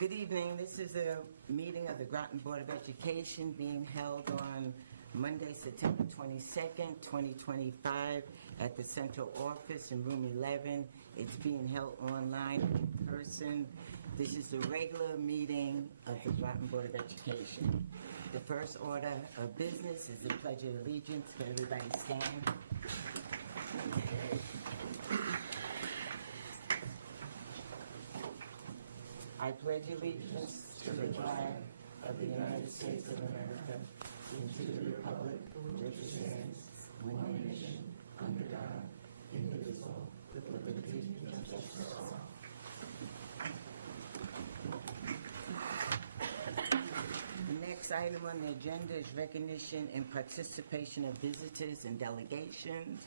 Good evening. This is a meeting of the Groton Board of Education being held on Monday, September 22nd, 2025 at the central office in room 11. It's being held online in person. This is the regular meeting of the Groton Board of Education. The first order of business is the Pledge of Allegiance. Can everybody stand? I pledge allegiance to the flag of the United States of America and to the republic which stands one nation under God, indivisible, with liberty and justice for all. The next item on the agenda is recognition and participation of visitors and delegations.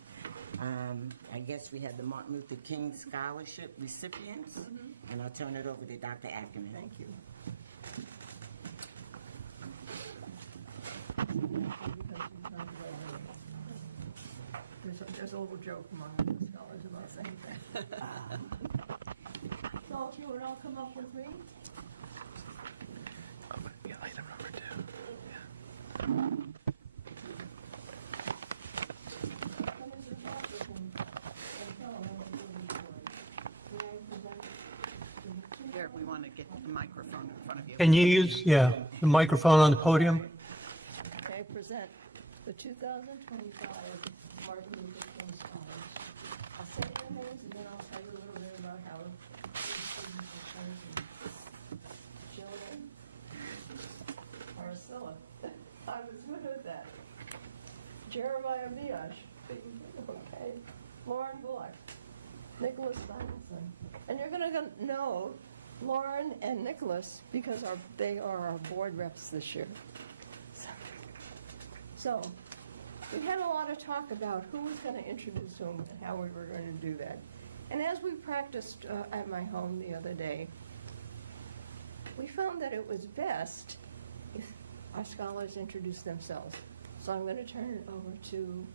I guess we had the Martin Luther King Scholarship recipients, and I'll turn it over to Dr. Ackerman. Thank you. There's a little joke among the scholars about saying that. So if you would all come up with me. Yeah, item number 2. There, we want to get the microphone in front of you. Can you use, the microphone on the podium? Okay, present the 2025 Martin Luther King Scholars. I'll say their names and then I'll tell you a little bit about how these students are chosen. Jillian Marcella. I was good at that. Jeremiah Miash. Okay. Lauren Bullock. Nicholas Simonson. And you're going to know Lauren and Nicholas because they are our board reps this year. So we had a lot of talk about who was going to introduce whom and how we were going to do that. And as we practiced at my home the other day, we found that it was best if our scholars introduced themselves. So I'm going to turn it over to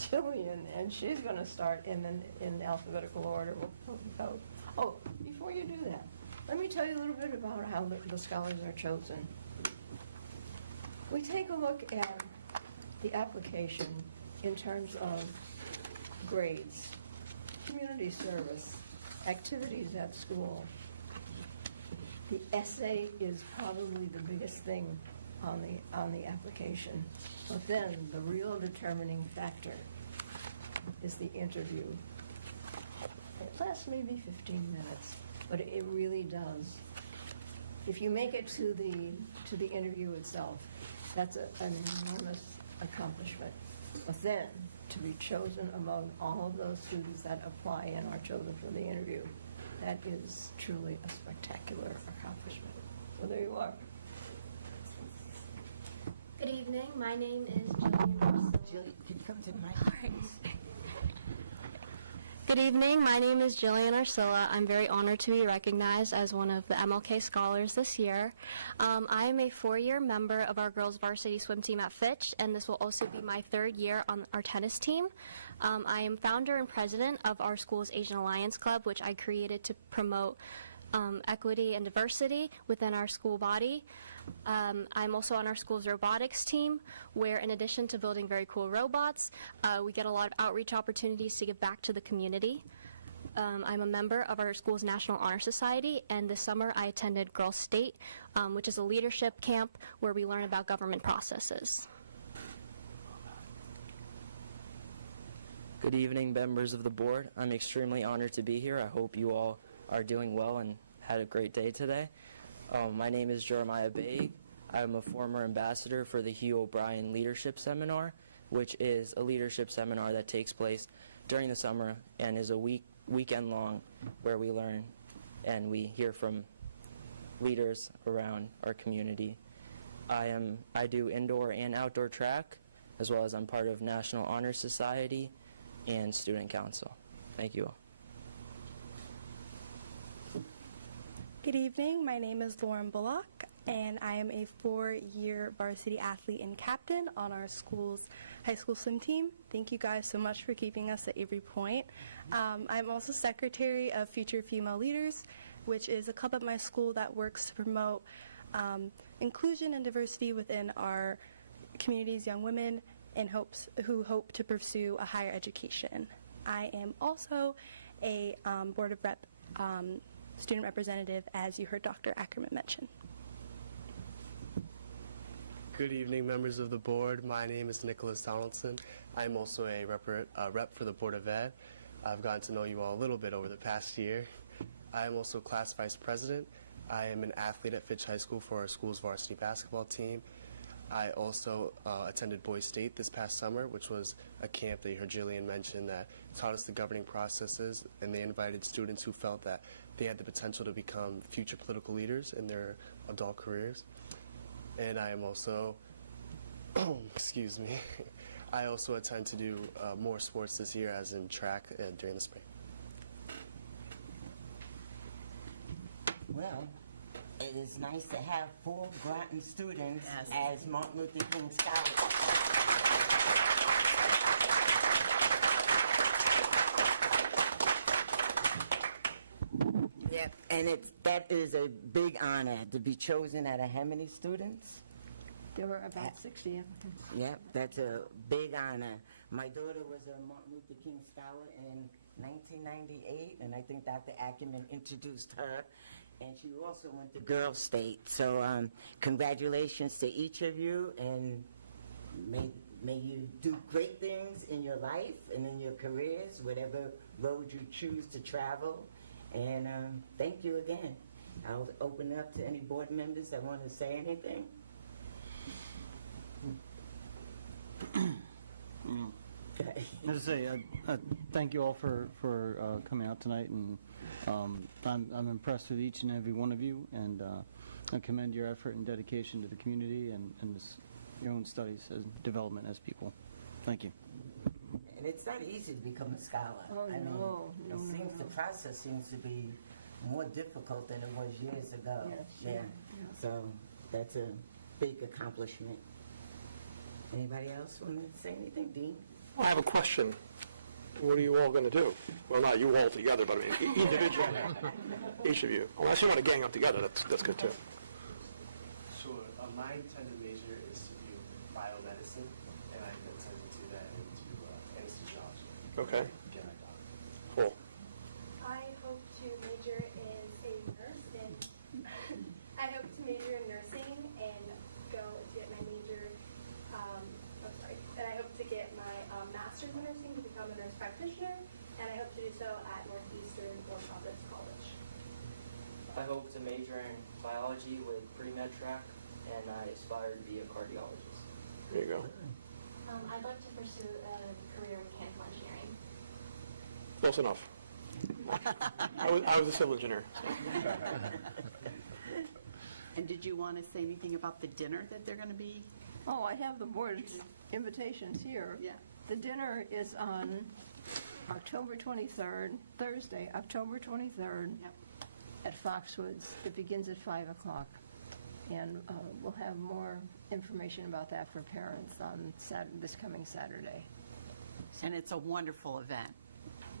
Jillian, and she's going to start in alphabetical order. We'll go. Oh, before you do that, let me tell you a little bit about how the scholars are chosen. We take a look at the application in terms of grades, community service, activities at school. The essay is probably the biggest thing on the application. But then the real determining factor is the interview. It lasts maybe 15 minutes, but it really does. If you make it to the interview itself, that's an enormous accomplishment. But then to be chosen among all of those students that apply and are chosen for the interview, that is truly a spectacular accomplishment. So there you are. Good evening. My name is Jillian. Jill, can you come to the mic? All right. Good evening. My name is Jillian Ursula. I'm very honored to be recognized as one of the MLK Scholars this year. I am a 4-year member of our girls varsity swim team at Fitch, and this will also be my 3rd year on our tennis team. I am founder and president of our school's Asian Alliance Club, which I created to promote equity and diversity within our school body. I'm also on our school's robotics team, where in addition to building very cool robots, we get a lot of outreach opportunities to give back to the community. I'm a member of our school's National Honor Society, and this summer I attended Girls State, which is a leadership camp where we learn about government processes. Good evening, members of the board. I'm extremely honored to be here. I hope you all are doing well and had a great day today. My name is Jeremiah Baig. I'm a former ambassador for the Hugh O'Brien Leadership Seminar, which is a leadership seminar that takes place during the summer and is a weekend long where we learn and we hear from leaders around our community. I do indoor and outdoor track, as well as I'm part of National Honor Society and Student Council. Thank you all. Good evening. My name is Lauren Bullock, and I am a 4-year varsity athlete and captain on our school's high school swim team. Thank you guys so much for keeping us at every point. I'm also secretary of Future Female Leaders, which is a club at my school that works to promote inclusion and diversity within our community's young women and who hope to pursue a higher education. I am also a Board of student representative, as you heard Dr. Ackerman mention. Good evening, members of the board. My name is Nicholas Donaldson. I'm also a rep for the Board of Ed. I've gotten to know you all a little bit over the past year. I am also class vice president. I am an athlete at Fitch High School for our school's varsity basketball team. I also attended Boys State this past summer, which was a camp that you heard Jillian mention that taught us the governing processes, and they invited students who felt that they had the potential to become future political leaders in their adult careers. And I am also, excuse me, I also intend to do more sports this year, as in track during the spring. Well, it is nice to have 4 Groton students as Martin Luther King scholars. Yep, and that is a big honor to be chosen out of how many students? There were about 60 applicants. Yep, that's a big honor. My daughter was a Martin Luther King scholar in 1998, and I think Dr. Ackerman introduced her, and she also went to Girl State. So congratulations to each of you, and may you do great things in your life and in your careers, whatever road you choose to travel. And thank you again. I'll open up to any board members that want to say anything. I just say thank you all for coming out tonight, and I'm impressed with each and every one of you, and I commend your effort and dedication to the community and your own studies and development as people. Thank you. And it's not easy to become a scholar. Oh, I mean, no. The process seems to be more difficult than it was years ago. Yes, Yeah. So that's a big accomplishment. Anybody else want to say anything, Dean? I have a question. What are you all going to do? Well, not you all together, but I mean individually, each of you. Unless you want to gang up together, that's good too. Sure. My intended major is to do biomedicine, and I intend to do that into anesthesiology. Okay. Get my doctorate. Cool. I hope to major in a nurse, and I hope to major in nursing and go to get my major. And I hope to get my master's in nursing to become a nurse practitioner, and I hope to do so at Northeastern or Providence College. I hope to major in biology with pre-med track, and I aspire to be a cardiologist. There you go. I'd like to pursue a career in mechanical engineering. Close enough. I was a civil engineer. And did you want to say anything about the dinner that they're going to be? Oh, I have the board's invitations here. Yeah. The dinner is on October 23rd, Thursday, October 23rd, Yep. at Foxwoods. It begins at 5 o'clock. And we'll have more information about that for parents on this coming Saturday. And it's a wonderful event.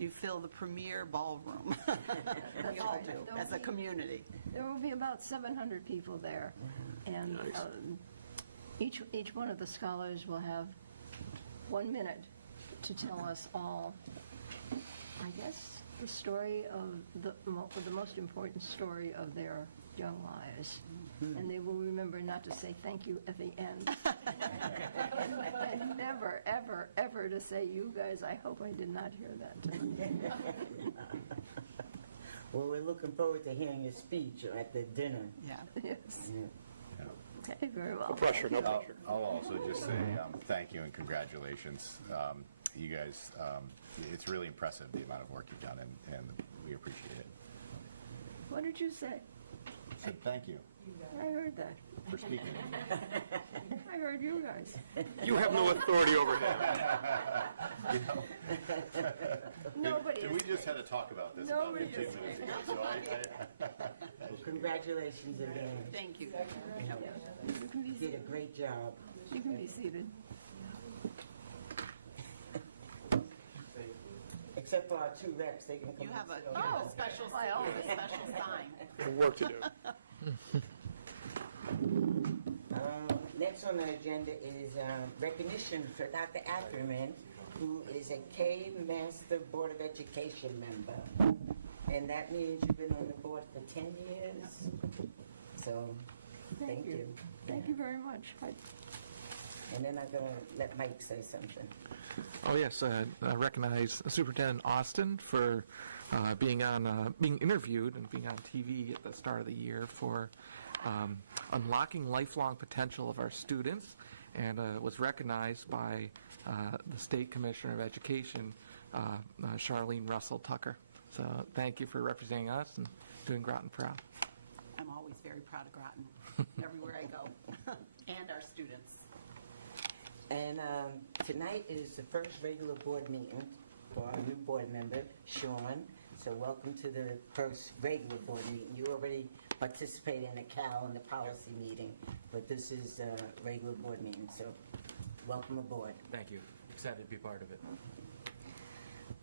You fill the premier ballroom. We all right. do, as a community. There will be about 700 people there. And each one of the scholars will have 1 minute to tell us all, I guess, the story of the most important story of their young lives. And they will remember not to say thank you at the end. And never, ever, ever to say, you guys, I hope I did not hear that tonight. Well, we're looking forward to hearing your speech at the dinner. Yeah. Yes. Okay, very well. No pressure, no pressure. I'll also just say thank you and congratulations. You guys, it's really impressive the amount of work you've done, and we appreciate it. What did you say? I said thank you I heard that. for speaking. I heard you guys. You have no authority over him. Nobody We just had to talk about this about Nobody 15 is- minutes ago. So Congratulations again. Thank you. You can be You did a great job. You can be seated. Except for our 2 reps, they can come You have and a sit over special sign. have work to do. Next on the agenda is recognition for Dr. Ackerman, who is a K Master Board of Education member. And that means you've been on the board for 10 years. So, thank you. Thank you very much. And then I'm going to let Mike say something. Oh yes, I recognize Superintendent Austin for being interviewed and being on TV at the start of the year for unlocking lifelong potential of our students, and was recognized by the State Commissioner of Education, Charlene Russell Tucker. So thank you for representing us and doing Groton proud. I'm always very proud of Groton, everywhere I go, and our students. And tonight is the first regular board meeting for our new board member, Sean. So welcome to the first regular board meeting. You already participated in the CAL and the policy meeting, but this is a regular board meeting, so welcome aboard. Thank you. Excited to be part of it.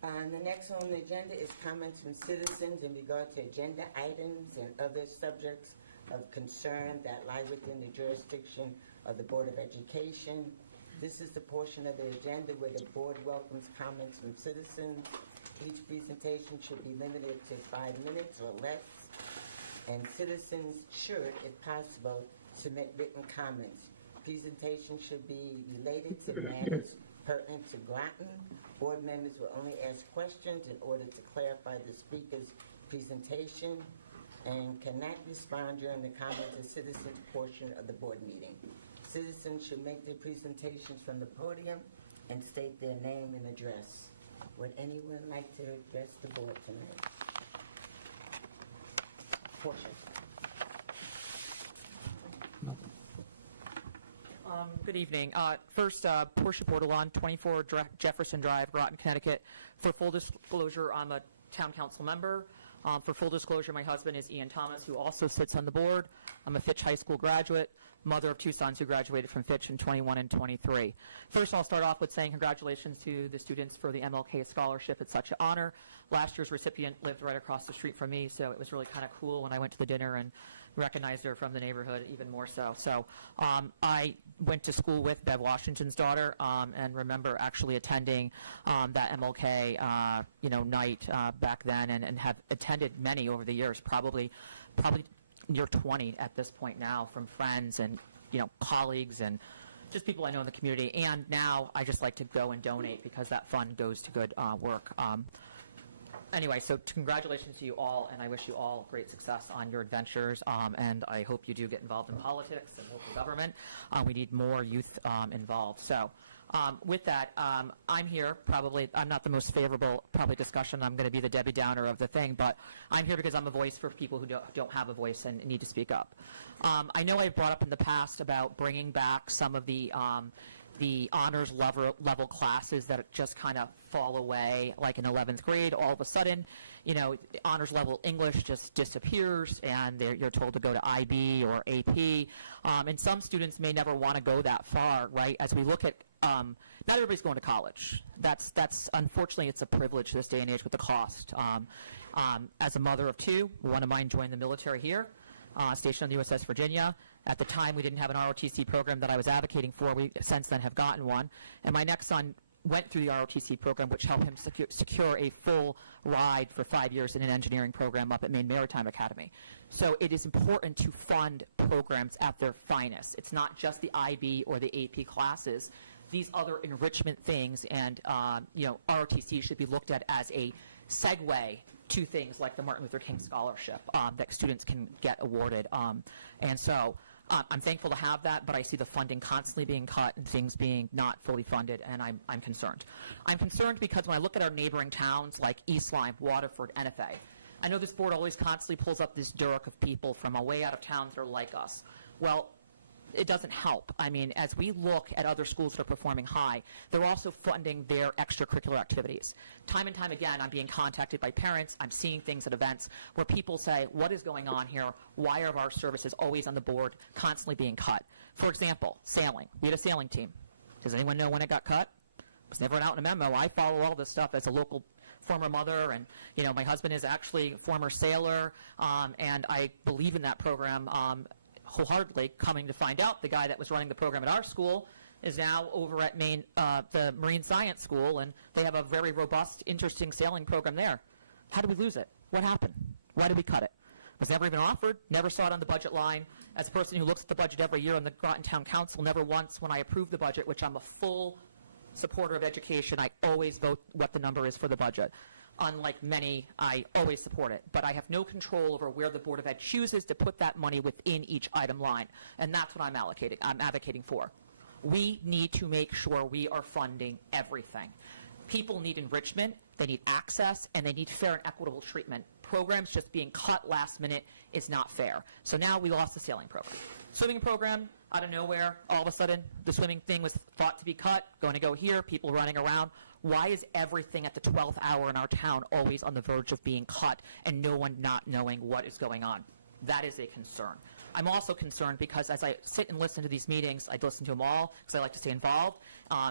The next on the agenda is comments from citizens in regard to agenda items and other subjects of concern that lie within the jurisdiction of the Board of Education. This is the portion of the agenda where the board welcomes comments from citizens. Each presentation should be limited to 5 minutes or less, and citizens should, if possible, submit written comments. Presentations should be related to matters pertinent to Groton. Board members will only ask questions in order to clarify the speaker's presentation and cannot respond during the comments or citizens portion of the board meeting. Citizens should make their presentations from the podium and state their name and address. Would anyone like to address the board tonight? Portia. Good evening. First, Portia Bordelon, 24 Jefferson Drive, Groton, Connecticut. For full disclosure, I'm a town council member. For full disclosure, my husband is Ian Thomas, who also sits on the board. I'm a Fitch High School graduate, mother of 2 sons who graduated from Fitch in 21 and 23. First, I'll start off with saying congratulations to the students for the MLK Scholarship. It's such an honor. Last year's recipient lived right across the street from me, so it was really kind of cool when I went to the dinner and recognized her from the neighborhood even more so. So I went to school with Bev Washington's daughter and remember actually attending that MLK night back then and have attended many over the years, probably near 20 at this point now, from friends and colleagues and just people I know in the community. And now I just like to go and donate because that fund goes to good work. Anyway, so congratulations to you all, and I wish you all great success on your adventures, and I hope you do get involved in politics and local government. We need more youth involved. So with that, I'm here I'm not the most favorable discussion. I'm going to be the Debbie Downer of the thing, but I'm here because I'm a voice for people who don't have a voice and need to speak up. I know I've brought up in the past about bringing back some of the honors level classes that just kind of fall away, like in 11th grade. All of a sudden, honors level English just disappears, and you're told to go to IB or AP. And some students may never want to go that far, right? As we look at, not everybody's going to college. That's unfortunately, it's a privilege this day and age with the cost. As a mother of 2, one of mine joined the military here, stationed on the USS Virginia. At the time, we didn't have an ROTC program that I was advocating for. We since then have gotten one. And my next son went through the ROTC program, which helped him secure a full ride for 5 years in an engineering program up at Maine Maritime Academy. So it is important to fund programs at their finest. It's not just the IB or the AP classes. These other enrichment things and, ROTC should be looked at as a segue to things like the Martin Luther King Scholarship that students can get awarded. And so I'm thankful to have that, but I see the funding constantly being cut and things being not fully funded, and I'm concerned. I'm concerned because when I look at our neighboring towns like East Lyme, Waterford, NFA, I know this board always constantly pulls up this dearth of people from way out of town that are like us. Well, it doesn't help. I mean, as we look at other schools that are performing high, they're also funding their extracurricular activities. Time and time again, I'm being contacted by parents. I'm seeing things at events where people say, what is going on here? Why are our services always on the board, constantly being cut? For example, sailing. We had a sailing team. Does anyone know when it got cut? It was never out in a memo. I follow all this stuff as a local former mother, and my husband is actually a former sailor, and I believe in that program wholeheartedly. Coming to find out, the guy that was running the program at our school is now over at the Marine Science School, and they have a very robust, interesting sailing program there. How did we lose it? What happened? Why did we cut it? It was never even offered, never saw it on the budget line. As a person who looks at the budget every year on the Groton Town Council, never once when I approve the budget, which I'm a full supporter of education, I always vote what the number is for the budget. Unlike many, I always support it. But I have no control over where the Board of Ed chooses to put that money within each item line. And that's what I'm advocating for. We need to make sure we are funding everything. People need enrichment, they need access, and they need fair and equitable treatment. Programs just being cut last minute is not fair. So now we lost the sailing program. Swimming program, out of nowhere, all of a sudden, the swimming thing was thought to be cut, going to go here, people running around. Why is everything at the 12th hour in our town always on the verge of being cut and no one not knowing what is going on? That is a concern. I'm also concerned because as I sit and listen to these meetings, I listen to them all because I like to stay involved,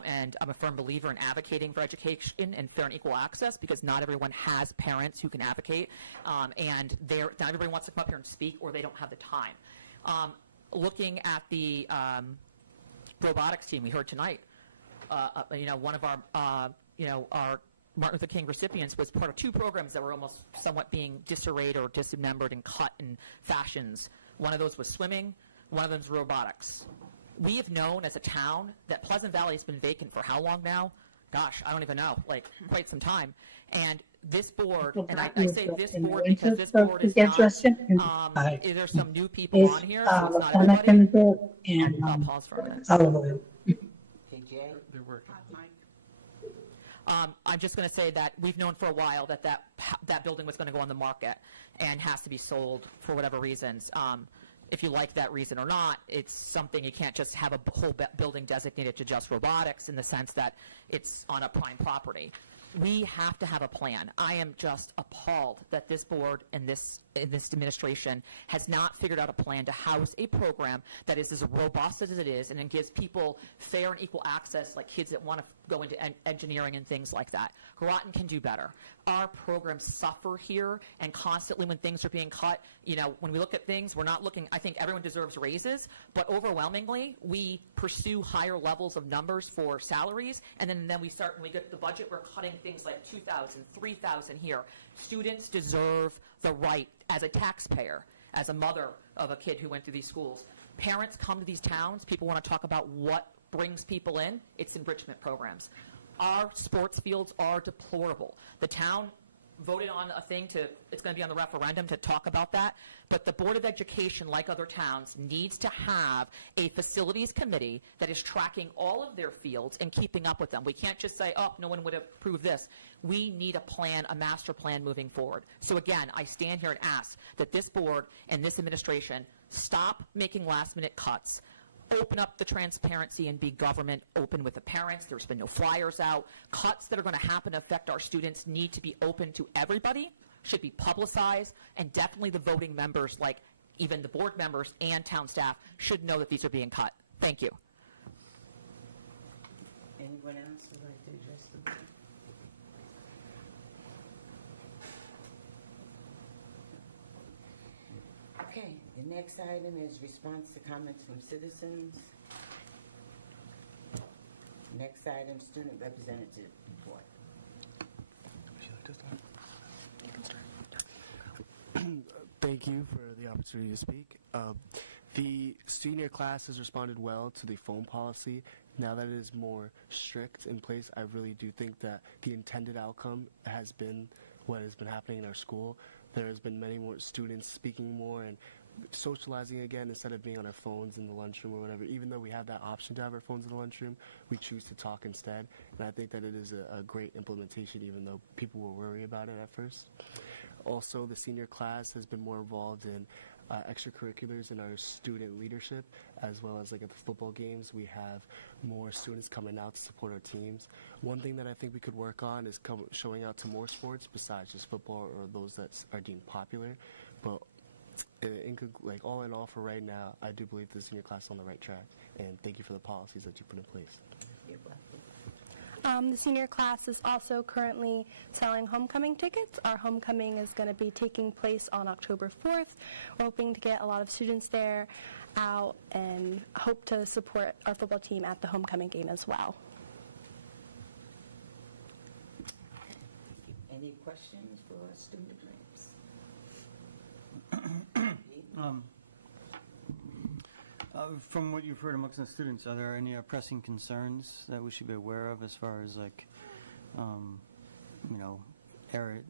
and I'm a firm believer in advocating for education and fair and equal access because not everyone has parents who can advocate, and not everybody wants to come up here and speak or they don't have the time. Looking at the robotics team we heard tonight, one of our Martin Luther King recipients was part of two programs that were almost somewhat being disarrayed or dismembered and cut in fashions. One of those was swimming. One of them is robotics. We have known as a town that Pleasant Valley has been vacant for how long now? Gosh, I don't even know, quite some time. And this board, and I say this board because this board is not, there's some new people on here, so it's not everybody. I'll pause for a minute. They're working. I'm just going to say that we've known for a while that building was going to go on the market and has to be sold for whatever reasons. If you like that reason or not, it's something you can't just have a whole building designated to just robotics in the sense that it's on a prime property. We have to have a plan. I am just appalled that this board and this administration has not figured out a plan to house a program that is as robust as it is and then gives people fair and equal access, like kids that want to go into engineering and things like that. Groton can do better. Our programs suffer here, and constantly when things are being cut, when we look at things, we're not looking, I think everyone deserves raises, but overwhelmingly, we pursue higher levels of numbers for salaries, and then we start, when we get to the budget, we're cutting things like 2,000, 3,000 here. Students deserve the right, as a taxpayer, as a mother of a kid who went through these schools. Parents come to these towns, people want to talk about what brings people in, it's enrichment programs. Our sports fields are deplorable. The town voted on a thing it's going to be on the referendum to talk about that, but the Board of Education, like other towns, needs to have a facilities committee that is tracking all of their fields and keeping up with them. We can't just say, oh, no one would approve this. We need a plan, a master plan moving forward. So again, I stand here and ask that this board and this administration stop making last-minute cuts, open up the transparency and be government open with the parents. There's been no flyers out. Cuts that are going to happen to affect our students need to be open to everybody, should be publicized, and definitely the voting members, like even the board members and town staff, should know that these are being cut. Thank you. Anyone else would like to address the board? Okay, the next item is response to comments from citizens. Next item, student representative report. Thank you for the opportunity to speak. The senior class has responded well to the phone policy. Now that it is more strict in place, I really do think that the intended outcome has been what has been happening in our school. There has been many more students speaking more and socializing again instead of being on our phones in the lunchroom or whatever. Even though we have that option to have our phones in the lunchroom, we choose to talk instead. And I think that it is a great implementation, even though people were worried about it at first. Also, the senior class has been more involved in extracurriculars in our student leadership, as well as like at the football games, we have more students coming out to support our teams. One thing that I think we could work on is showing out to more sports besides just football or those that are deemed popular. But all in all, for right now, I do believe the senior class is on the right track. And thank you for the policies that you put in place. The senior class is also currently selling homecoming tickets. Our homecoming is going to be taking place on October 4th. We're hoping to get a lot of students there out and hope to support our football team at the homecoming game as well. Any questions for our student reps? From what you've heard amongst the students, are there any pressing concerns that we should be aware of as far as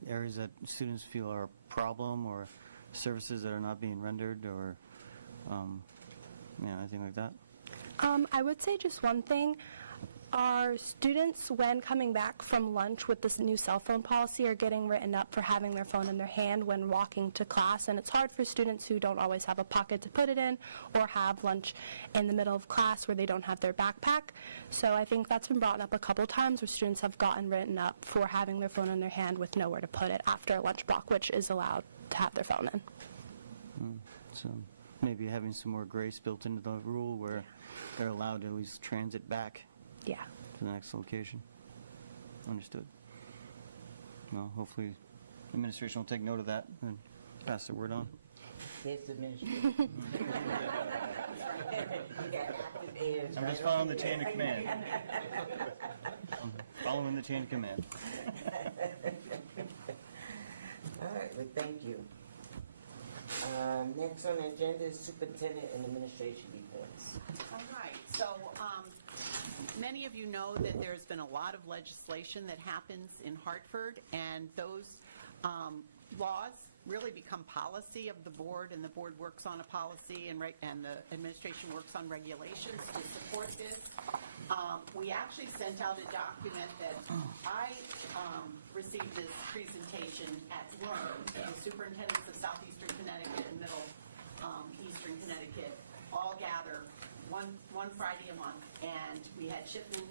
areas that students feel are a problem or services that are not being rendered or anything like that? I would say just one thing. Our students, when coming back from lunch with this new cell phone policy, are getting written up for having their phone in their hand when walking to class, and it's hard for students who don't always have a pocket to put it in or have lunch in the middle of class where they don't have their backpack. So I think that's been brought up a couple times where students have gotten written up for having their phone in their hand with nowhere to put it after a lunch break, which is allowed to have their phone in. So maybe having some more grace built into the rule where they're allowed to at least transit back. Yeah. To the next location. Understood. Well, hopefully administration will take note of that and pass the word on. Yes, administration. I'm just following the chain of command. I'm following the chain of command. All right, well, thank you. Next on the agenda is superintendent and administration reports. All right, so many of you know that there's been a lot of legislation that happens in Hartford, and those laws really become policy of the board, and the board works on a policy, and the administration works on regulations to support this. We actually sent out a document that I received this presentation at Groton. The superintendents of Southeastern Connecticut and Middle Eastern Connecticut all gather one Friday a month, and we had Shipman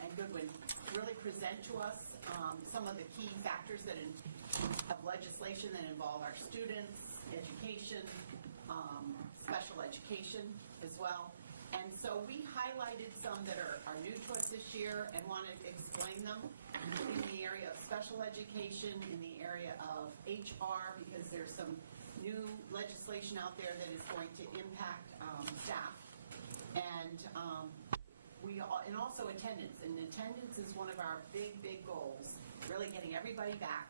and Goodwin really present to us some of the key factors of legislation that involve our students, education, special education as well. And so we highlighted some that are new to us this year and wanted to explain them in the area of special education, in the area of HR, because there's some new legislation out there that is going to impact staff. And also attendance. And attendance is one of our big goals, really getting everybody back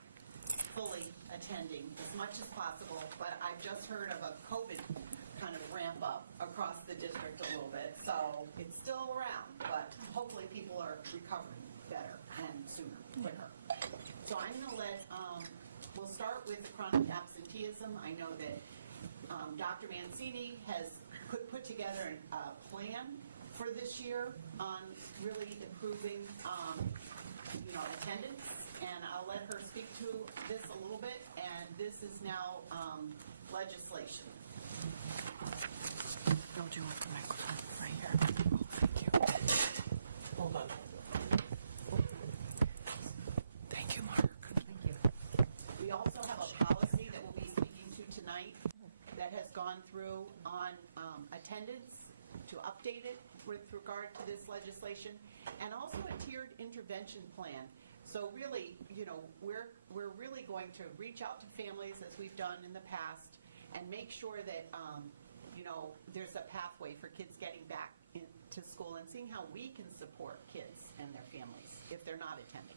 fully attending as much as possible. But I've just heard of a COVID kind of ramp up across the district a little bit. So it's still around, but hopefully people are recovering better and sooner, quicker. So I'm going to we'll start with chronic absenteeism. I know that Dr. Mancini has put together a plan for this year on really improving, attendance, and I'll let her speak to this a little bit, and this is now legislation. Don't you want the microphone right here? Thank you. Hold on. Thank you, Mark. Thank you. We also have a policy that we'll be speaking to tonight that has gone through on attendance to update it with regard to this legislation, and also a tiered intervention plan. So really, we're really going to reach out to families as we've done in the past and make sure that, there's a pathway for kids getting back to school and seeing how we can support kids and their families if they're not attending.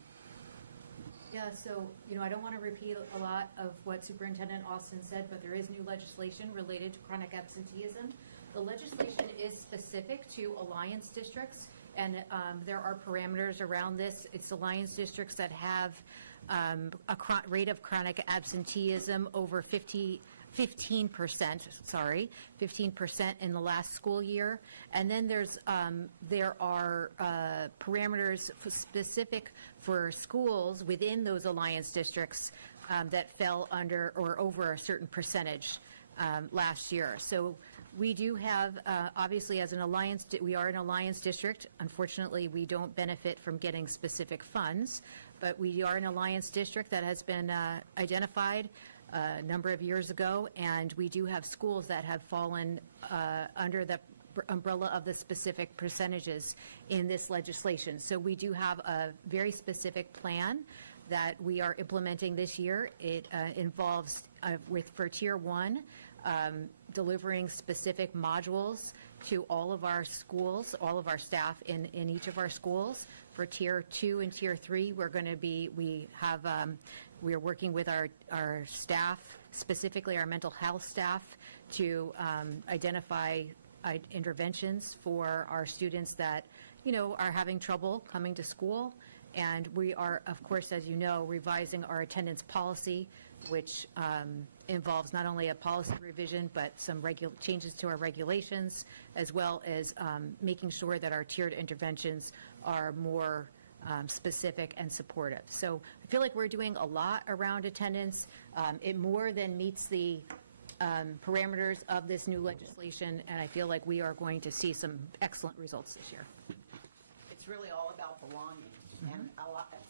Yeah, so, I don't want to repeat a lot of what Superintendent Austin said, but there is new legislation related to chronic absenteeism. The legislation is specific to Alliance districts, and there are parameters around this. It's Alliance districts that have a rate of chronic absenteeism over 15% in the last school year. And then there are parameters specific for schools within those Alliance districts that fell under or over a certain percentage last year. So we do have, obviously, as an Alliance, we are an Alliance district. Unfortunately, we don't benefit from getting specific funds, but we are an Alliance district that has been identified a number of years ago, and we do have schools that have fallen under the umbrella of the specific percentages in this legislation. So we do have a very specific plan that we are implementing this year. It involves, for Tier 1, delivering specific modules to all of our schools, all of our staff in each of our schools. For Tier 2 and Tier 3, we are working with our staff, specifically our mental health staff, to identify interventions for our students that, are having trouble coming to school. And we are, of course, as you know, revising our attendance policy, which involves not only a policy revision, but some changes to our regulations, as well as making sure that our tiered interventions are more specific and supportive. So I feel like we're doing a lot around attendance. It more than meets the parameters of this new legislation, and I feel like we are going to see some excellent results this year. It's really all about belonging. And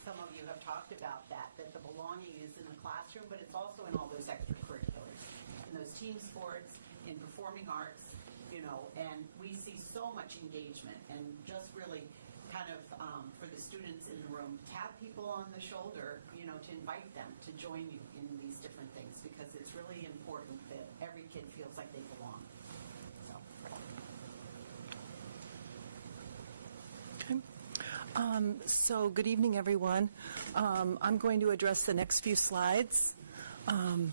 some of you have talked about that the belonging is in the classroom, but it's also in all those extracurriculars, in those team sports, in performing arts, and we see so much engagement, and just really kind of for the students in the room, tap people on the shoulder, to invite them to join you in these different things, because it's really important that every kid feels like they belong. So good evening, everyone. I'm going to address the next few slides. I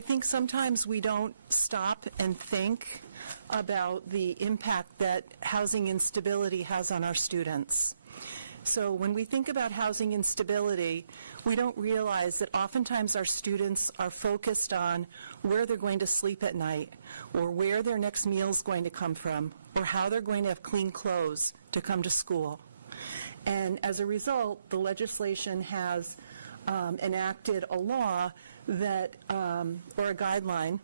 think sometimes we don't stop and think about the impact that housing instability has on our students. So when we think about housing instability, we don't realize that oftentimes our students are focused on where they're going to sleep at night, or where their next meal is going to come from, or how they're going to have clean clothes to come to school. And as a result, the legislation has enacted a law that, or a guideline,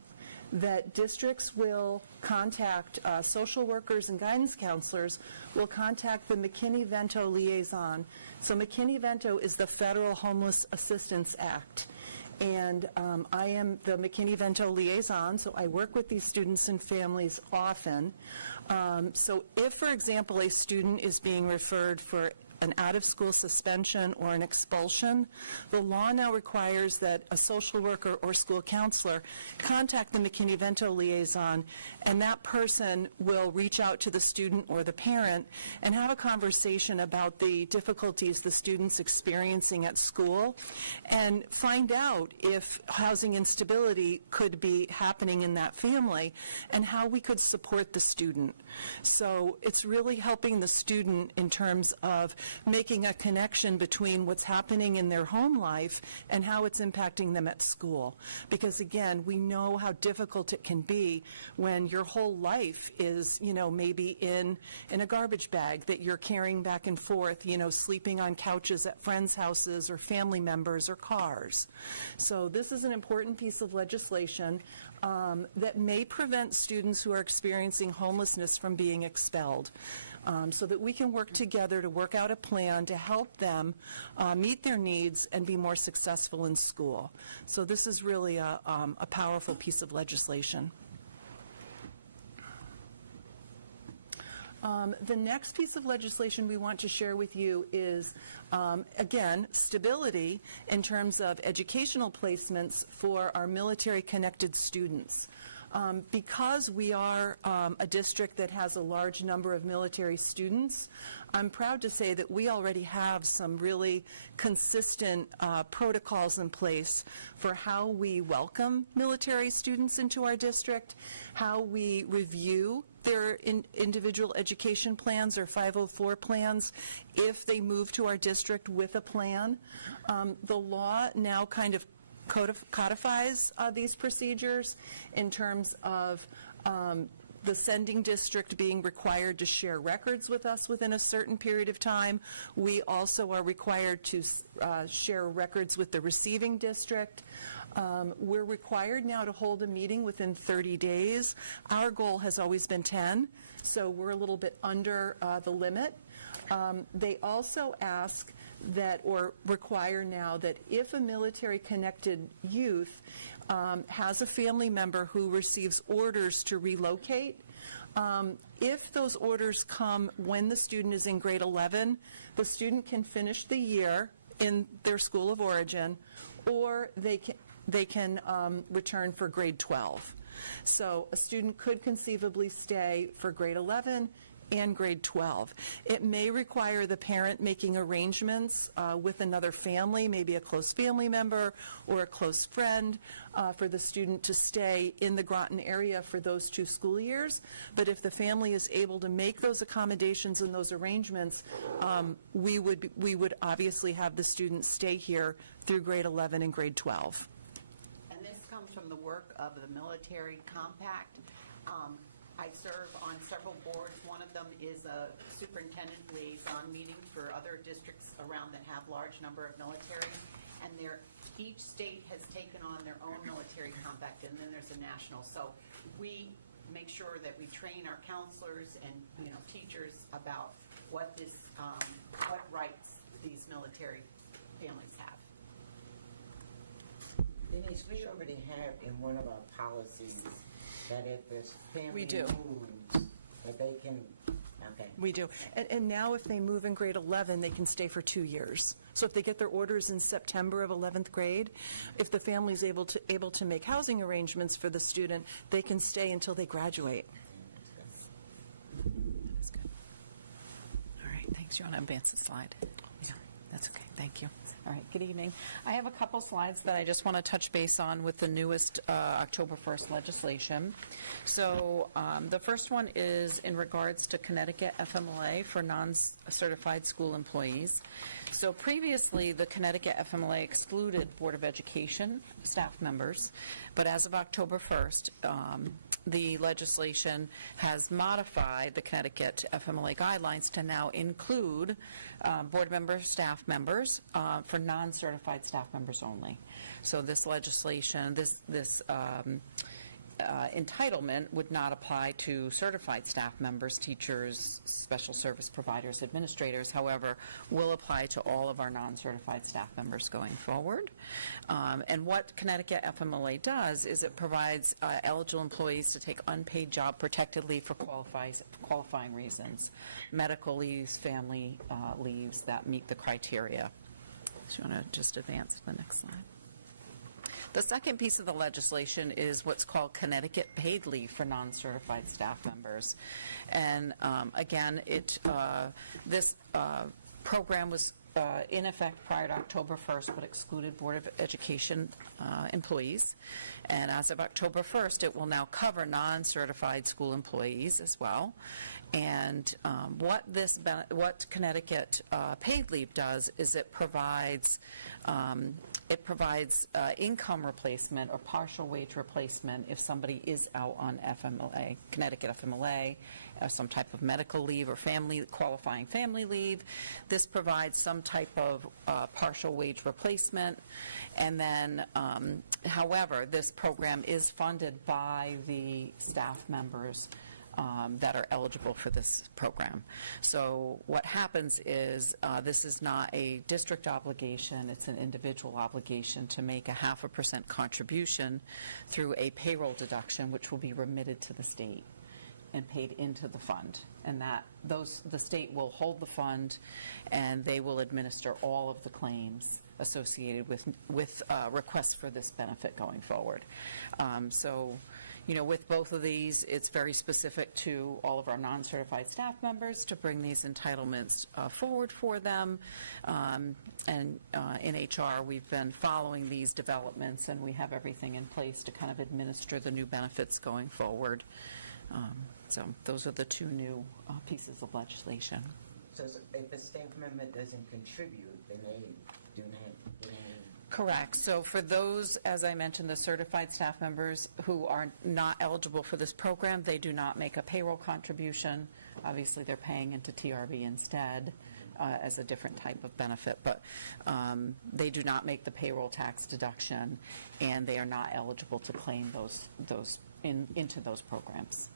that districts will contact social workers and guidance counselors will contact the McKinney-Vento liaison. So McKinney-Vento is the Federal Homeless Assistance Act. And I am the McKinney-Vento liaison, so I work with these students and families often. So if, for example, a student is being referred for an out-of-school suspension or an expulsion, the law now requires that a social worker or school counselor contact the McKinney-Vento liaison, and that person will reach out to the student or the parent and have a conversation about the difficulties the student's experiencing at school and find out if housing instability could be happening in that family and how we could support the student. So it's really helping the student in terms of making a connection between what's happening in their home life and how it's impacting them at school. Because again, we know how difficult it can be when your whole life is, maybe in a garbage bag that you're carrying back and forth, sleeping on couches at friends' houses or family members or cars. So this is an important piece of legislation that may prevent students who are experiencing homelessness from being expelled. So that we can work together to work out a plan to help them meet their needs and be more successful in school. So this is really a powerful piece of legislation. The next piece of legislation we want to share with you is, again, stability in terms of educational placements for our military-connected students. Because we are a district that has a large number of military students, I'm proud to say that we already have some really consistent protocols in place for how we welcome military students into our district, how we review their individual education plans or 504 plans if they move to our district with a plan. The law now kind of codifies these procedures in terms of the sending district being required to share records with us within a certain period of time. We also are required to share records with the receiving district. We're required now to hold a meeting within 30 days. Our goal has always been 10, so we're a little bit under the limit. They also ask that, or require now, that if a military-connected youth has a family member who receives orders to relocate, if those orders come when the student is in grade 11, the student can finish the year in their school of origin, or they can return for grade 12. So a student could conceivably stay for grade 11 and grade 12. It may require the parent making arrangements with another family, maybe a close family member or a close friend, for the student to stay in the Groton area for those 2 school years. But if the family is able to make those accommodations and those arrangements, we would obviously have the student stay here through grade 11 and grade 12. And this comes from the work of the Military Compact. I serve on several boards. One of them is a superintendent liaison meeting for other districts around that have large number of military, and each state has taken on their own military compact, and then there's a national. So we make sure that we train our counselors and teachers about what rights these military families have. Denise, we already have in one of our policies that if the family We do. moves, that they can, okay. We do. And now if they move in grade 11, they can stay for 2 years. So if they get their orders in September of 11th grade, if the family's able to make housing arrangements for the student, they can stay until they graduate. That's good. All right, thanks. You want to advance the slide? Yeah, that's okay. Thank you. All right, good evening. I have a couple slides that I just want to touch base on with the newest October 1st legislation. So the first one is in regards to Connecticut FMLA for non-certified school employees. So previously, the Connecticut FMLA excluded Board of Education staff members, but as of October 1st, the legislation has modified the Connecticut FMLA guidelines to now include board member staff members for non-certified staff members only. So this legislation, this entitlement would not apply to certified staff members, teachers, special service providers, administrators, however, will apply to all of our non-certified staff members going forward. And what Connecticut FMLA does is it provides eligible employees to take unpaid job protected leave for qualifying reasons, medical leaves, family leaves that meet the criteria. So you want to just advance to the next slide. The second piece of the legislation is what's called Connecticut paid leave for non-certified staff members. And again, this program was in effect prior to October 1st, but excluded Board of Education employees. And as of October 1st, it will now cover non-certified school employees as well. And what Connecticut paid leave does is it provides income replacement or partial wage replacement if somebody is out on FMLA, Connecticut FMLA, some type of medical leave or qualifying family leave. This provides some type of partial wage replacement. And then, however, this program is funded by the staff members that are eligible for this program. So what happens is this is not a district obligation, it's an individual obligation to make a 0.5% contribution through a payroll deduction, which will be remitted to the state and paid into the fund. And the state will hold the fund and they will administer all of the claims associated with requests for this benefit going forward. With both of these, it's very specific to all of our non-certified staff members to bring these entitlements forward for them. In HR, we've been following these developments, and we have everything in place to kind of administer the new benefits going forward. So those are the two new pieces of legislation. So if a staff member doesn't contribute, then they do not get any. Correct. So for those, as I mentioned, the certified staff members who are not eligible for this program, they do not make a payroll contribution. Obviously, they're paying into TRB instead as a different type of benefit, but they do not make the payroll tax deduction, and they are not eligible to claim those into those programs.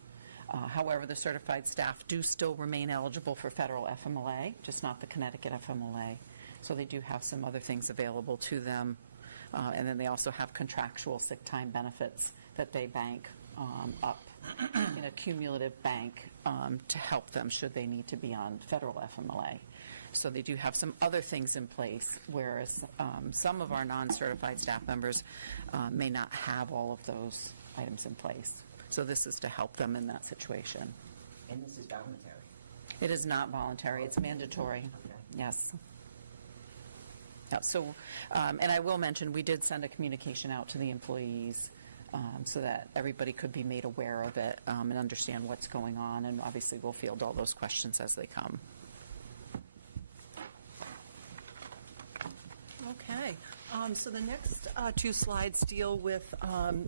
However, the certified staff do still remain eligible for federal FMLA, just not the Connecticut FMLA. So they do have some other things available to them And then they also have contractual sick time benefits that they bank up in a cumulative bank to help them should they need to be on federal FMLA. So they do have some other things in place, whereas some of our non-certified staff members may not have all of those items in place. So this is to help them in that situation. And this is voluntary. It is not voluntary, it's mandatory. Yes. Yeah, so, and I will mention, we did send a communication out to the employees so that everybody could be made aware of it and understand what's going on, and obviously we'll field all those questions as they come. Okay. So the next two slides deal with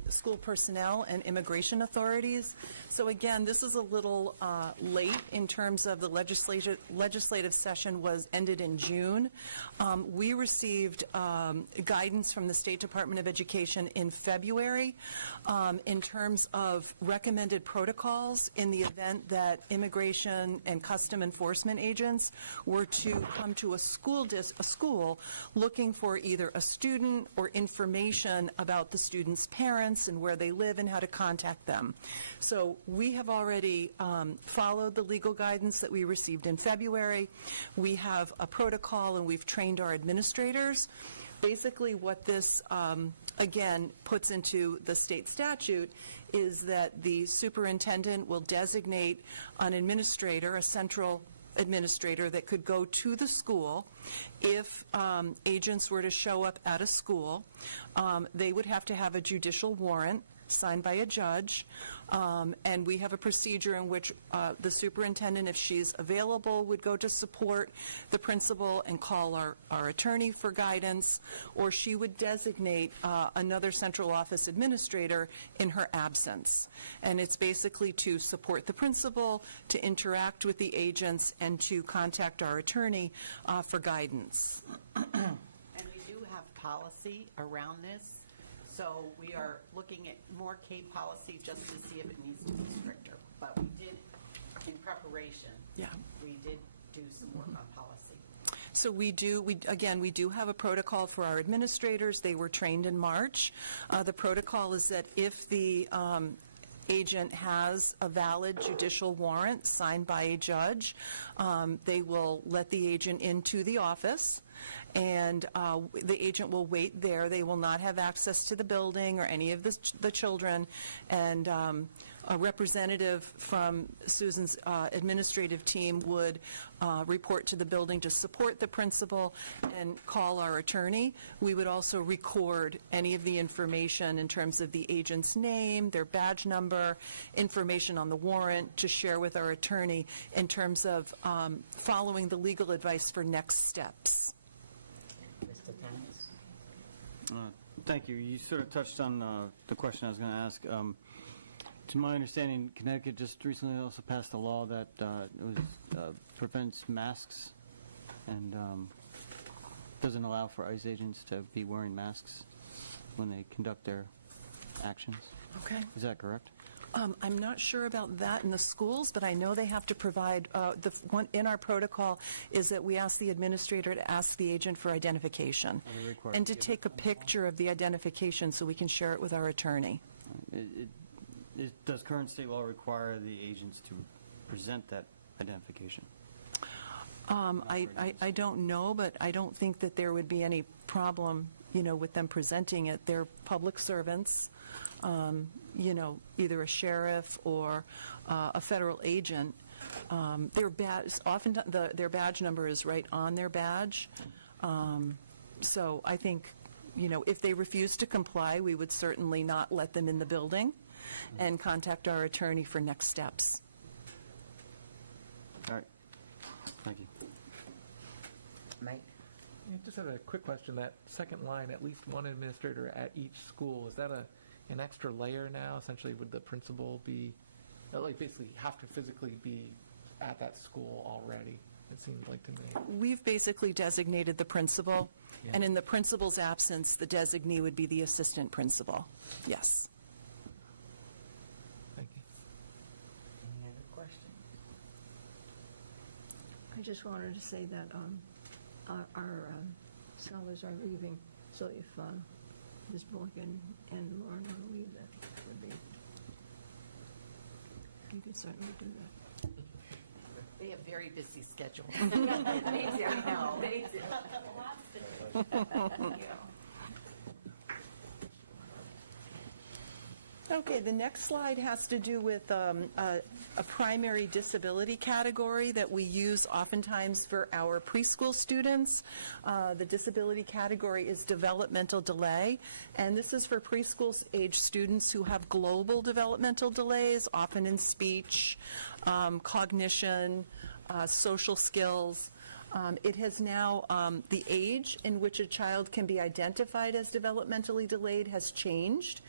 school personnel and immigration authorities. So again, this is a little late in terms of the legislative session was ended in June. We received guidance from the State Department of Education in February in terms of recommended protocols in the event that immigration and custom enforcement agents were to come to a school looking for either a student or information about the student's parents and where they live and how to contact them. So we have already followed the legal guidance that we received in February. We have a protocol and we've trained our administrators. Basically what this, again, puts into the state statute is that the superintendent will designate an administrator, a central administrator that could go to the school. If agents were to show up at a school, they would have to have a judicial warrant signed by a judge, and we have a procedure in which the superintendent, if she's available, would go to support the principal and call our attorney for guidance, or she would designate another central office administrator in her absence. And it's basically to support the principal, to interact with the agents, and to contact our attorney for guidance. And we do have policy around this. So we are looking at more K policy just to see if it needs to be stricter. But we did, in preparation, we did do some work on policy. So we do have a protocol for our administrators. They were trained in March. The protocol is that if the agent has a valid judicial warrant signed by a judge, they will let the agent into the office, and the agent will wait there. They will not have access to the building or any of the children, and a representative from Susan's administrative team would report to the building to support the principal and call our attorney. We would also record any of the information in terms of the agent's name, their badge number, information on the warrant to share with our attorney in terms of following the legal advice for next steps. Mr. Thomas? Thank you. You sort of touched on the question I was going to ask. To my understanding, Connecticut just recently also passed a law that prevents masks and doesn't allow for ICE agents to be wearing masks when they conduct their actions. Okay. Is that correct? I'm not sure about that in the schools, but I know they have to provide, the one in our protocol is that we ask the administrator to ask the agent for identification and to take a picture of the identification so we can share it with our attorney. Does current state law require the agents to present that identification? I don't know, but I don't think that there would be any problem, with them presenting it. They're public servants, either a sheriff or a federal agent. Their badge number is right on their badge. So I think, if they refuse to comply, we would certainly not let them in the building and contact our attorney for next steps. All right. Thank you. Mike? I just had a quick question. That second line, at least one administrator at each school, is that an extra layer now? Essentially, would the principal be, basically have to physically be at that school already? It seemed like to me. We've basically designated the principal, and in the principal's absence, the designee would be the assistant principal. Yes. Thank you. Any other questions? I just wanted to say that our scholars are leaving, so if Ms. Morgan and Lauren, I believe that would be. You could certainly do that. They have very busy schedules. They do. I know. They do. Okay, the next slide has to do with a primary disability category that we use oftentimes for our preschool students. The disability category is developmental delay, and this is for preschool age students who have global developmental delays, often in speech, cognition, social skills. It has now, the age in which a child can be identified as developmentally delayed has changed.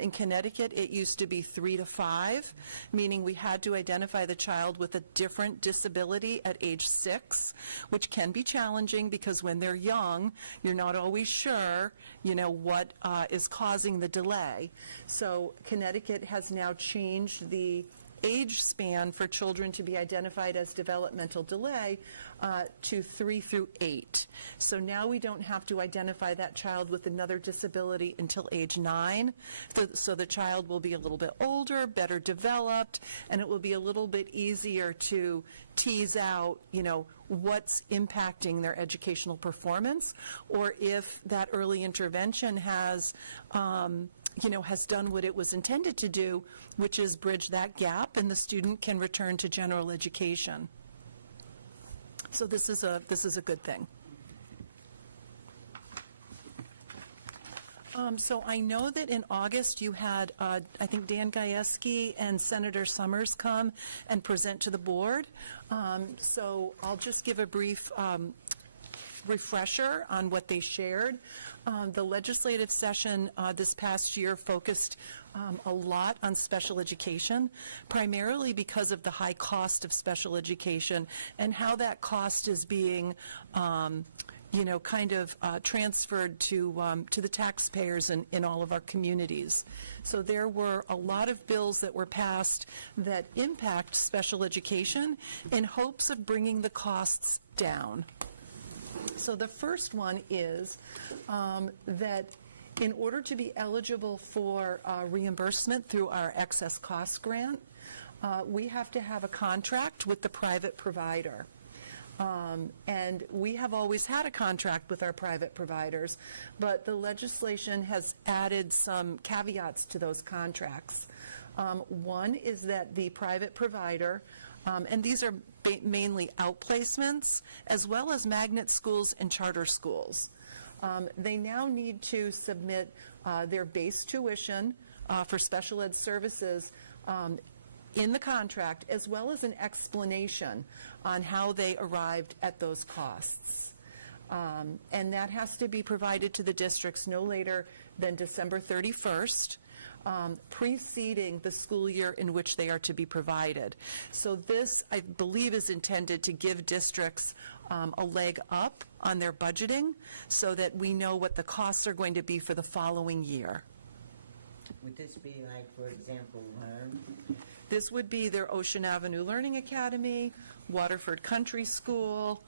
In Connecticut, it used to be 3 to 5, meaning we had to identify the child with a different disability at age 6, which can be challenging because when they're young, you're not always sure, what is causing the delay. So Connecticut has now changed the age span for children to be identified as developmental delay to 3 through 8. So now we don't have to identify that child with another disability until age 9. So the child will be a little bit older, better developed, and it will be a little bit easier to tease out, what's impacting their educational performance, or if that early intervention has done what it was intended to do, which is bridge that gap, and the student can return to general education. So this is a good thing. So I know that in August you had, I think, Dan Gajewski and Senator Summers come and present to the board. So I'll just give a brief refresher on what they shared. The legislative session this past year focused a lot on special education, primarily because of the high cost of special education and how that cost is being transferred to the taxpayers in all of our communities. So there were a lot of bills that were passed that impact special education in hopes of bringing the costs down. So the first one is that in order to be eligible for reimbursement through our excess cost grant, we have to have a contract with the private provider. And we have always had a contract with our private providers, but the legislation has added some caveats to those contracts. One is that the private provider, and these are mainly outplacements, as well as magnet schools and charter schools. They now need to submit their base tuition for special ed services in the contract, as well as an explanation on how they arrived at those costs. And that has to be provided to the districts no later than December 31st. Preceding the school year in which they are to be provided. So this, I believe, is intended to give districts a leg up on their budgeting so that we know what the costs are going to be for the following year. Would this be like, for example, Learn? This would be their Ocean Avenue Learning Academy, Waterford Country School,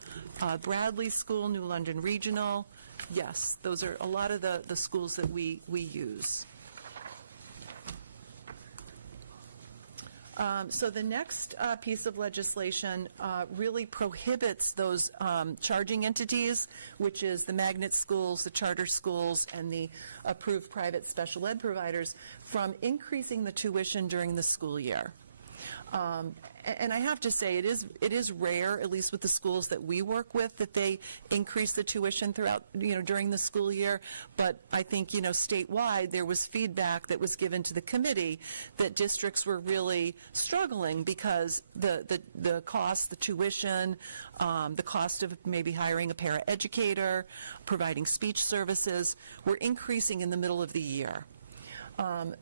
Bradley School, New London Regional. Yes, those are a lot of the schools that we use. So the next piece of legislation really prohibits those charging entities, which is the magnet schools, the charter schools, and the approved private special ed providers, from increasing the tuition during the school year. And I have to say, it is rare, at least with the schools that we work with, that they increase the tuition throughout, during the school year. But I think, statewide, there was feedback that was given to the committee that districts were really struggling because the cost, the tuition, the cost of maybe hiring a paraeducator, providing speech services, were increasing in the middle of the year.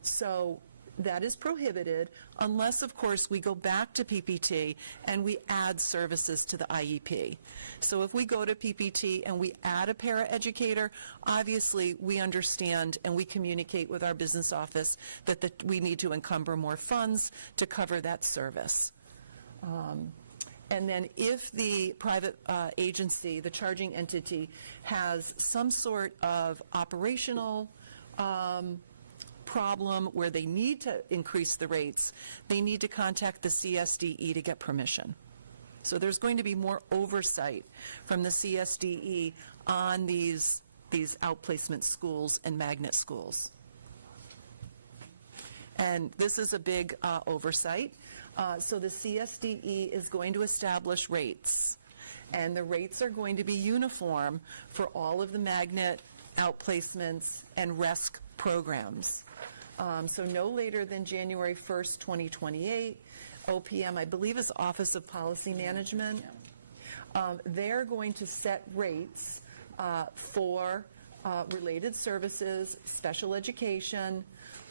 So that is prohibited unless, of course, we go back to PPT and we add services to the IEP. So if we go to PPT and we add a paraeducator, obviously we understand and we communicate with our business office that we need to encumber more funds to cover that service. And then if the private agency, the charging entity, has some sort of operational problem where they need to increase the rates, they need to contact the CSDE to get permission. So there's going to be more oversight from the CSDE on these outplacement schools and magnet schools. And this is a big oversight. So the CSDE is going to establish rates, and the rates are going to be uniform for all of the magnet outplacements and RESC programs. So no later than January 1st, 2028, OPM, I believe, is Office of Policy Management. They're going to set rates for related services, special education,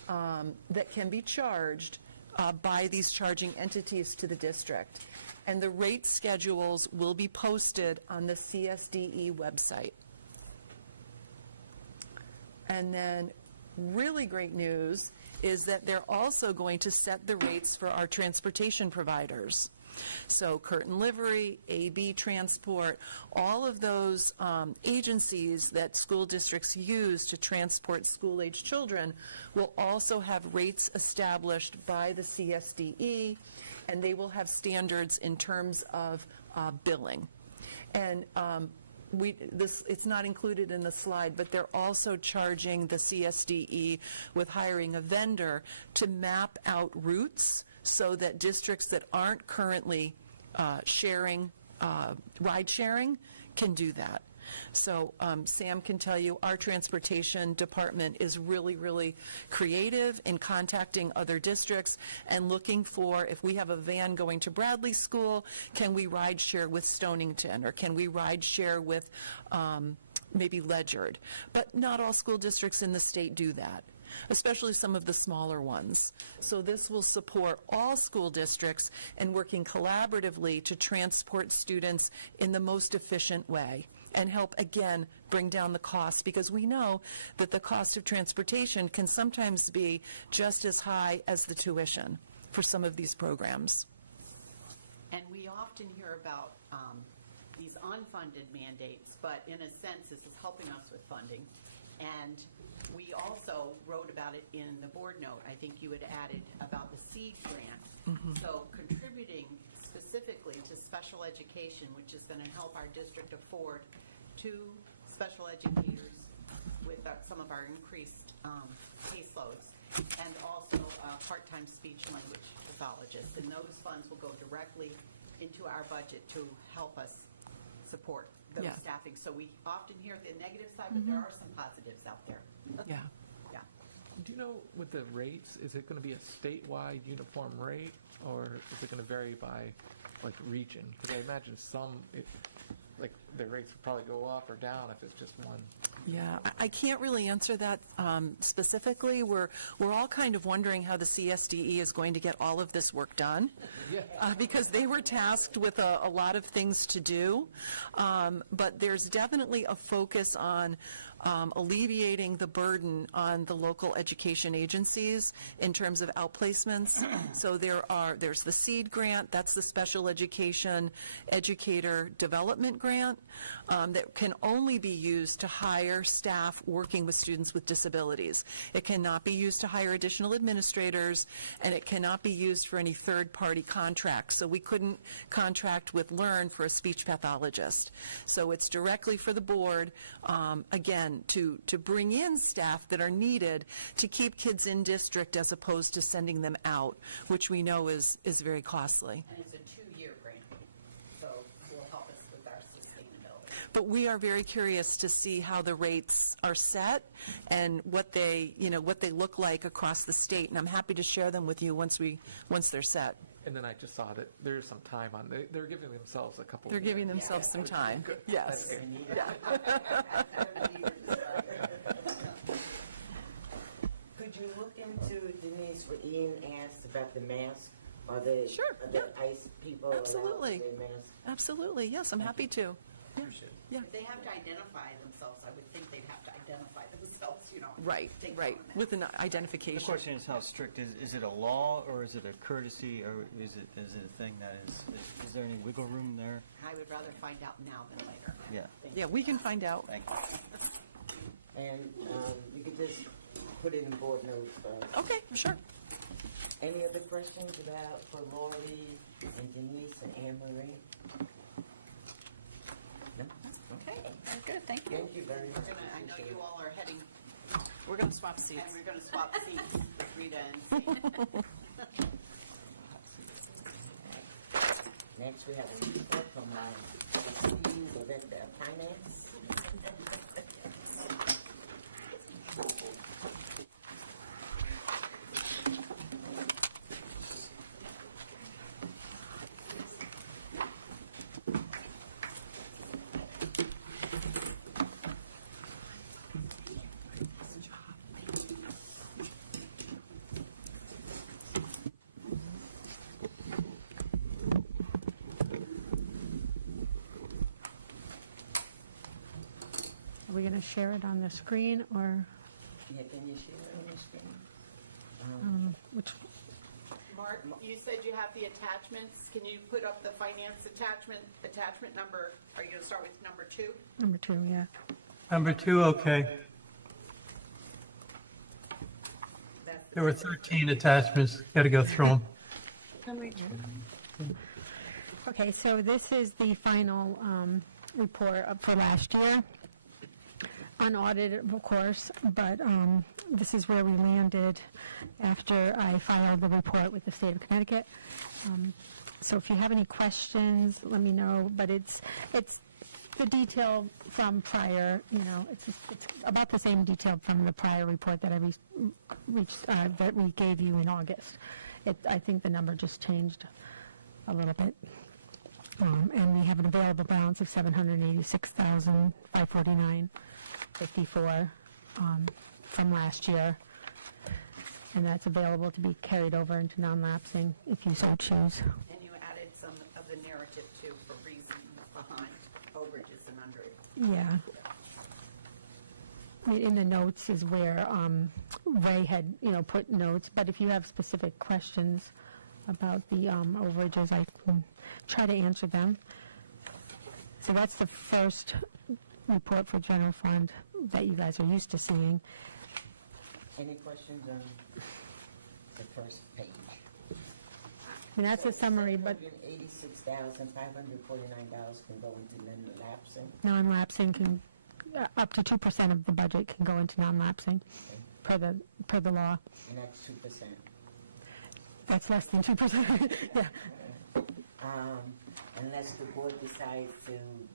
that can be charged by these charging entities to the district. And the rate schedules will be posted on the CSDE website. And then really great news is that they're also going to set the rates for our transportation providers. So Curtin Livery, AB Transport, all of those agencies that school districts use to transport school-age children will also have rates established by the CSDE, and they will have standards in terms of billing. And it's not included in the slide, but they're also charging the CSDE with hiring a vendor to map out routes so that districts that aren't currently sharing, ride sharing, can do that. So Sam can tell you our transportation department is really, really creative in contacting other districts and looking for, if we have a van going to Bradley School, can we ride share with Stonington, or can we ride share with maybe Ledyard? But not all school districts in the state do that, especially some of the smaller ones. So this will support all school districts in working collaboratively to transport students in the most efficient way and help, again, bring down the cost, because we know that the cost of transportation can sometimes be just as high as the tuition for some of these programs. And we often hear about these unfunded mandates, but in a sense, this is helping us with funding. And we also wrote about it in the board note. I think you had added about the SEED grant. So contributing specifically to special education, which is going to help our district afford 2 special educators with some of our increased caseloads, and also part-time speech language pathologists. And those funds will go directly into our budget to help us support those staffing. So we often hear the negative side, but there are some positives out there. Yeah. Yeah. Do you know, with the rates, is it going to be a statewide uniform rate, or is it going to vary by, like, region? Because I imagine like, the rates would probably go up or down if it's just one. Yeah, I can't really answer that specifically. We're all kind of wondering how the CSDE is going to get all of this work done, because they were tasked with a lot of things to do. But there's definitely a focus on alleviating the burden on the local education agencies in terms of outplacements. So there's the SEED grant, that's the Special Education Educator Development Grant, that can only be used to hire staff working with students with disabilities. It cannot be used to hire additional administrators, and it cannot be used for any third-party contracts. So we couldn't contract with Learn for a speech pathologist. So it's directly for the board, again, to bring in staff that are needed to keep kids in district as opposed to sending them out, which we know is very costly. And it's a 2-year grant, so it will help us with our sustainability. But we are very curious to see how the rates are set and what they look like across the state, and I'm happy to share them with you once they're set. And then I just saw that there's some time on. They're giving themselves a couple. They're giving themselves some time. Yes. Could you look into, Denise, what Ian asked about the mask? Are the ICE people Absolutely. allowed to wear masks? Absolutely. Yes, I'm happy to. Yeah. If they have to identify themselves, I would think they'd have to identify themselves, Right, with an identification. The question is, how strict is it a law, or is it a courtesy, or is it a thing that is there any wiggle room there? I would rather find out now than later. Yeah. Yeah, we can find out. Thank you. And you could just put it in board notes first. Okay, sure. Any other questions for Lori and Denise and Anne Marie? No? Okay. Good, thank you. Thank you very much. I know you all are heading, We're going to swap seats. and we're going to swap seats with Rita and Steve. Next, we have a report from my esteemed Director of Finance. Are we going to share it on the screen or Yeah, can you share it on the screen? which? Mark, you said you have the attachments. Can you put up the finance attachment number? Are you going to start with number 2? Number 2, yeah. Number 2, okay. That's There were 13 attachments. Got to go through them. Okay, so this is the final report for last year. Unaudited, of course, but this is where we landed after I filed the report with the state of Connecticut. So if you have any questions, let me know. But it's the detail from prior. It's about the same detail from the prior report that that we gave you in August. I think the number just changed a little bit. And we have an available balance of $786,549.54 from last year, and that's available to be carried over into non-lapsing if you so choose. And you added some of the narrative too for reasons behind overages and underage. Yeah. In the notes is where Ray had, put notes, but if you have specific questions about the overages, I can try to answer them. So that's the first report for general fund that you guys are used to seeing. Any questions on the first page? And that's a summary, but $186,549 can go into non-lapsing. non-lapsing can, up to 2% of the budget can go into non-lapsing per the law. And that's 2%. That's less than 2%. Yeah. Unless the board decides to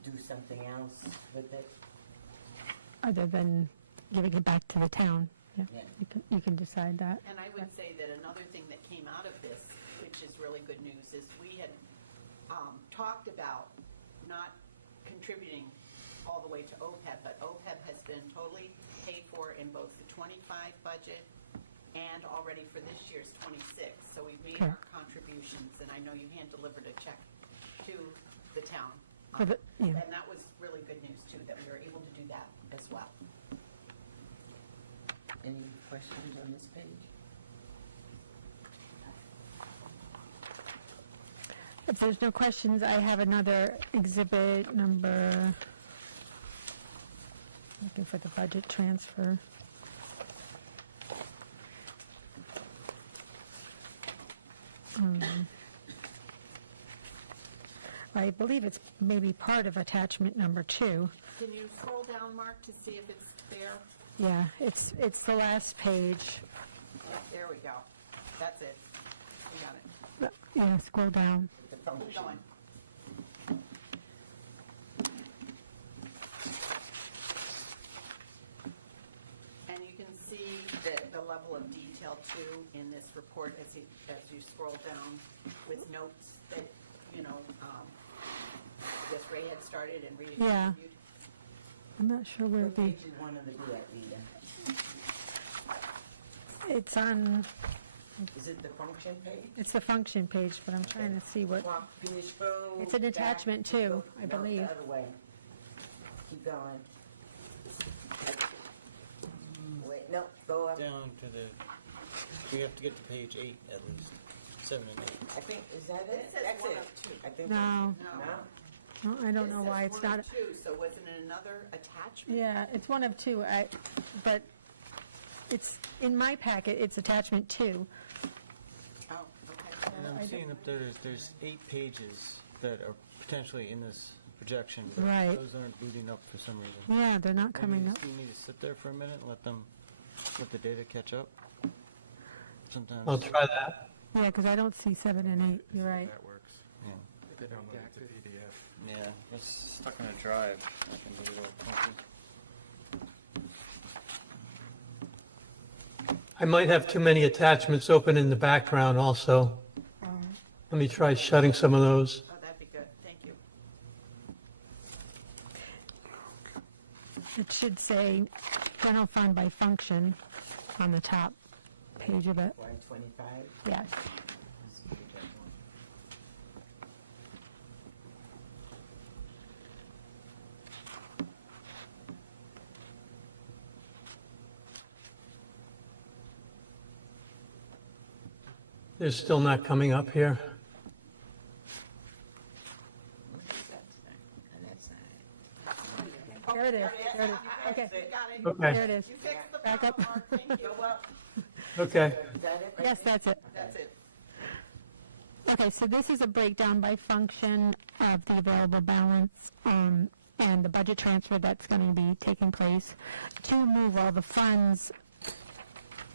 do something else with it. Other than giving it back to the town. Yeah. Yeah. You can decide that. And I would say that another thing that came out of this, which is really good news, is we had talked about not contributing all the way to OPEB, but OPEB has been totally paid for in both the 25 budget and already for this year's 26. So we've made our contributions, and I know you hand-delivered a check to the town. Yeah. And that was really good news, too, that we were able to do that as well. Any questions on this page? If there's no questions, I have another exhibit number, looking for the budget transfer. I believe it's maybe part of attachment number 2. Can you scroll down, Mark, to see if it's there? Yeah, it's the last page. There we go. That's it. We got it. Yeah, scroll down. The function. Keep going. And you can see the level of detail, too, in this report as you scroll down with notes that, just Ray had started and Rita Yeah. continued. I'm not sure where What page you wanted to be at, Rita? it's on. Is it the function page? It's the function page, but I'm trying to see what. Can you scroll It's an back attachment and too, go- I no, believe. the other way. Keep going. Wait, no, go up. Down to we have to get to page 8 at least, 7 and 8. I think, is that it? It says That's one it. of two. I think No. that's- No. No? No, I don't know why It it's says one not. of two, so wasn't it another attachment? Yeah, it's one of 2. But it's, in my packet, it's attachment 2. Oh, okay. And I'm seeing up there's 8 pages that are potentially in this projection. But Right. those aren't booting up for some reason. Yeah, they're not coming up. Do you need to sit there for a minute and let the data catch up? Sometimes. I'll try that. Yeah, because I don't see 7 and 8, you're right. That works. Yeah. They don't look at the PDF. Yeah, it's stuck in a drive. I can do it all funky. I might have too many attachments open in the background also. Let me try shutting some of those. Oh, that'd be good. Thank you. It should say general fund by function on the top page of it. 125? Yes. They're still not coming up here. There it is. There it is. Okay. Okay. There it is. Back up. Okay. Yes, that's it. That's it. Okay, so this is a breakdown by function of the available balance and the budget transfer that's going to be taking place to move all the funds,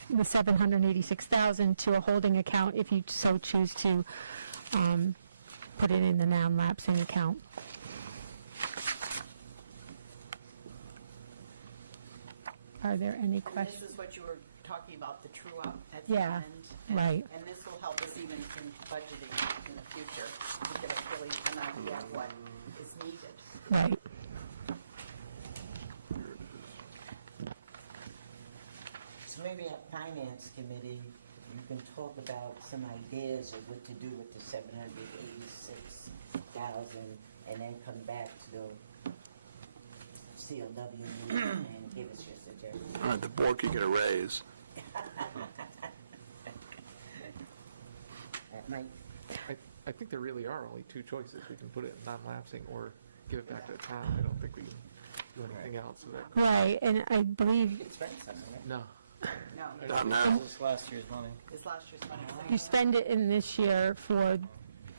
the $786,000, to a holding account if you so choose to put it in the non-lapsing account. Are there any And questions? this is what you were talking about, the true up at the Yeah, end. And- right. And this will help us even in budgeting in the future to get us really an idea of what is needed. Right. So maybe at Finance Committee, you can talk about some ideas of what to do with the $786,000 and then come back to the CLW meeting and give us your suggestions. The board could get a raise. That might, I think there really are only 2 choices. We can put it in non-lapsing or give it back to the town. I don't think we can do anything else with that. Right, and I believe No. No. Not now. It's last year's money. It's last year's money. you spend it in this year for,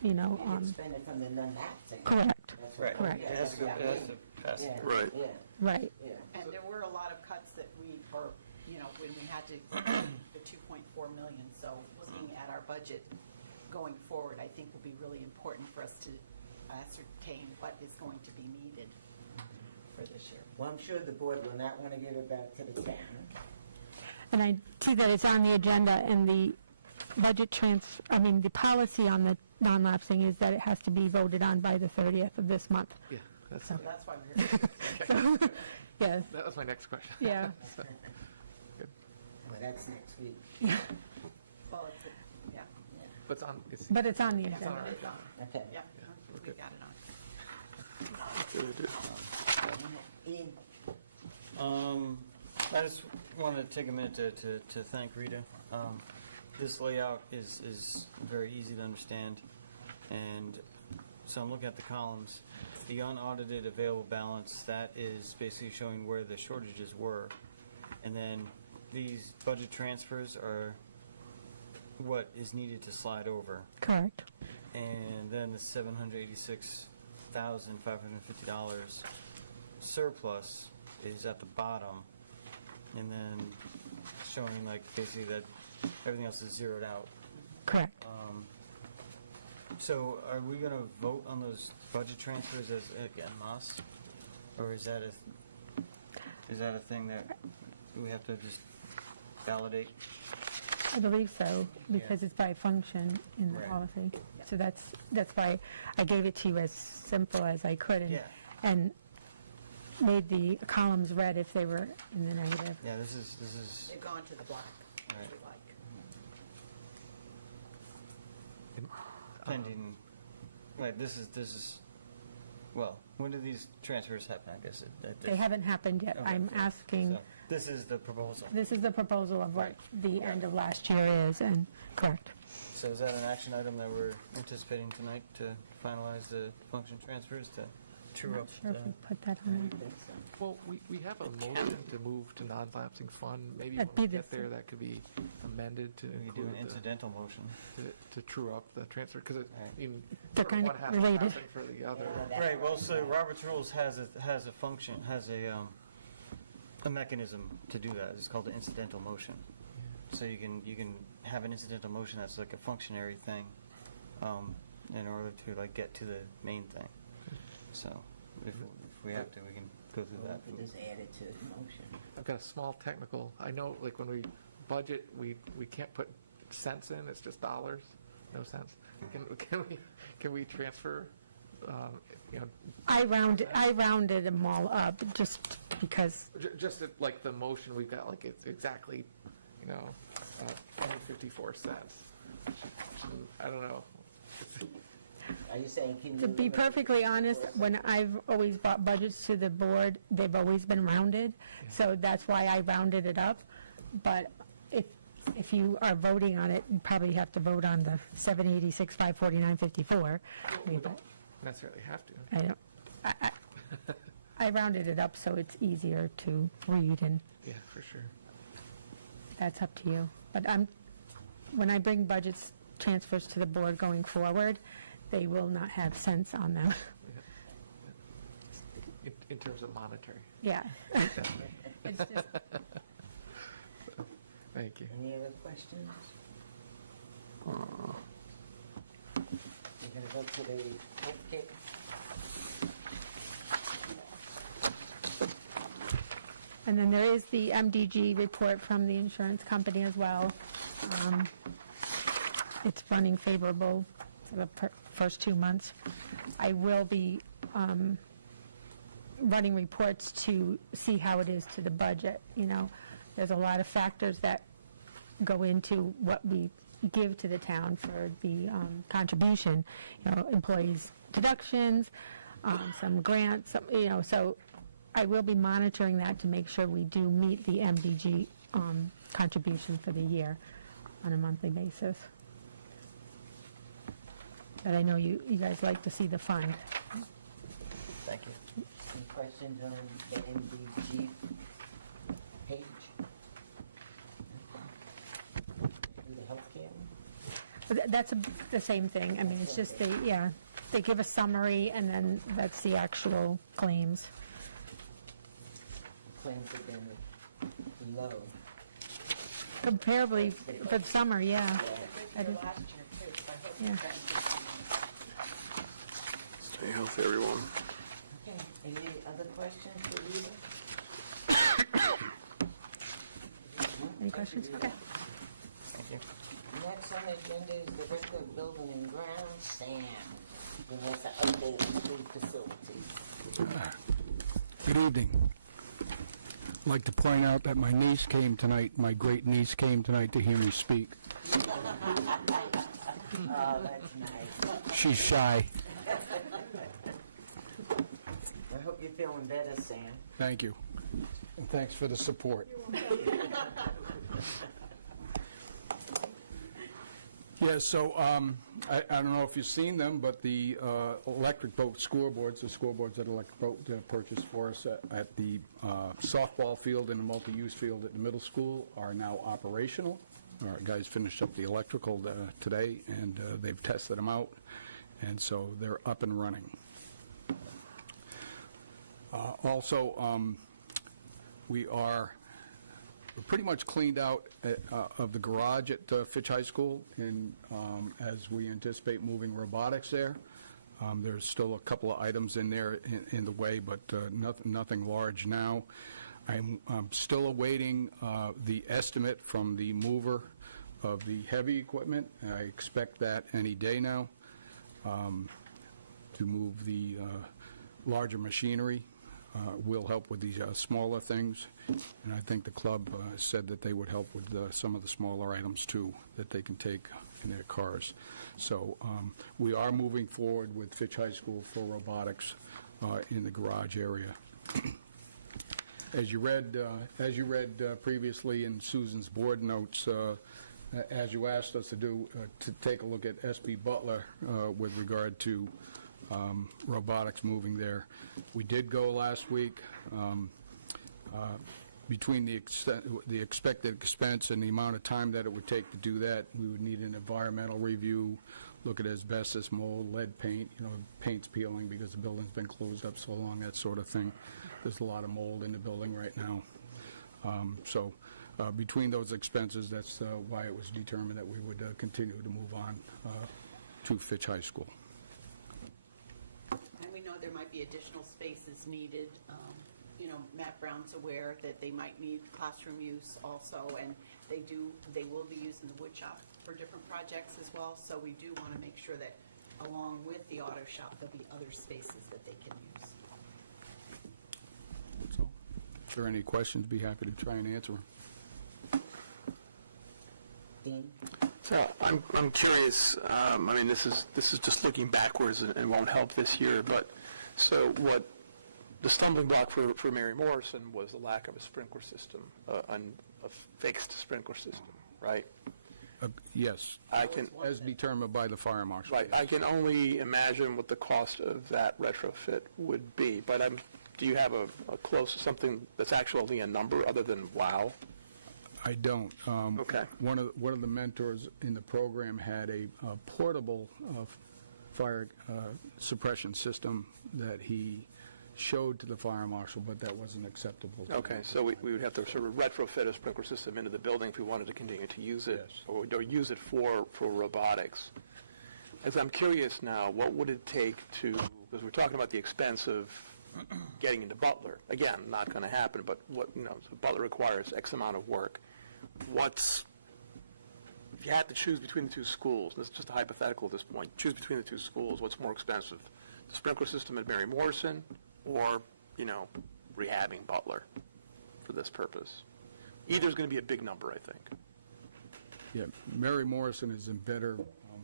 you can spend it from the non-lapsing. correct. That's Correct. right. It has to go, it has to pass. Yeah, Right. yeah, Right. yeah. And there were a lot of cuts that we, or, you know, when we had to, the 2.4 million. So looking at our budget going forward, I think will be really important for us to ascertain what is going to be needed for this year. Well, I'm sure the board will not want to give it back to the town. And I see that it's on the agenda, and the budget the policy on the non-lapsing is that it has to be voted on by the 30th of this month. Yeah, that's, So that's why we're here. Yeah, that was my next question. yeah. So, Well, that's next week. Well, it's, yeah, but it's on, it's, But it's on the it's on agenda. our it's on. Okay. Yeah, we're we good. got it on. Ian, I just wanted to take a minute to thank Rita. This layout is very easy to understand, and so I'm looking at the columns. The unaudited available balance, that is basically showing where the shortages were, and then these budget transfers are what is needed to slide over. Correct. And then the $786,550 surplus is at the bottom, and then showing like basically that everything else is zeroed out. Correct. So are we going to vote on those budget transfers as en masse, or is that a thing that we have to just validate? I believe so, because it's by function in the Right. policy. So that's why I gave it to you as simple as I could, and made the columns red if they were in the negative. Yeah, this is They've gone to the black, if Right. you like. pending. Right, this is. Well, when do these transfers happen? I guess They haven't happened yet. Okay. I'm asking, So this is the proposal. this is the proposal of what the end of last year is, and correct. So is that an action item that we're anticipating tonight to finalize the function transfers to true Not up sure if the- we put that on there. Well, we have a motion to move to non-lapsing fund. Maybe That'd when we be the get there, that could be amended to We could do include an incidental motion. to true up the transfer, because They're one kind of has to related. happen for the other. Right, well, so Robert's Rules has a function, has a mechanism to do that. It's called the incidental motion. So you can have an incidental motion that's like a functionary thing, in order to like get to the main thing. So if we have to, we can go through that. Just add it to the motion. I've got a small technical. I know, like when we budget, we can't put cents in. It's just dollars, no cents. Can we transfer? I rounded them all up just because. Just at, like the motion we've got, like it's exactly, 54 cents. I don't know. Are you saying, can you? To be perfectly honest, when I've always brought budgets to the board, they've always been rounded, so that's why I rounded it up. But if you are voting on it, you probably have to vote on the 786, 549, 54. We don't necessarily have to. I don't. I rounded it up so it's easier to read, and Yeah, for sure. that's up to you. But when I bring budgets transfers to the board going forward, they will not have cents on them. In terms of monetary. Yeah. It's just, Thank you. Any other questions? We're going to go to the healthcare. and then there is the MDG report from the insurance company as well. It's running favorable for the first 2 months. I will be running reports to see how it is to the budget. There's a lot of factors that go into what we give to the town for the contribution. Employees' deductions, some grants. So I will be monitoring that to make sure we do meet the MDG contribution for the year on a monthly basis. But I know you guys like to see the fund. Thank you. Any questions on the MDG page? Do the healthcare? That's the same thing. I mean, it's just they give a summary, and then that's the actual claims. Claims have been low. Comparably for the summer, yeah. I do. Yeah. Stay healthy, everyone. Okay, any other questions for Rita? Any questions? Okay. Thank you. Next on the agenda is the Director of Building and Grounds, Sam. And that's an update on school facilities. Good evening. I'd like to point out that my niece came tonight, my great niece came tonight to hear me speak. Oh, that's nice. She's shy. I hope you're feeling better, Sam. Thank you. And thanks for the support. Yeah, so I don't know if you've seen them, but the electric boat scoreboards, the scoreboards that electric boat purchased for us at the softball field and the multi-use field at the middle school are now operational. Our guys finished up the electrical today, and they've tested them out, and so they're up and running. Also, we're pretty much cleaned out of the garage at Fitch High School, and as we anticipate moving robotics there. There's still a couple of items in there in the way, but nothing large now. I'm still awaiting the estimate from the mover of the heavy equipment. I expect that any day now to move the larger machinery. Will help with these smaller things, and I think the club said that they would help with some of the smaller items too that they can take in their cars. So we are moving forward with Fitch High School for robotics in the garage area. As you read previously in Susan's board notes, as you asked us to do, to take a look at SB Butler with regard to robotics moving there. We did go last week. Between the expected expense and the amount of time that it would take to do that, we would need an environmental review, look at asbestos, mold, lead paint, paint's peeling because the building's been closed up so long, that sort of thing. There's a lot of mold in the building right now. So between those expenses, that's why it was determined that we would continue to move on to Fitch High School. And we know there might be additional spaces needed. Matt Brown's aware that they might need classroom use also, and they will be using the wood shop for different projects as well. So we do want to make sure that along with the auto shop, there'll be other spaces that they can use. So, if there are any questions, be happy to try and answer them. Dean? So I'm curious. I mean, this is just looking backwards and won't help this year. But so what? The stumbling block for Mary Morrison was the lack of a sprinkler system, a fixed sprinkler system, right? Yes. As determined by the fire marshal. Right. I can only imagine what the cost of that retrofit would be. But do you have a close something that's actually a number other than wow? I don't. Okay. One of the mentors in the program had a portable fire suppression system that he showed to the fire marshal, but that wasn't acceptable. Okay, so we would have to sort of retrofit a sprinkler system into the building if we wanted to continue to use it, or use it for robotics. As I'm curious now, what would it take to, because we're talking about the expense of getting into Butler. Again, not going to happen, but so Butler requires X amount of work. If you had to choose between the two schools, this is just a hypothetical at this point, choose between the two schools, what's more expensive? The sprinkler system at Mary Morrison or, rehabbing Butler for this purpose? Either's going to be a big number, I think. Yeah, Mary Morrison is in better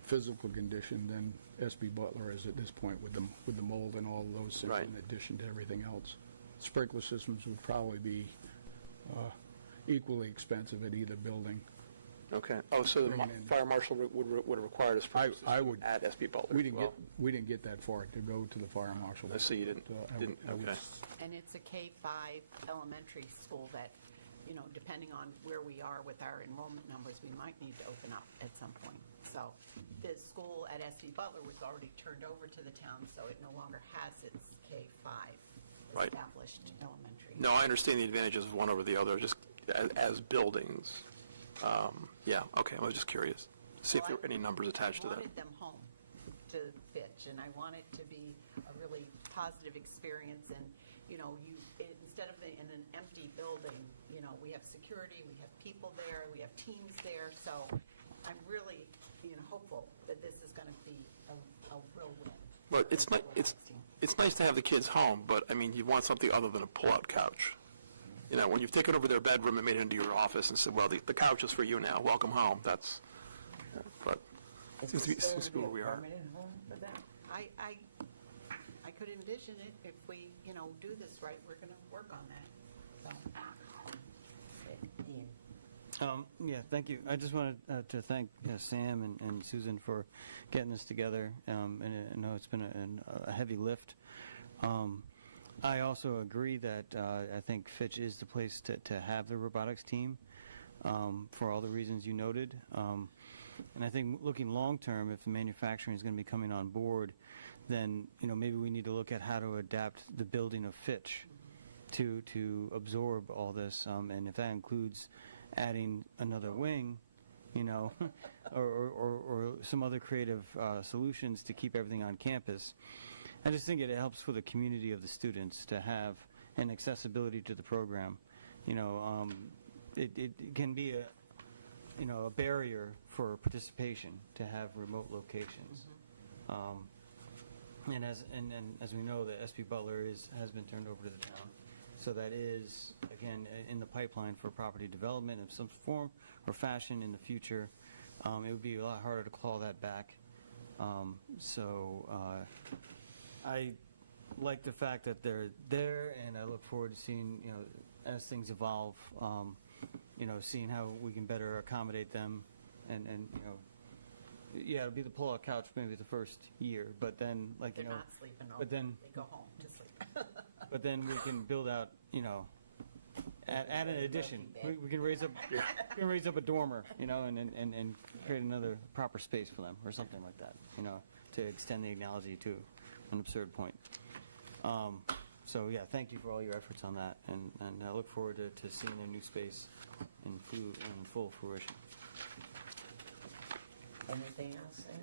physical condition than SB Butler is at this point with the mold and all of those things, right, in addition to everything else. Sprinkler systems would probably be equally expensive at either building. Okay. Oh, so the fire marshal would have required a sprinkler system at SB Butler. We didn't get that far to go to the fire marshal. I see you didn't. Okay. And it's a K-5 elementary school that, depending on where we are with our enrollment numbers, we might need to open up at some point. So the school at SB Butler was already turned over to the town, so it no longer has its K-5 established elementary. No, I understand the advantages of one over the other, just as buildings. Yeah, okay, I was just curious. See if there were any numbers attached to that. I wanted them home to Fitch, and I want it to be a really positive experience. And, instead of in an empty building, we have security, we have people there, we have teams there. So I'm really, hopeful that this is going to be a real win. But it's nice to have the kids home, but, I mean, you want something other than a pull-out couch. When you've taken over their bedroom and made it into your office and said, well, the couch is for you now, welcome home, that's, but it seems to be where we are. I could envision it if we, do this right, we're going to work on that. So. Yeah, thank you. I just wanted to thank Sam and Susan for getting this together. And I know it's been a heavy lift. I also agree that I think Fitch is the place to have the robotics team for all the reasons you noted. And I think looking long term, if the manufacturing is going to be coming on board, then maybe we need to look at how to adapt the building of Fitch to absorb all this. And if that includes adding another wing, or some other creative solutions to keep everything on campus. I just think it helps for the community of the students to have an accessibility to the program. It can be a barrier for participation to have remote locations. And as we know, the SB Butler has been turned over to the town, so that is again in the pipeline for property development of some form or fashion in the future. It would be a lot harder to claw that back. I like the fact that they're there, and I look forward to seeing, as things evolve, seeing how we can better accommodate them, and yeah, it'll be the pull-out couch maybe the first year, but then, like, They're not sleeping over. but then, They go home to sleep. but then we can build out, add an addition. We can raise up a dormer, and create another proper space for them, or something like that, to extend the analogy to an absurd point. So yeah, thank you for all your efforts on that, and I look forward to seeing their new space in full fruition. Anything else, Sam?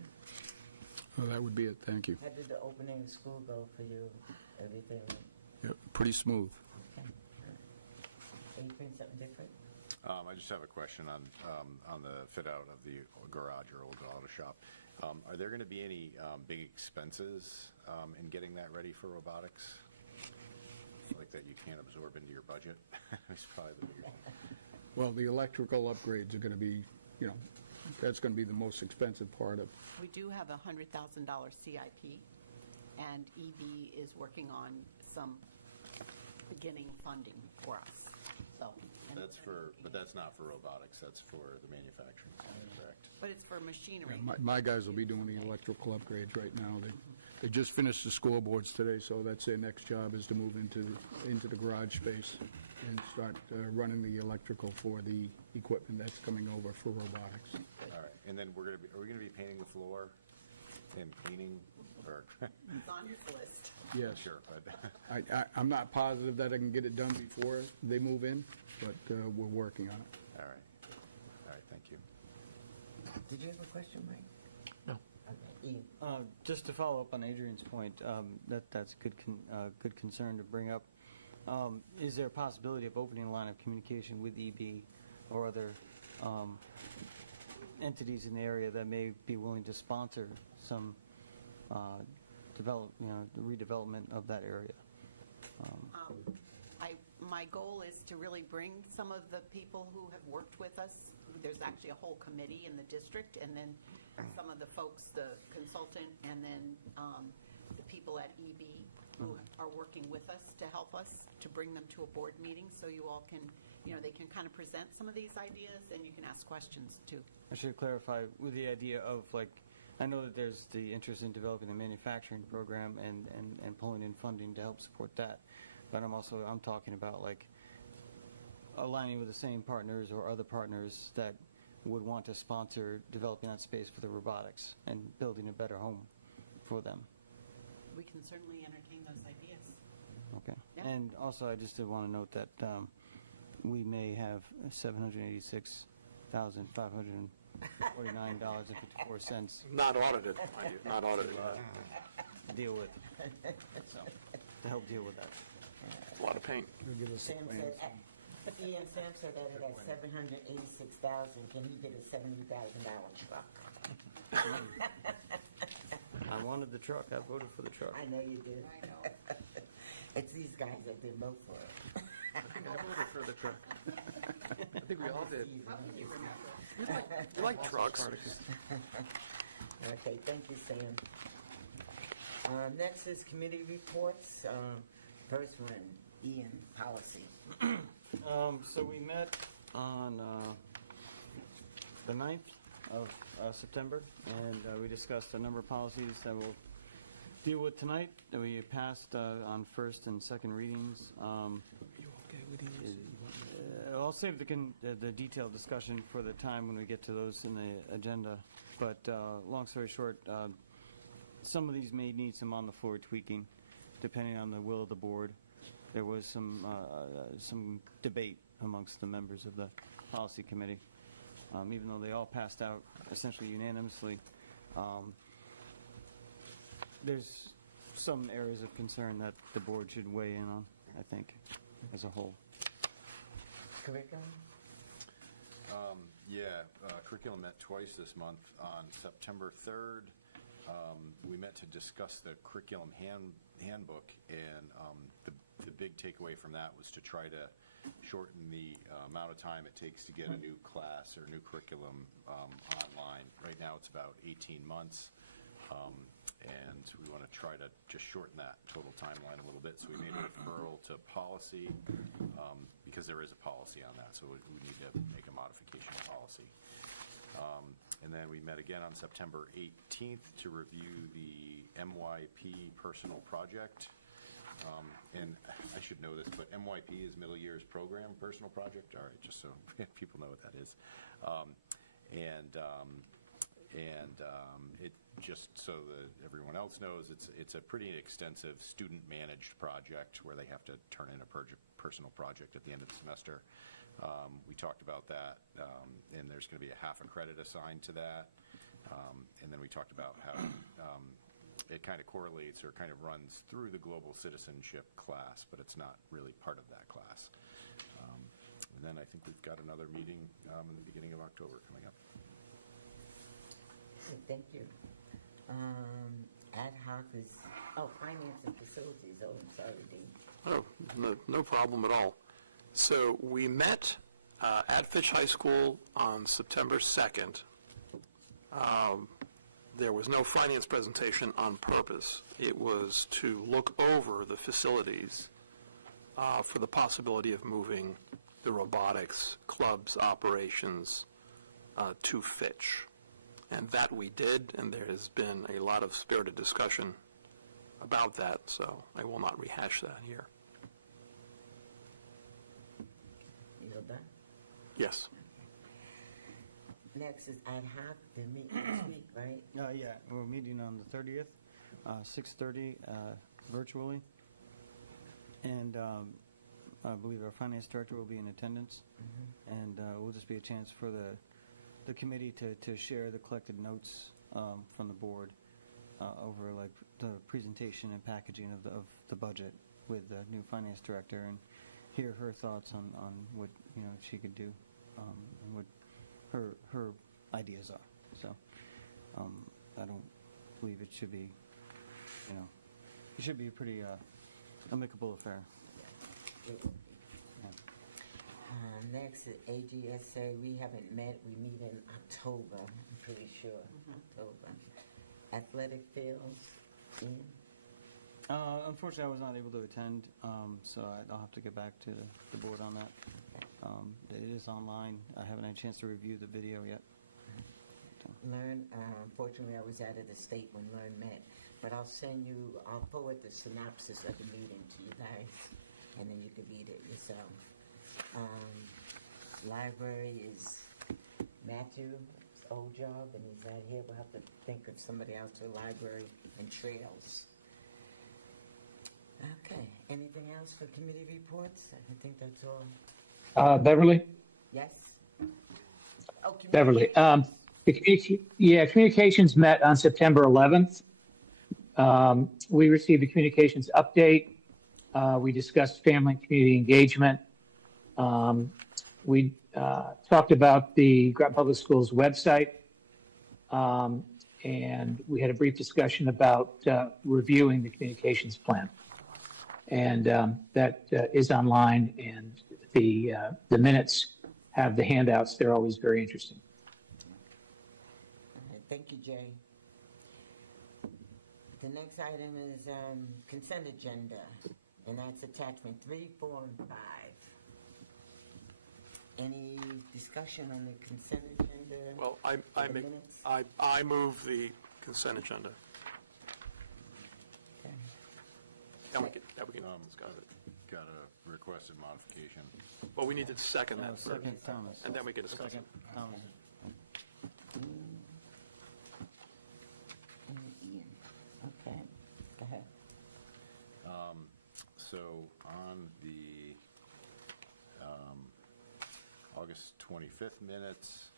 Well, that would be it. Thank you. How did the opening of school go for you? Everything? Yep, pretty smooth. Okay. Adrian, something different? I just have a question on the fit out of the garage or old auto shop. Are there going to be any big expenses in getting that ready for robotics? Like that you can't absorb into your budget? It's probably the bigger. Well, the electrical upgrades are going to be, that's going to be the most expensive part of. We do have a $100,000 CIP, and EB is working on some beginning funding for us. So, But that's not for robotics. That's for the manufacturing, correct? but it's for machinery. My guys will be doing the electrical upgrades right now. They just finished the scoreboards today, so that's their next job, is to move into the garage space and start running the electrical for the equipment that's coming over for robotics. All right, and then are we going to be painting the floor and cleaning, or? It's on his list. Yes. Sure, but I'm not positive that I can get it done before they move in, but we're working on it. All right, thank you. Did you have a question, Mike? No. Okay, Ian. Just to follow up on Adrian's point, that's good concern to bring up. Is there a possibility of opening a line of communication with EB or other entities in the area that may be willing to sponsor some redevelopment of that area? My goal is to really bring some of the people who have worked with us. There's actually a whole committee in the district, and then some of the folks, the consultant, and then the people at EB who are working with us to help us to bring them to a board meeting, so you all can, they can kind of present some of these ideas, and you can ask questions too. I should clarify with the idea of, I know that there's the interest in developing the manufacturing program and pulling in funding to help support that. But I'm talking about aligning with the same partners or other partners that would want to sponsor developing that space for the robotics and building a better home for them. We can certainly entertain those ideas. Okay. Yeah. And also, I just did want to note that we may have $786,549.54 Not audited, mind you, not audited. to deal with. So, to help deal with that. A lot of paint. Sam said, Ian, Sam said that it had 786,000. Can he get a $70,000 truck? I wanted the truck. I voted for the truck. I know you did. I know. It's these guys that did vote for it. I think I voted for the truck. I think we all did. You like trucks. Okay, thank you, Sam. Next is committee reports. First one, Ian, policy. So we met on the 9th of September, and we discussed a number of policies that we'll deal with tonight that we passed on first and second readings. I'll save the detailed discussion for the time when we get to those in the agenda. But long story short, some of these may need some on-the-floor tweaking, depending on the will of the board. There was some debate amongst the members of the policy committee, even though they all passed out essentially unanimously. There's some areas of concern that the board should weigh in on, I think, as a whole. Curriculum? Curriculum met twice this month. On September 3rd, we met to discuss the curriculum handbook, and the big takeaway from that was to try to shorten the amount of time it takes to get a new class or new curriculum online. Right now it's about 18 months, and we want to try to just shorten that total timeline a little bit. So we made a referral to policy, because there is a policy on that, so we need to make a modification of policy. And then we met again on September 18th to review the MYP personal project. And I should know this, but MYP is Middle Years Program Personal Project. All right, just so people know what that is. It just so that everyone else knows, it's a pretty extensive student-managed project where they have to turn in a personal project at the end of the semester. We talked about that, and there's going to be a half a credit assigned to that. And then we talked about how it kind of correlates or kind of runs through the global citizenship class, but it's not really part of that class. And then I think we've got another meeting in the beginning of October coming up. Thank you. Ad hoc is, finance and facilities. Oh, I'm sorry, Dean. Oh, no problem at all. So we met at Fitch High School on September 2nd. There was no finance presentation on purpose. It was to look over the facilities for the possibility of moving the robotics club's operations to Fitch. And that we did, and there has been a lot of spirited discussion about that, so I will not rehash that here. You're done? Yes. Next is ad hoc, the meet next week, right? Yeah, we're meeting on the 30th, 6:30 virtually. And I believe our finance director will be in attendance. And it will just be a chance for the committee to share the collected notes from the board over like the presentation and packaging of the budget with the new finance director and hear her thoughts on what she could do and what her ideas are. So I don't believe it should be it should be a pretty amicable affair. Next is AGSA. We haven't met. We meet in October, I'm pretty sure. October. Athletic fields. Unfortunately, I was not able to attend, so I'll have to get back to the board on that. It is online. I haven't had a chance to review the video yet. Learn. Unfortunately, I was out of the state when Learn met, but I'll forward the synopsis of the meeting to you guys, and then you can read it yourself. Library is Matthew's old job, and he's not here. We'll have to think of somebody else for library and trails. Okay. Anything else for committee reports? I think that's all. Beverly? Yes? Oh, Beverly. Communications met on September 11th. We received a communications update. We discussed family and community engagement. We talked about the Groton Public Schools website, and we had a brief discussion about reviewing the communications plan. And that is online, and the minutes have the handouts. They're always very interesting. All right, thank you, Jay. The next item is consent agenda, and that's attachment 3, 4, and 5. Any discussion on the consent agenda? Well, minutes? I move the consent agenda. Okay. Now we can discuss it. Got a requested modification. Well, we need to second that first, Second, Thomas. and then we can discuss Second, it. Thomas. Okay, go ahead. So on the August 25th minutes,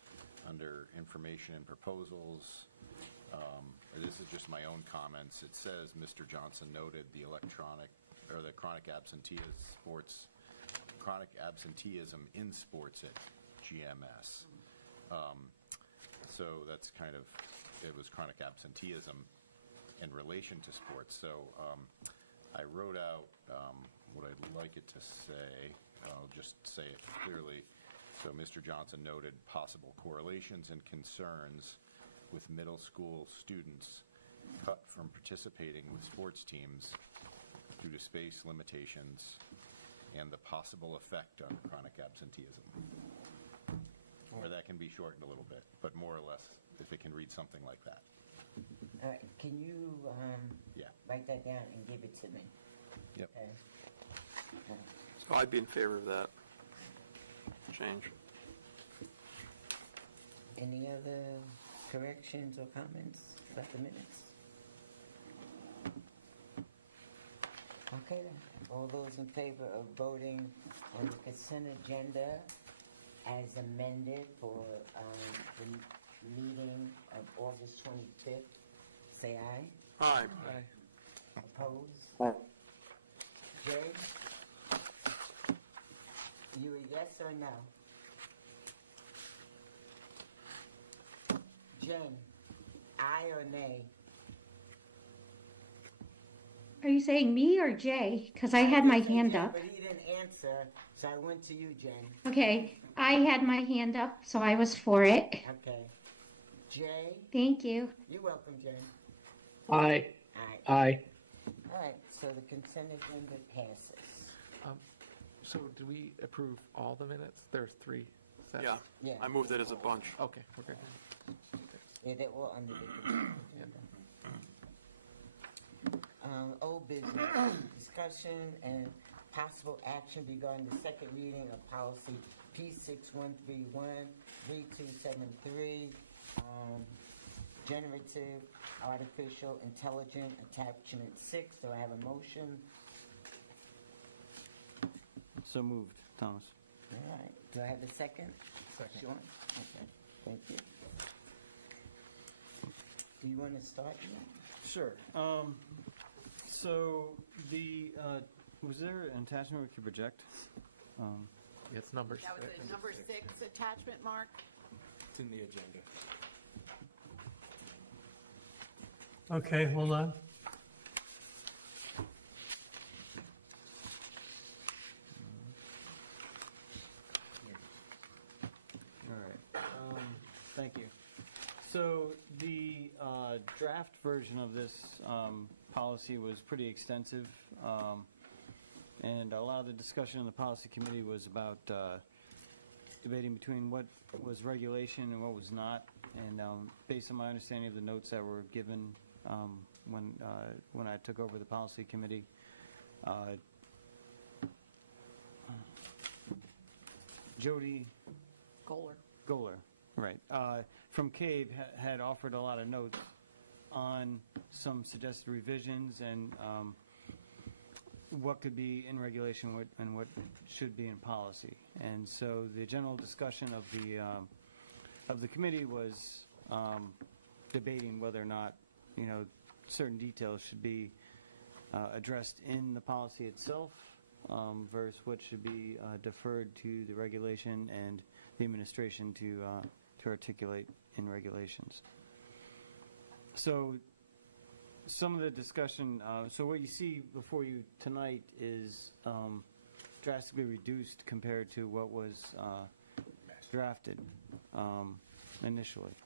under information and proposals, this is just my own comments. It says Mr. Johnson noted the chronic absenteeism in sports at GMS. So that's it was chronic absenteeism in relation to sports. So I wrote out what I'd like it to say. I'll just say it clearly. So Mr. Johnson noted possible correlations and concerns with middle school students cut from participating with sports teams due to space limitations and the possible effect on chronic absenteeism. Or that can be shortened a little bit, but more or less if it can read something like that. Can you Yeah. write that down and give it to me? Yep. Okay. So I'd be in favor of that change. Any other corrections or comments about the minutes? Okay, then. All those in favor of voting on the consent agenda as amended for the meeting of August 25th, say aye. Aye. Opposed? Jay? You a yes or no? Jen, aye or nay? Are you saying me or Jay? Because I had my hand up. But he didn't answer, so I went to you, Jen. Okay, I had my hand up, so I was for it. Okay. Jay? Thank you. You're welcome, Jen. Aye. Aye. Aye. All right, so the consent agenda passes. So do we approve all the minutes? There's 3 sets. Yeah. Yeah. I moved it as a bunch. Okay, we're good. Yeah, they're all under the consent agenda. Old business, discussion and possible action regarding the second reading of policy P6131, 3273, generative artificial intelligence attachment 6. Do I have a motion? So moved, Thomas. All right. Do I have a second? Second. Sean? Okay. Thank you. Do you want to start? Sure. So the was there an attachment we could project? It's number That was the number 6 attachment, Mark. It's in the agenda. Okay, hold on. All right. Thank you. So the draft version of this policy was pretty extensive, and a lot of the discussion in the policy committee was about debating between what was regulation and what was not. And based on my understanding of the notes that were given when I took over the policy committee, Jody Goler, right, from CAVE had offered a lot of notes on some suggested revisions and what could be in regulation and what should be in policy. And so the general discussion of the committee was debating whether or not, certain details should be addressed in the policy itself versus what should be deferred to the regulation and the administration to articulate in regulations. So some of the discussion, so what you see before you tonight is drastically reduced compared to what was drafted initially.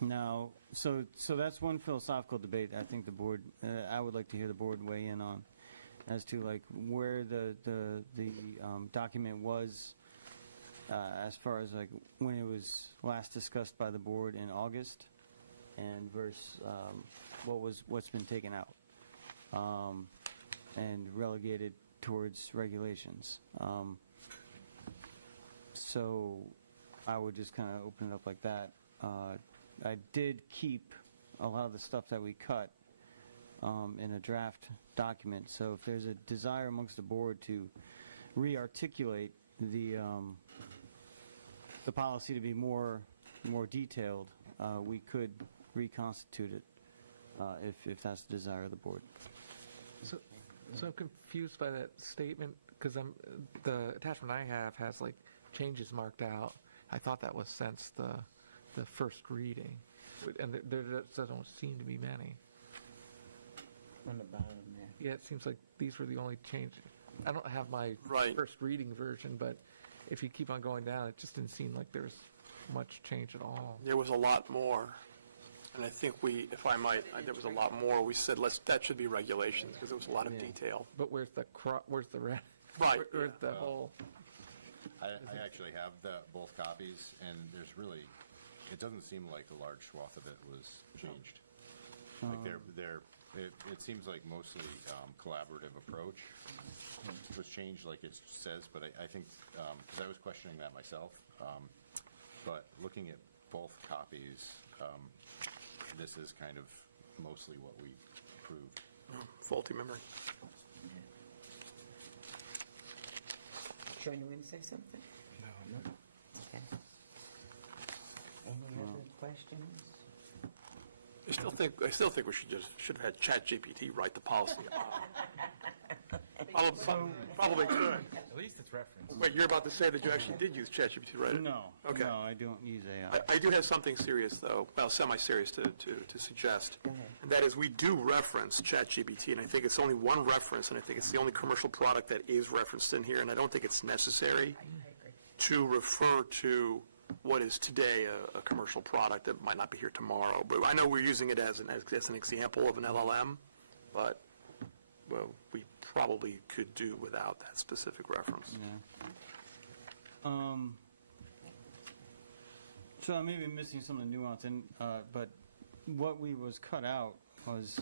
Now, so that's one philosophical debate I think the board, I would like to hear the board weigh in on, as to like where the document was as far as like when it was last discussed by the board in August, and versus what's been taken out and relegated towards regulations. So I would just kind of open it up like that. I did keep a lot of the stuff that we cut in a draft document. So if there's a desire amongst the board to re-articulate the policy to be more detailed, we could reconstitute it if that's the desire of the board. So I'm confused by that statement because the attachment I have has like changes marked out. I thought that was since the first reading, and there doesn't seem to be many. On the bottom there. Yeah, it seems like these were the only changes. I don't have my first reading version, but if you keep on going down, it just didn't seem like there was much change at all. There was a lot more. And I think if I might, there was a lot more. We said that should be regulations because there was a lot of detail. But where's the red? Right. Where's the whole? I actually have both copies, and there's really it doesn't seem like a large swath of it was changed. Like it seems like mostly collaborative approach was changed, like it says, but I think, because I was questioning that myself, but looking at both copies, this is kind of mostly what we approved. Faulty memory. Sean, you want to say something? No. Okay. Any other questions? I still think we should have had ChatGPT write the policy. Probably could. At least it's referenced. Wait, you're about to say that you actually did use ChatGPT to write it? No. Okay. No, I don't use AI. I do have something serious, though, well, semi-serious to suggest. And that is, we do reference ChatGPT, and I think it's only one reference, and I think it's the only commercial product that is referenced in here, and I don't think it's necessary to refer to what is today a commercial product that might not be here tomorrow. But I know we're using it as an example of an LLM, but well, we probably could do without that specific reference. Yeah. So I may be missing some of the nuance, but what we was cut out was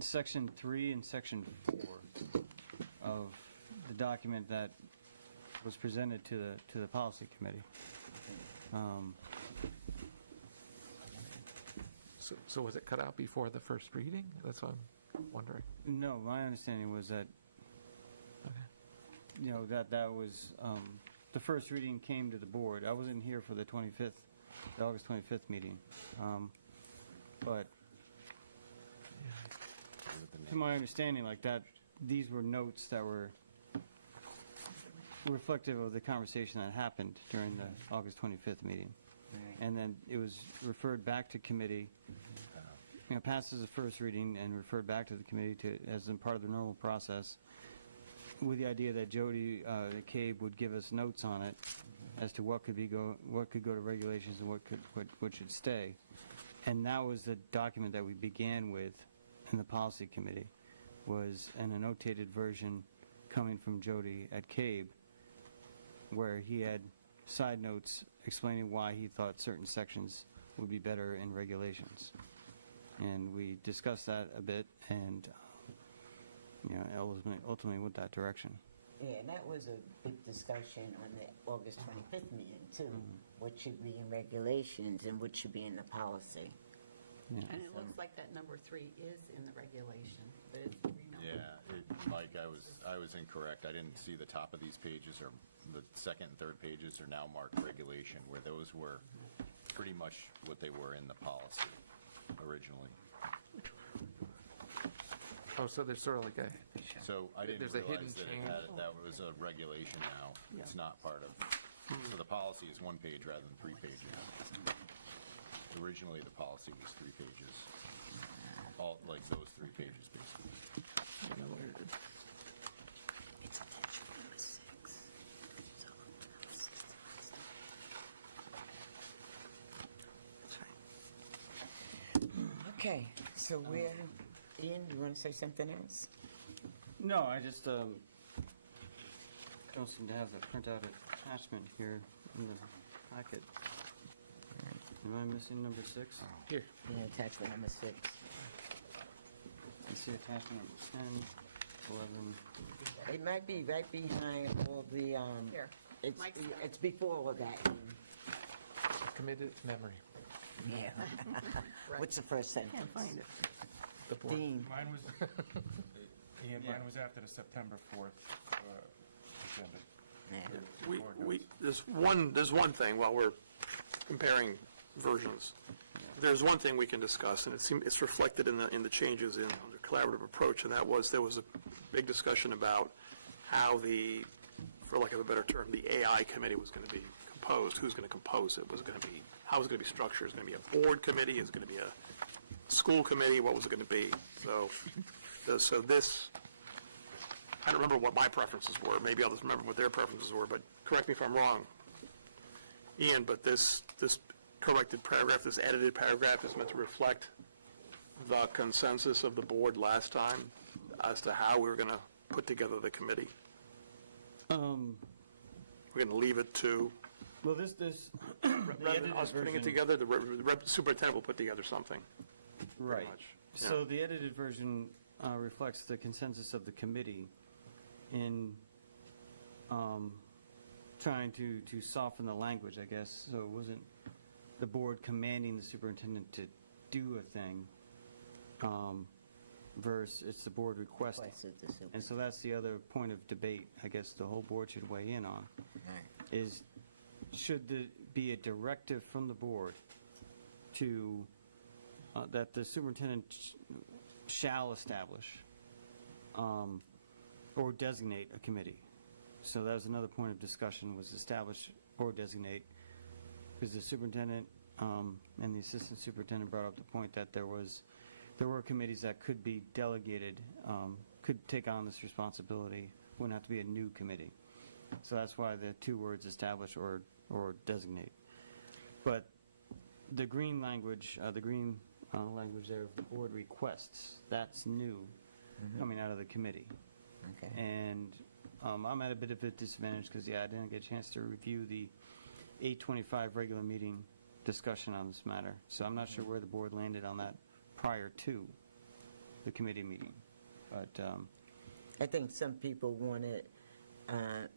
Section 3 and Section 4 of the document that was presented to the policy committee. So was it cut out before the first reading? That's what I'm wondering. No, my understanding was that, that was, the first reading came to the board. I wasn't here for the August 25th meeting. But to my understanding, like that, these were notes that were reflective of the conversation that happened during the August 25th meeting. Right. And then it was referred back to committee, passed as a first reading and referred back to the committee as in part of the normal process, with the idea that Jody Cabe would give us notes on it as to what could go to regulations and what should stay. And that was the document that we began with in the policy committee, was an annotated version coming from Jody at Cabe, where he had side notes explaining why he thought certain sections would be better in regulations. And we discussed that a bit, and ultimately went that direction. Yeah, and that was a big discussion on the August 25th meeting, too. What should be in regulations and what should be in the policy. Yeah. And it looks like that number 3 is in the regulation, but it's renumbered. Yeah, Mike, I was incorrect. I didn't see the top of these pages, or the second and third pages are now marked regulation, where those were pretty much what they were in the policy originally. Oh, so there's sort of like So I didn't there's a hidden realize that change. that was a regulation now. It's not part of. So the policy is 1 page rather than 3 pages. Originally, the policy was 3 pages. All like those 3 pages, basically. Okay, so we're, Ian, you want to say something else? No, I just don't seem to have the printout attachment here in the packet. Am I missing number 6? Here. Yeah, attachment number 6. I see attachment number 10, 11. It might be right behind all the, Here. it's before all of that. Committed memory. Yeah. What's the first sentence? Can't find it. The board. Dean. Mine was, Ian, mine was after the September 4th agenda. There's one thing while we're comparing versions. There's one thing we can discuss, and it's reflected in the changes in the collaborative approach, and that was there was a big discussion about how for lack of a better term, the AI committee was going to be composed. Who's going to compose it? How was it going to be structured? Is it going to be a board committee? Is it going to be a school committee? What was it going to be? So this, I don't remember what my preferences were. Maybe others remember what their preferences were, but correct me if I'm wrong, Ian, but this corrected paragraph, this edited paragraph is meant to reflect the consensus of the board last time as to how we were going to put together the committee. We're going to leave it to Well, this Rather than us putting it together, the superintendent will put together something. Right. much. So Yeah. the edited version reflects the consensus of the committee in trying to soften the language, I guess. So it wasn't the board commanding the superintendent to do a thing, versus it's the board requesting. And so that's the other point of debate, I guess the whole board should weigh in on, is should there be a directive from the board to, that the superintendent shall establish or designate a committee? So that was another point of discussion, was establish or designate, because the superintendent and the assistant superintendent brought up the point that there were committees that could be delegated, could take on this responsibility, wouldn't have to be a new committee. So that's why the two words establish or designate. But the green language, language there, board requests, that's new, coming out of the committee. Okay. And I'm at a bit of a disadvantage because, I didn't get a chance to review the 8:25 regular meeting discussion on this matter. So I'm not sure where the board landed on that prior to the committee meeting. But I think some people wanted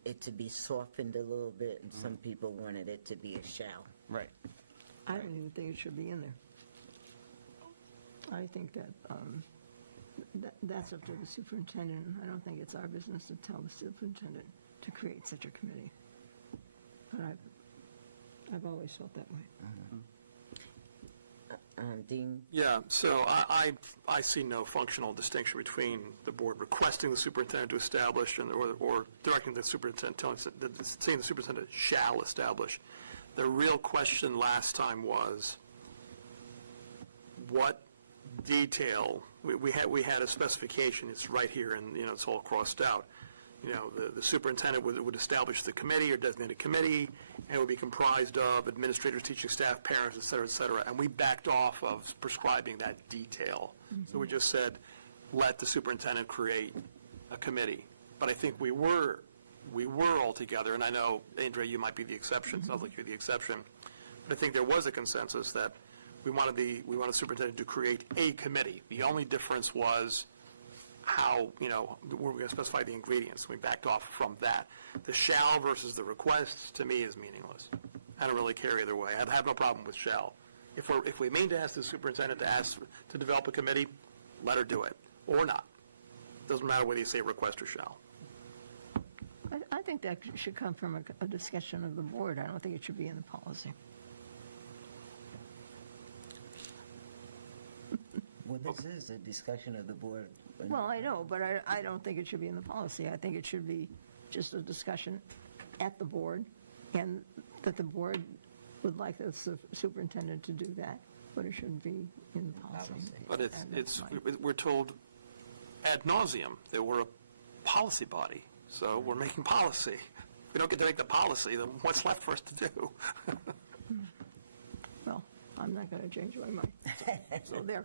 it to be softened a little bit, and some people wanted it to be a shall. Right. I don't even think it should be in there. I think that, that's up to the superintendent. I don't think it's our business to tell the superintendent to create such a committee. But I've always felt that way. Dean? Yeah, so I see no functional distinction between the board requesting the superintendent to establish or directing the superintendent, saying the superintendent shall establish. The real question last time was what detail, we had a specification, it's right here, and it's all crossed out. The superintendent would establish the committee or designate a committee, and it would be comprised of administrators, teaching staff, parents, et cetera, and we backed off of prescribing that detail. So we just said, let the superintendent create a committee. But I think we were all together, and I know, Andrea, you might be the exception, sounds like you're the exception, but I think there was a consensus that we wanted the superintendent to create a committee. The only difference was how, we're going to specify the ingredients. We backed off from that. The shall versus the request, to me, is meaningless. I don't really care either way. I have no problem with shall. If we mean to ask the superintendent to develop a committee, let her do it, or not. Doesn't matter whether you say request or shall. I think that should come from a discussion of the board. I don't think it should be in the policy. Well, this is a discussion of the board. Well, I know, but I don't think it should be in the policy. I think it should be just a discussion at the board, and that the board would like the superintendent to do that, but it shouldn't be in the policy. But we're told ad nauseum that we're a policy body, so we're making policy. If we don't get to make the policy, then what's left for us to do? Well, I'm not going to change my mind. So there.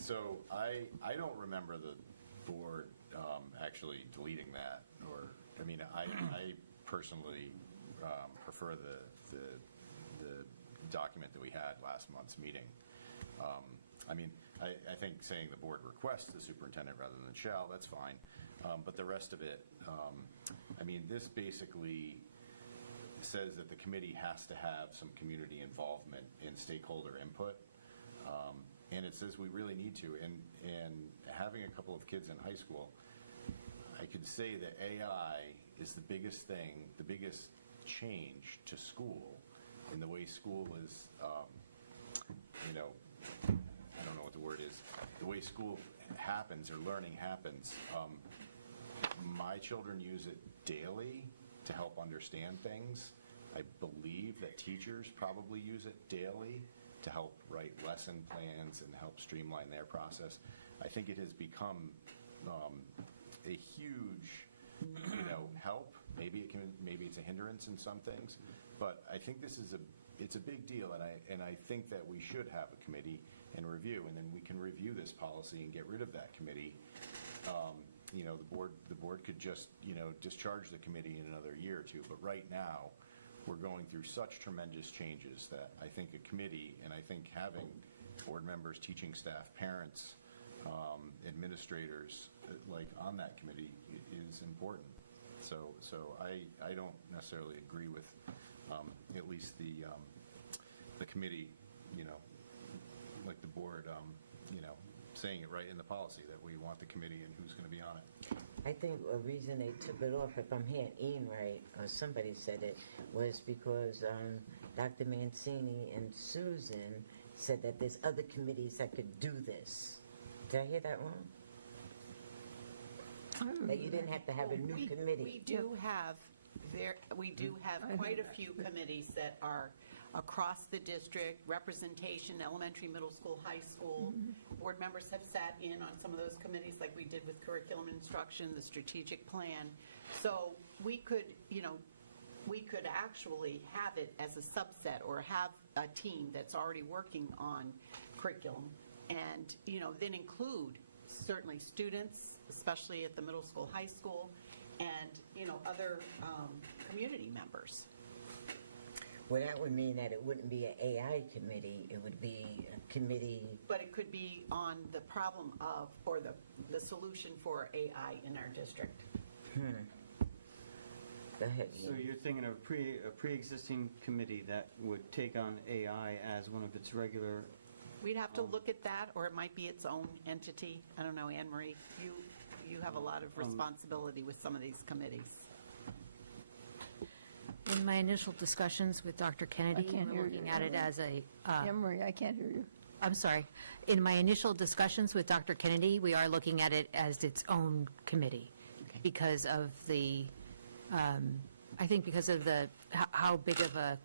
So I don't remember the board actually deleting that, or I personally prefer the document that we had last month's meeting. I think saying the board requests the superintendent rather than shall, that's fine, but the rest of it, this basically says that the committee has to have some community involvement and stakeholder input. And it says we really need to. And having a couple of kids in high school, I could say that AI is the biggest thing, the biggest change to school in the way school is, I don't know what the word is, the way school happens or learning happens. My children use it daily to help understand things. I believe that teachers probably use it daily to help write lesson plans and help streamline their process. I think it has become a huge, help. Maybe it's a hindrance in some things, but I think it's a big deal, and I think that we should have a committee and review, and then we can review this policy and get rid of that committee the board could just, discharge the committee in another year or two. But right now, we're going through such tremendous changes that I think a committee, and I think having board members, teaching staff, parents, administrators, on that committee is important. So I don't necessarily agree with at least the committee, like the board, saying it right in the policy that we want the committee and who's going to be on it. I think a reason they took it off, if I'm hearing Ian right, or somebody said it, was because Dr. Mancini and Susan said that there's other committees that could do this. Did I hear that wrong? That you didn't have to have a new committee. We do have quite a few committees that are across the district, representation, elementary, middle school, high school. Board members have sat in on some of those committees like we did with curriculum instruction, the strategic plan. So we could actually have it as a subset or have a team that's already working on curriculum and, then include certainly students, especially at the middle school, high school, and, other community members. Well, that would mean that it wouldn't be an AI committee, it would be a committee. But it could be on the problem of, or the solution for AI in our district. Go ahead. So you're thinking of a pre-existing committee that would take on AI as one of its regular... We'd have to look at that, or it might be its own entity. I don't know, Anne Marie, you have a lot of responsibility with some of these committees. In my initial discussions with Dr. Kennedy, we're looking at it as a... Anne-Marie, I can't hear you. I'm sorry. In my initial discussions with Dr. Kennedy, we are looking at it as its own committee because of the, I think because of the, how big of a,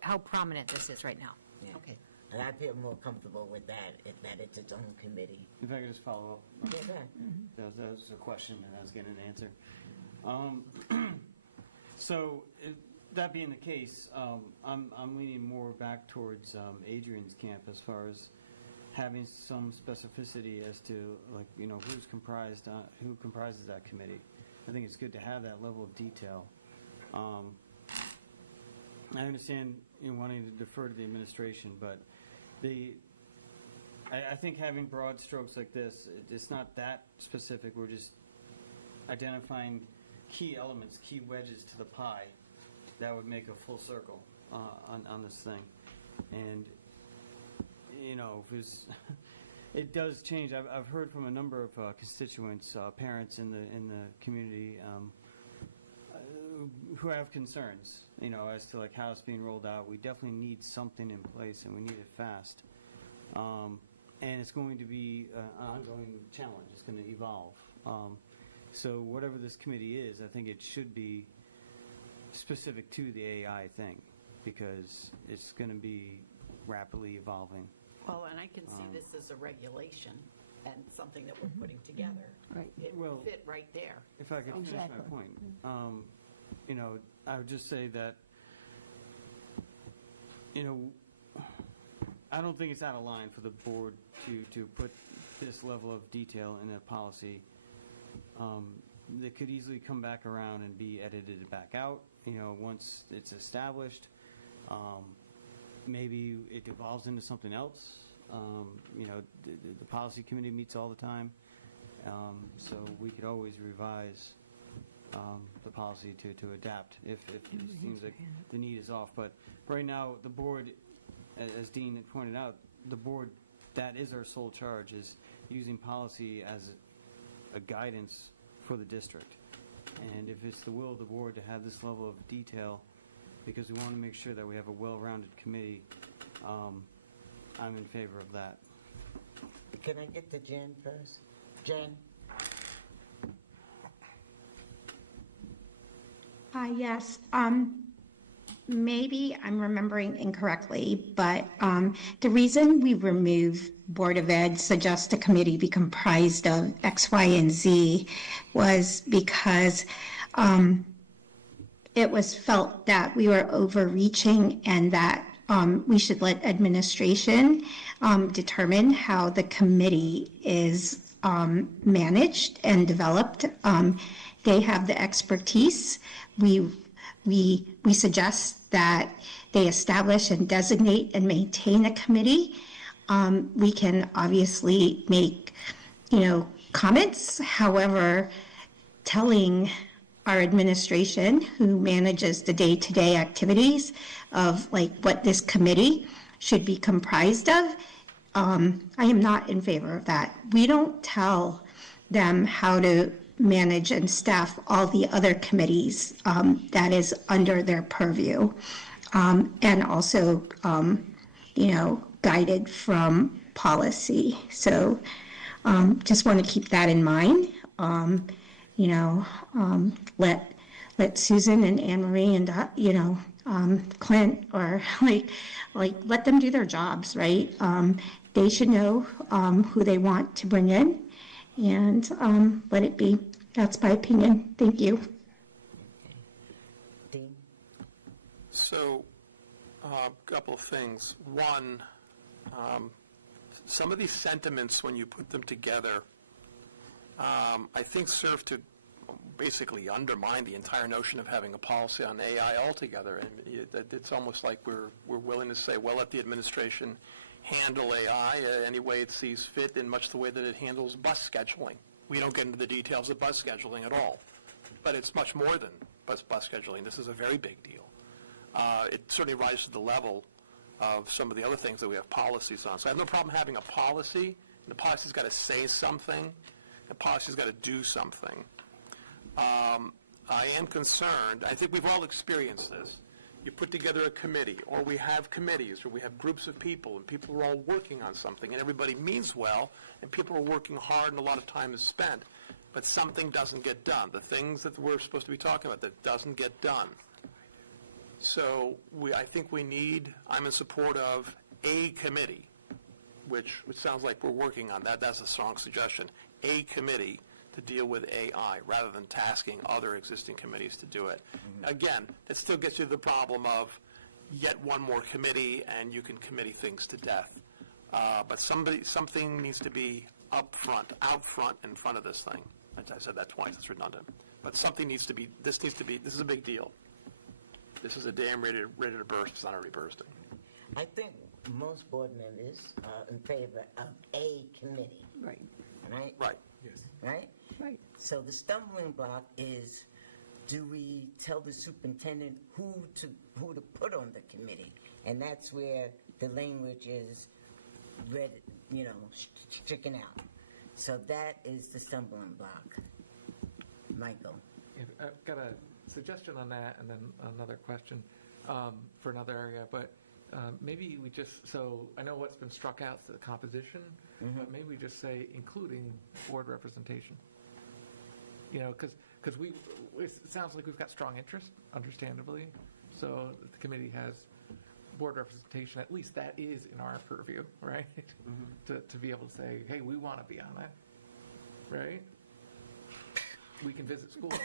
how prominent this is right now. Yeah. Okay. And I feel more comfortable with that, that it's its own committee. If I could just follow up. Yeah, go ahead. That was a question, and I was getting an answer. So, that being the case, I'm leaning more back towards Adrian's camp as far as having some specificity as to, who comprises that committee. I think it's good to have that level of detail. I understand wanting to defer to the administration, but I think having broad strokes like this, it's not that specific. We're just identifying key elements, key wedges to the pie that would make a full circle on this thing. And, it does change. I've heard from a number of constituents, parents in the community who have concerns, as to how it's being rolled out. We definitely need something in place, and we need it fast. And it's going to be an ongoing challenge. It's going to evolve. So whatever this committee is, I think it should be specific to the AI thing because it's going to be rapidly evolving. Well, and I can see this as a regulation and something that we're putting together. Right. It would fit right there. If I could finish my point, I would just say that, I don't think it's out of line for the board to put this level of detail in a policy. That could easily come back around and be edited back out, once it's established. Maybe it evolves into something else. The policy committee meets all the time, so we could always revise the policy to adapt if it seems like the need is off. But right now, the board, as Dean had pointed out, the board, that is our sole charge, is using policy as a guidance for the district. And if it's the will of the board to have this level of detail, because we want to make sure that we have a well-rounded committee, I'm in favor of that. Can I get to Jen first? Jen? Yes. Maybe I'm remembering incorrectly, but the reason we removed Board of Ed suggest a committee be comprised of X, Y, and Z was because it was felt that we were overreaching and that we should let administration determine how the committee is managed and developed. They have the expertise. We suggest that they establish and designate and maintain a committee. We can obviously make, comments. However, telling our administration, who manages the day-to-day activities of like what this committee should be comprised of, I am not in favor of that. We don't tell them how to manage and staff all the other committees that is under their purview, and also, guided from policy. So just want to keep that in mind. Let Susan and Anne Marie and Clint, or like let them do their jobs, right? They should know who they want to bring in, and let it be. That's my opinion. Thank you. Dean? So, a couple of things. One, some of these sentiments, when you put them together, I think serve to basically undermine the entire notion of having a policy on AI altogether. And it's almost like we're willing to say, well, let the administration handle AI any way it sees fit, in much the way that it handles bus scheduling. We don't get into the details of bus scheduling at all. But it's much more than bus scheduling. This is a very big deal. It certainly rises to the level of some of the other things that we have policies on. So I have no problem having a policy. And the policy's got to say something. The policy's got to do something. I am concerned. I think we've all experienced this. You put together a committee, or we have committees, or we have groups of people, and people are all working on something, and everybody means well, and people are working hard, and a lot of time is spent, but something doesn't get done. The things that we're supposed to be talking about, that doesn't get done. So I think we need, I'm in support of a committee, which sounds like we're working on that. That's a strong suggestion. A committee to deal with AI rather than tasking other existing committees to do it. Mm-hmm. Again, it still gets you to the problem of yet one more committee and you can committee things to death. But something needs to be out front in front of this thing. I said that twice, it's redundant. But something needs to be, this is a big deal. This is a dam ready to burst. It's not already bursting. I think most board members are in favor of a committee. Right. Right? Right. Yes. Right? Right. So the stumbling block is, do we tell the superintendent who to put on the committee? And that's where the language is stricken out. So that is the stumbling block. Michael? I've got a suggestion on that, and then another question for another area, but maybe we just, so I know what's been struck out is the composition, but maybe we just say including board representation. Because it sounds like we've got strong interest, understandably, so the committee has board representation, at least that is in our purview, right? To be able to say, hey, we want to be on it, right? We can visit schools.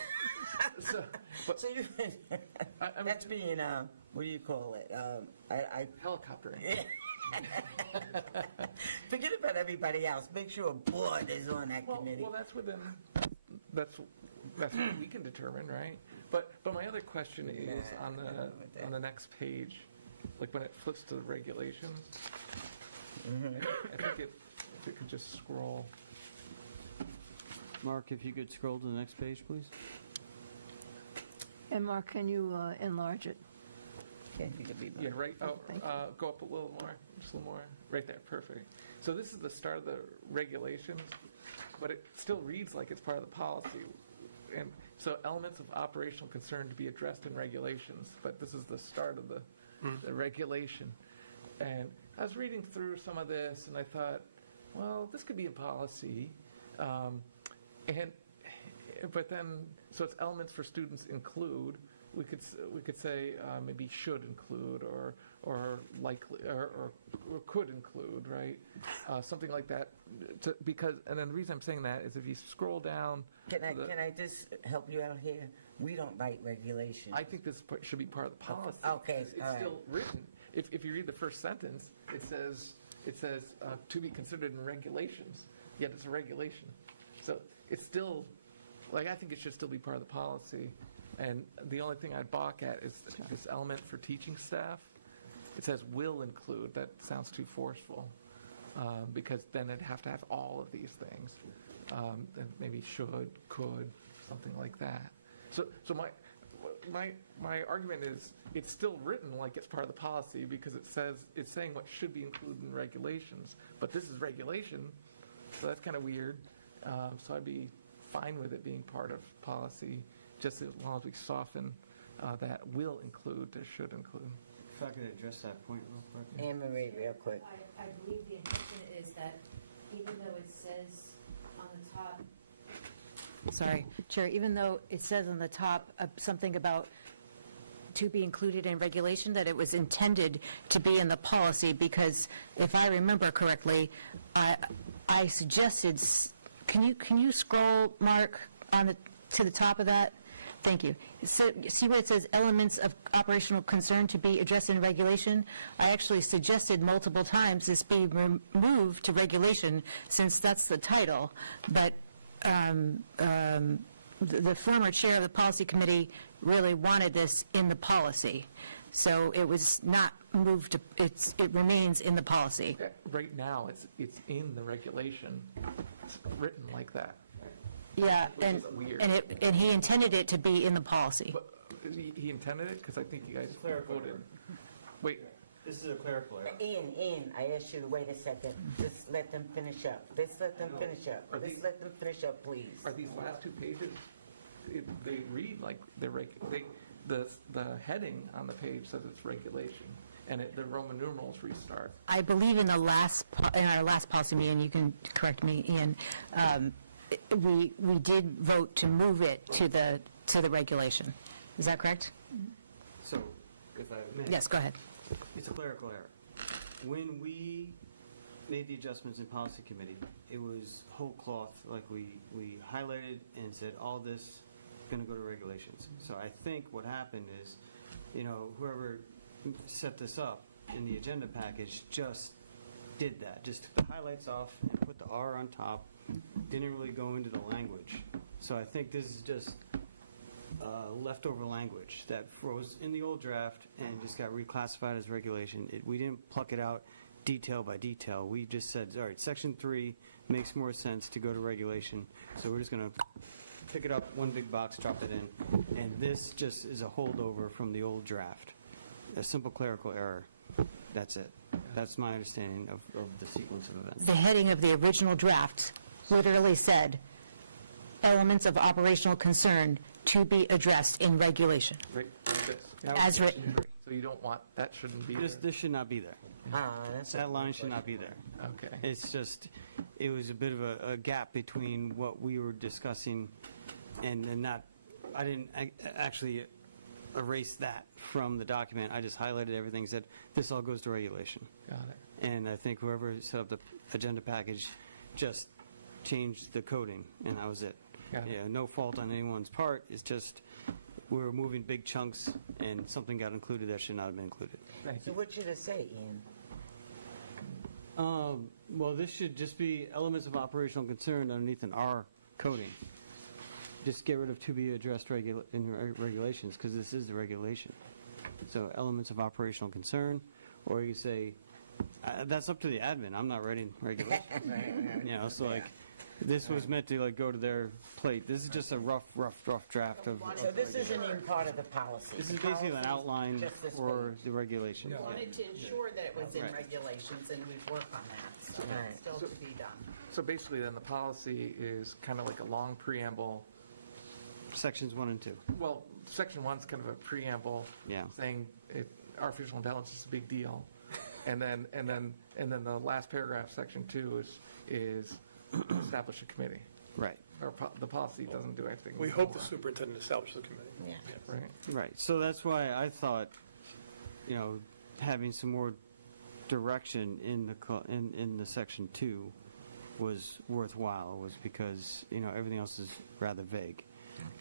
That's being, what do you call it? Helicoptering. Forget about everybody else. Make sure a board is on that committee. Well, that's what we can determine, right? But my other question is on the next page, like when it flips to the regulations. I think if it could just scroll. Mark, if you could scroll to the next page, please. And Mark, can you enlarge it? Yeah, right. Go up a little more. Just a little more. Right there. Perfect. So this is the start of the regulations, but it still reads like it's part of the policy. And so elements of operational concern to be addressed in regulations, but this is the start of the regulation. And I was reading through some of this, and I thought, well, this could be a policy. But then, so it's elements for students include. We could say maybe should include or likely or could include, right? Something like that. And then the reason I'm saying that is if you scroll down. Can I just help you out here? We don't write regulations. I think this should be part of the policy. Okay, it's still written. If you read the first sentence, it says to be considered in regulations. yet it's a regulation. So it's still, like, I think it should still be part of the policy. And the only thing I'd balk at is this element for teaching staff. It says will include. That sounds too forceful, because then it'd have to have all of these things. And maybe should, could, something like that. So my argument is it's still written like it's part of the policy because it's saying what should be included in regulations. But this is regulation, so that's kind of weird. So I'd be fine with it being part of policy, just as long as we soften that will include to should include. If I could address that point real quick. Anne Marie, real quick. I believe the intention is that even though it says on the top, sorry, Chair, even though it says on the top something about to be included in regulation, that it was intended to be in the policy, because if I remember correctly, I suggested, can you scroll, Mark, to the top of that? Thank you. So, see where it says elements of operational concern to be addressed in regulation? I actually suggested multiple times this be moved to regulation, since that's the title. But the former chair of the policy committee really wanted this in the policy. So it was not moved to, it remains in the policy. Right now, it's in the regulation. It's written like that. Yeah, Which is weird. and he intended it to be in the policy. But he intended it? Because I think you guys voted. Wait. This is a clerical error. Ian, I asked you to wait a second. Just let them finish up. Let's let them finish up. Let's let them finish up, please. Are these last two pages? They read like they're the heading on the page says it's regulation, and the Roman numerals restart. I believe in our last policy meeting, you can correct me, Ian, we did vote to move it to the regulation. Is that correct? So, if I may. Yes, go ahead. It's a clerical error. When we made the adjustments in policy committee, it was whole cloth, like we highlighted and said all this is going to go to regulations. So I think what happened is, whoever set this up in the agenda package just did that, just took the highlights off and put the R on top, didn't really go into the language. So I think this is just leftover language that froze in the old draft and just got reclassified as regulation. We didn't pluck it out detail by detail. We just said, all right, Section 3 makes more sense to go to regulation, so we're just going to pick it up, one big box, drop it in, and this just is a holdover from the old draft. A simple clerical error. That's it. That's my understanding of the sequence of events. The heading of the original draft literally said, elements of operational concern to be addressed in regulation. Right, like this. As written. So you don't want, that shouldn't be there. This should not be there. That line should not be there. Okay. It's just, it was a bit of a gap between what we were discussing and not, I didn't actually erase that from the document. I just highlighted everything, said this all goes to regulation. Got it. And I think whoever set up the agenda package just changed the coding, and that was it. Got it. Yeah, no fault on anyone's part. It's just we were moving big chunks, and something got included that should not have been included. So what should it say, Ian? Well, this should just be elements of operational concern underneath an R coding. Just get rid of to be addressed in regulations, because this is the regulation. So elements of operational concern, or you say, that's up to the admin. I'm not writing regulations. So like, this was meant to like go to their plate. This is just a rough draft of. So this isn't even part of the policy. This is basically an outline for the regulations. We wanted to ensure that it was in regulations, and we've worked on that, so it's still to be done. So basically then the policy is kind of like a long preamble. Sections 1 and 2. Well, section 1's kind of a preamble saying artificial intelligence is a big deal. And then the last paragraph, section 2 is establish a committee. Right. Or the policy doesn't do anything. We hope the superintendent establishes a committee. Yeah. Right. Right. So that's why I thought, having some more direction in the section 2 was worthwhile, was because everything else is rather vague,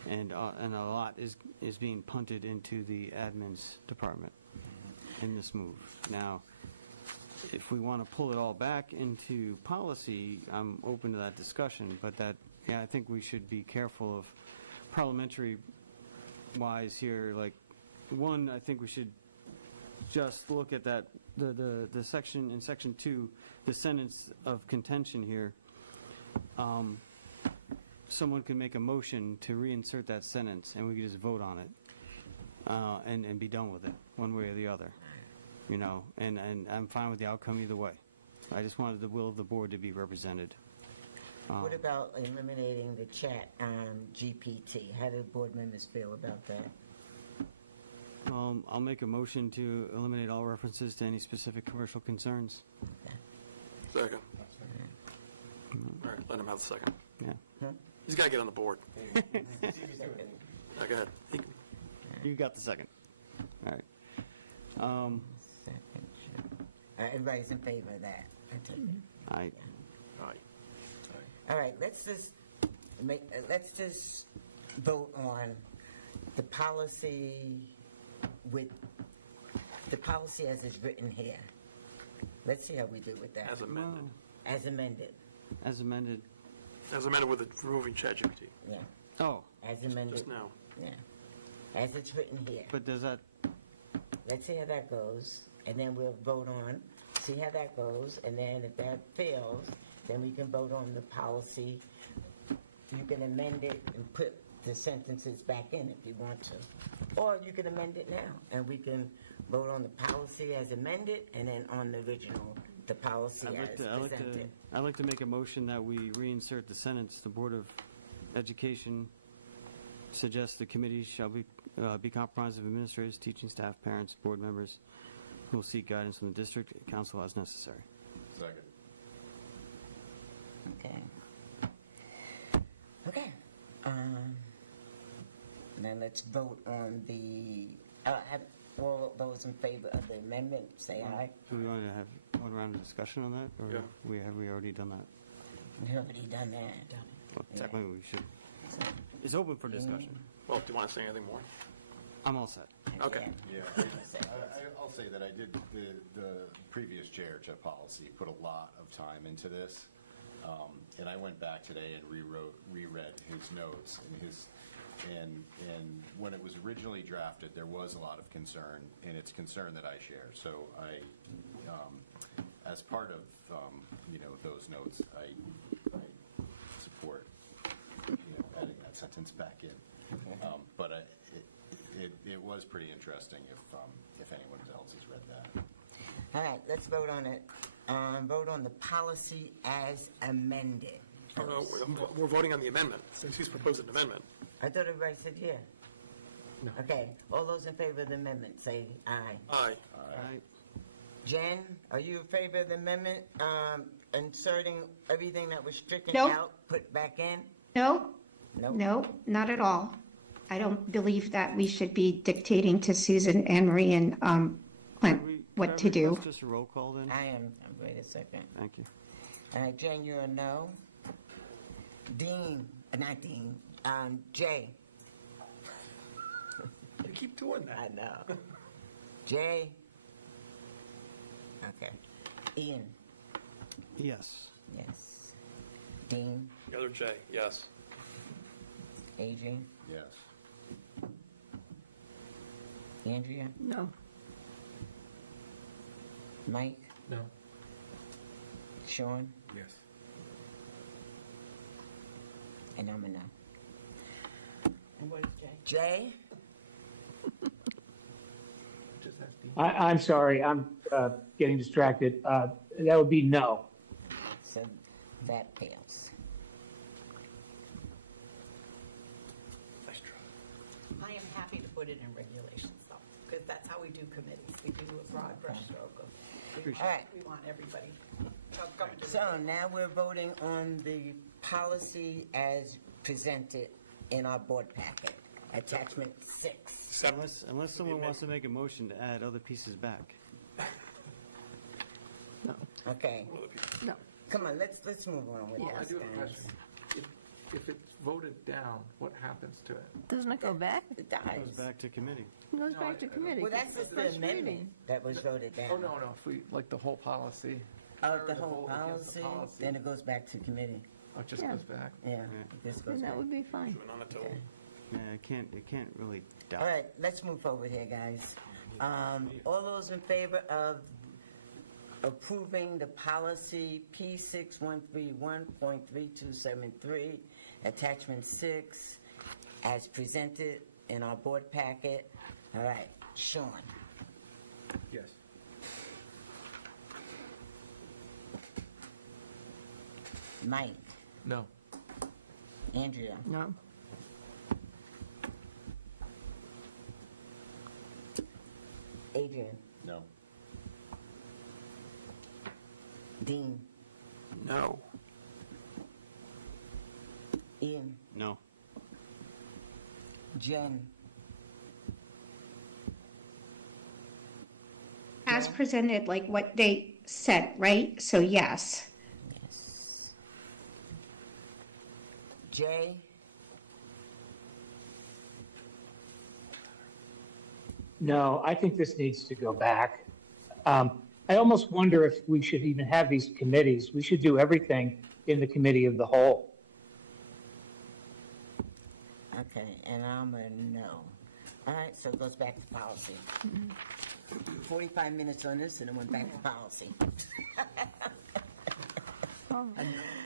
and a lot is being punted into the admin's department in this move. Now, if we want to pull it all back into policy, I'm open to that discussion, but I think we should be careful of parliamentary-wise here. Like, one, I think we should just look at that, the section, in Section 2, the sentence of contention here. Someone can make a motion to reinsert that sentence, and we could just vote on it and be done with it, one way or the other. You know, and I'm fine with the outcome either way. I just wanted the will of the board to be represented. What about eliminating the chat GPT? How do board members feel about that? I'll make a motion to eliminate all references to any specific commercial concerns. Second. All right, let him have the second. Yeah. He's got to get on the board. Go ahead. You got the second. All right. Everybody's in favor of that. Aye. All right, let's just vote on the policy as it's written here. Let's see how we do with that. As amended. As amended. As amended. As amended with removing ChatGPT. Yeah. Oh. As amended. Just now. Yeah. As it's written here. But does that... Let's see how that goes, and then we'll vote on, see how that goes, and then if that fails, then we can vote on the policy. You can amend it and put the sentences back in if you want to. Or you can amend it now, and we can vote on the policy as amended, and then on the original, the policy as presented. I'd like to make a motion that we reinsert the sentence, the Board of Education suggests the committee shall be comprised of administrators, teaching staff, parents, board members who will seek guidance from the district council as necessary. Second. Okay. Now let's vote on the, all those in favor of the amendment, say aye. Do we want to have one round of discussion on that, or have we already done that? We've already done that. Well, technically we should. It's open for discussion. Well, do you want to say anything more? I'm all set. Okay. Yeah, I'll say that I did, the previous chair, Chet Policy, put a lot of time into this. And I went back today and reread his notes and when it was originally drafted, there was a lot of concern, and it's concern that I share. So as part of those notes, I support adding that sentence back in. But it was pretty interesting if anyone else has read that. All right, let's vote on it. Vote on the policy as amended. Oh, no, we're voting on the amendment, since he's proposed an amendment. I thought everybody said yeah. No. Okay, all those in favor of the amendment, say aye. Aye. Aye. Jen, are you in favor of the amendment, inserting everything that was stricken Nope. out, put back in? No, Nope. no, not at all. I don't believe that we should be dictating to Susan, Anne Marie, and Clint what to do. Just a roll call then? I am. Wait a second. Thank you. All right, Jen, you're a no. Dean, not Dean, Jay. You keep doing that. I know. Jay. Okay. Ian. Yes. Yes. Dean. The other J, yes. Adrian. Yes. Andrea. No. Mike. No. Sean. Yes. And I'm a no. And what is Jay? Jay. I'm sorry, I'm getting distracted. That would be no. So that fails. Nice try. I am happy to put it in regulations, though, because that's how we do committees. We do a broad brushstroke of, All right. we want everybody to come to. So now we're voting on the policy as presented in our board packet, attachment 6. Unless someone wants to make a motion to add other pieces back. No. Okay. No. Come on, let's move on with Well, I this, do have a guys. question. if it's voted down, what happens to it? Doesn't it go back? It dies. Goes back to committee. It goes back to committee. Well, that's just the First amendment reading. that was voted down. Oh, no, if we, like the whole policy. Oh, Or the to whole vote against the policy, then it goes back to committee. Oh, it just Yeah. goes back? Yeah, it just goes Then back. that would be fine. Okay. Yeah, it can't really doubt. All right, let's move forward here, guys. All those in favor of approving the policy P6131.3273, attachment 6, as presented in our board packet. All right, Sean. Yes. Mike. No. Andrea. No. Adrian. No. Dean. No. Ian. No. Jen. As presented, like what they said, right? So yes. Yes. Jay. No, I think this needs to go back. I almost wonder if we should even have these committees. We should do everything in the committee of the whole. Okay, and I'm a no. All right, so it goes back to policy. 45 minutes on this, and it went back to policy.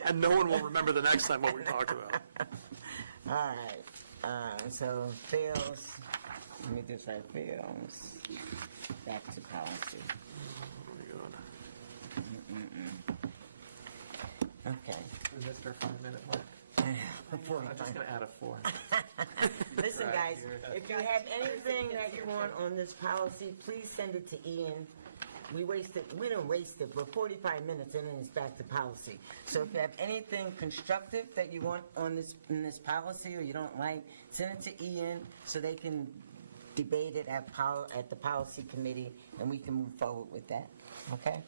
And no one will remember the next time what we talked about. All right, so fails. Let me just say fails. Back to policy. Okay. We missed our 5-minute mark. I'm just going to add a 4. Listen, guys, if you have anything that you want on this policy, please send it to Ian. We didn't waste it, but 45 minutes and then it's back to policy. So if you have anything constructive that you want on in this policy or you don't like, send it to Ian so they can debate it at the policy committee and we can move forward with that. Okay?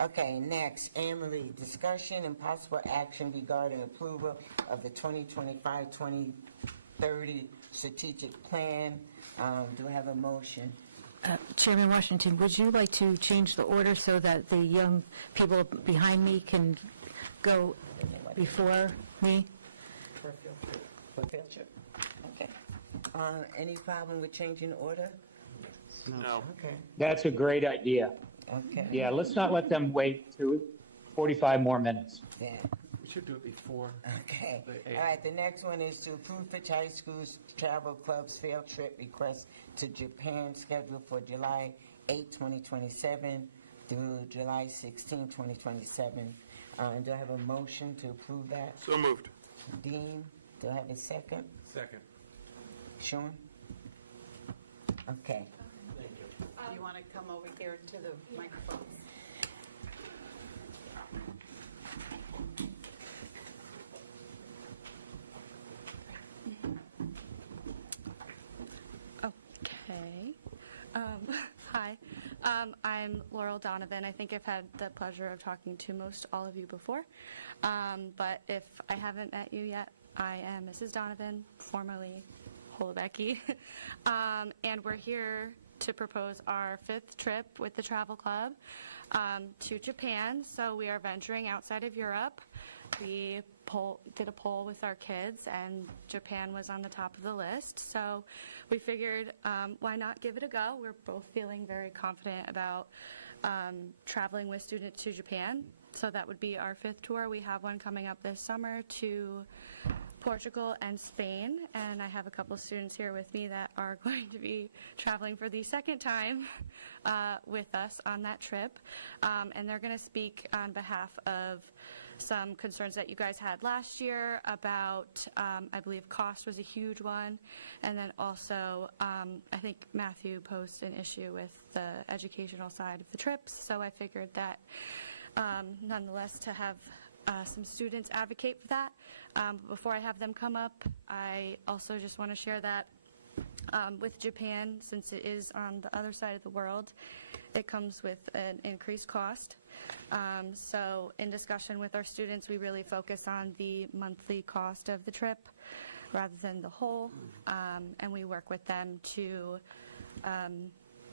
Okay, next, Anne-Marie, discussion and possible action regarding approval of the 2025-2030 strategic plan. Do I have a motion? Chairman Washington, would you like to change the order so that the young people behind me can go before me? For field trip. Okay. Any problem with changing the order? No. Okay. That's a great idea. Okay. Yeah, let's not let them wait 45 more minutes. Yeah. We should do it before. Okay. the All right, the next one is to approve Fitch High School's travel club's field trip request to Japan scheduled for July 8, 2027 through July 16, 2027. Do I have a motion to approve that? So moved. Dean, do I have a second? Second. Sean? Okay. Do you want to come over here to the microphone? Okay. Hi. I'm Laurel Donovan. I think I've had the pleasure of talking to most all of you before. But if I haven't met you yet, I am Mrs. Donovan, formerly Holobecky. And we're here to propose our 5th trip with the travel club to Japan. So we are venturing outside of Europe. We did a poll with our kids, and Japan was on the top of the list. So we figured, why not give it a go? We're both feeling very confident about traveling with students to Japan. So that would be our 5th tour. We have one coming up this summer to Portugal and Spain, and I have a couple students here with me that are going to be traveling for the 2nd time with us on that trip, and they're going to speak on behalf of some concerns that you guys had last year about, I believe cost was a huge one, and then also I think Matthew posed an issue with the educational side of the trips, so I figured that nonetheless to have some students advocate for that. Before I have them come up, I also just want to share that with Japan, since it is on the other side of the world, it comes with an increased cost. So in discussion with our students, we really focus on the monthly cost of the trip rather than the whole, and we work with them to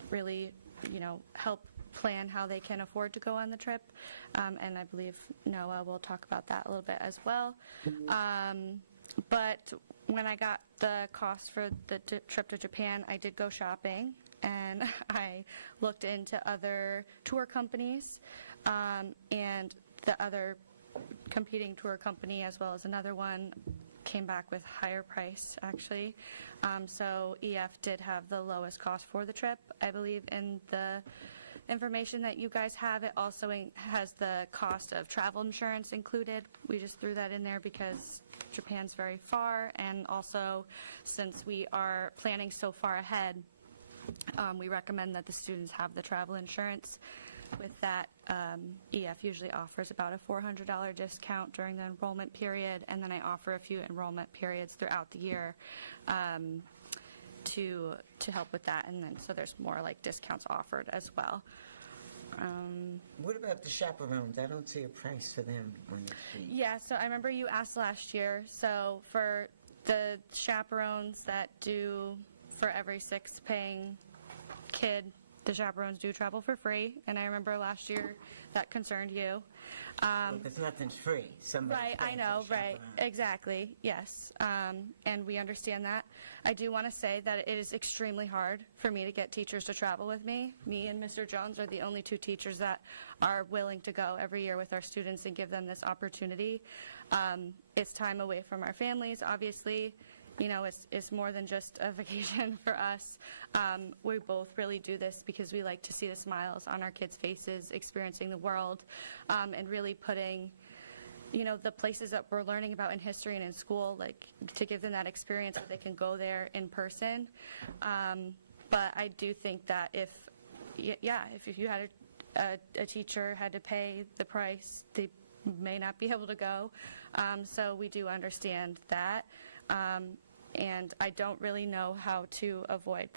really, help plan how they can afford to go on the trip. And I believe Noah will talk about that a little bit as well. But when I got the cost for the trip to Japan, I did go shopping, and I looked into other tour companies, and the other competing tour company, as well as another one, came back with higher price, actually. So EF did have the lowest cost for the trip. I believe in the information that you guys have, it also has the cost of travel insurance included. We just threw that in there because Japan's very far, and also since we are planning so far ahead, we recommend that the students have the travel insurance. With that, EF usually offers about a $400 discount during the enrollment period, and then I offer a few enrollment periods throughout the year to help with that, and then so there's more like discounts offered as well. What about the chaperones? I don't see a price for them on the sheet. Yeah, so I remember you asked last year. So for the chaperones that do, for every sixth paying kid, the chaperones do travel for free. And I remember last year that concerned you. Because nothing's free. Somebody's Right, I paying know, for the right, chaperone. exactly, yes. And we understand that. I do want to say that it is extremely hard for me to get teachers to travel with me. Me and Mr. Jones are the only two teachers that are willing to go every year with our students and give them this opportunity. It's time away from our families, obviously. It's more than just a vacation for us. We both really do this because we like to see the smiles on our kids' faces, experiencing the world, and really putting, the places that we're learning about in history and in school, like to give them that experience where they can go there in person. But I do think that if you had a teacher had to pay the price, they may not be able to go. So we do understand that. And I don't really know how to avoid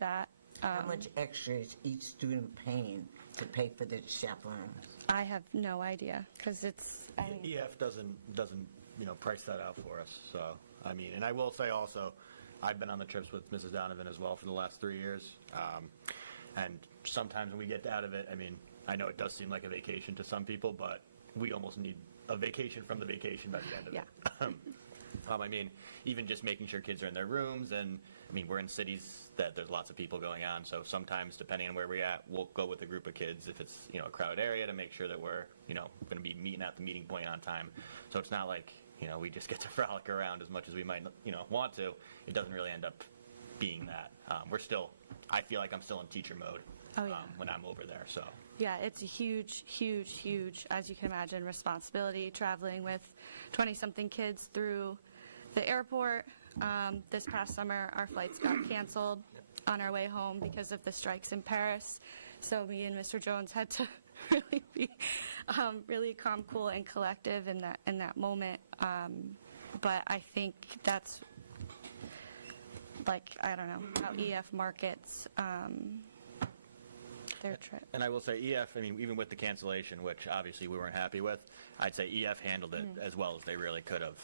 that. How much extra is each student paying to pay for the chaperones? I have no idea because it's. EF doesn't price that out for us. So and I will say also, I've been on the trips with Mrs. Donovan as well for the last 3 years, and sometimes when we get out of it, I know it does seem like a vacation to some people, but we almost need a vacation from the vacation by the end of it. Even just making sure kids are in their rooms, and we're in cities that there's lots of people going on, so sometimes depending on where we're at, we'll go with a group of kids if it's a crowded area to make sure that we're going to be meeting at the meeting point on time. So it's not like we just get to frolic around as much as we might want to. It doesn't really end up being that. I feel like I'm still in teacher mode when I'm over there. So yeah, it's a huge, as you can imagine, responsibility traveling with 20-something kids through the airport. This past summer, our flights got canceled on our way home because of the strikes in Paris. So me and Mr. Jones had to really be really calm, cool, and collective in that moment. But I think that's I don't know how EF markets their trip. And I will say EF, even with the cancellation, which obviously we weren't happy with, I'd say EF handled it as well as they really could have.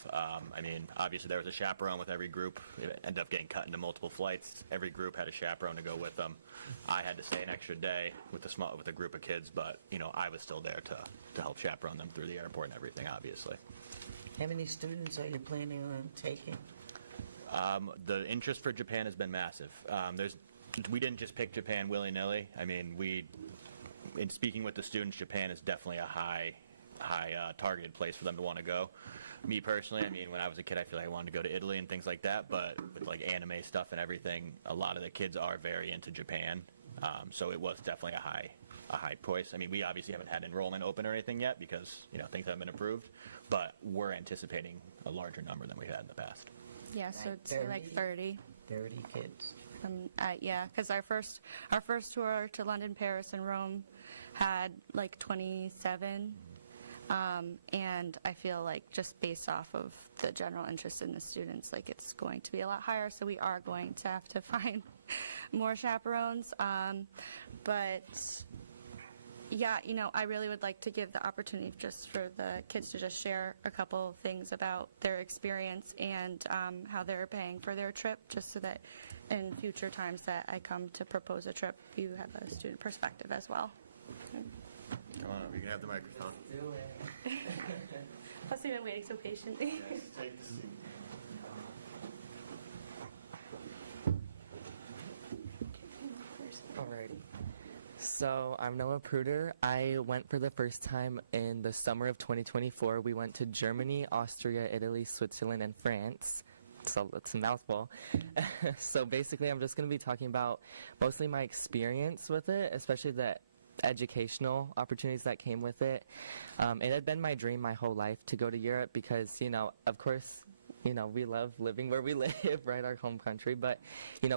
Obviously there was a chaperone with every group. It ended up getting cut into multiple flights. Every group had a chaperone to go with them. I had to stay an extra day with a group of kids, but I was still there to help chaperone them through the airport and everything, obviously. How many students are you planning on taking? The interest for Japan has been massive. We didn't just pick Japan willy-nilly. In speaking with the students, Japan is definitely a high targeted place for them to want to go. Me personally, when I was a kid, I feel like I wanted to go to Italy and things like that, but with anime stuff and everything, a lot of the kids are very into Japan. So it was definitely a high choice. We obviously haven't had enrollment open or anything yet because things haven't been approved, but we're anticipating a larger number than we've had in the past. Yeah, so it's like 30. 30 kids. Yeah, because our first tour to London, Paris, and Rome had 27. And I feel like just based off of the general interest in the students, it's going to be a lot higher. So we are going to have to find more chaperones. But yeah, I really would like to give the opportunity just for the kids to just share a couple of things about their experience and how they're paying for their trip, just so that in future times that I come to propose a trip, you have a student perspective as well. Come on up, you can have the microphone. Plus, you've been waiting so patiently. Take the seat. Alrighty. So I'm Noah Pruder. I went for the first time in the summer of 2024. We went to Germany, Austria, Italy, Switzerland, and France. So it's a mouthful. So basically, I'm just going to be talking about mostly my experience with it, especially the educational opportunities that came with it. It had been my dream my whole life to go to Europe because, of course, we love living where we live, right, our home country. But,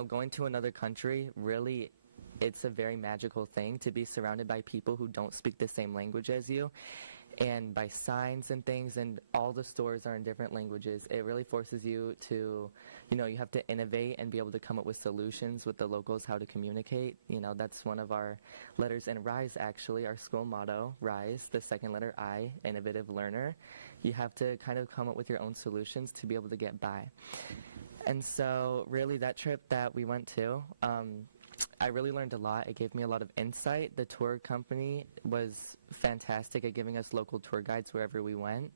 going to another country, really, it's a very magical thing to be surrounded by people who don't speak the same language as you, and by signs and things, and all the stores are in different languages. It really forces you to, you have to innovate and be able to come up with solutions with the locals, how to communicate. That's one of our letters in RISE, actually, our school motto, RISE, the second letter I, innovative learner. You have to kind of come up with your own solutions to be able to get by. And so really that trip that we went to, I really learned a lot. It gave me a lot of insight. The tour company was fantastic at giving us local tour guides wherever we went.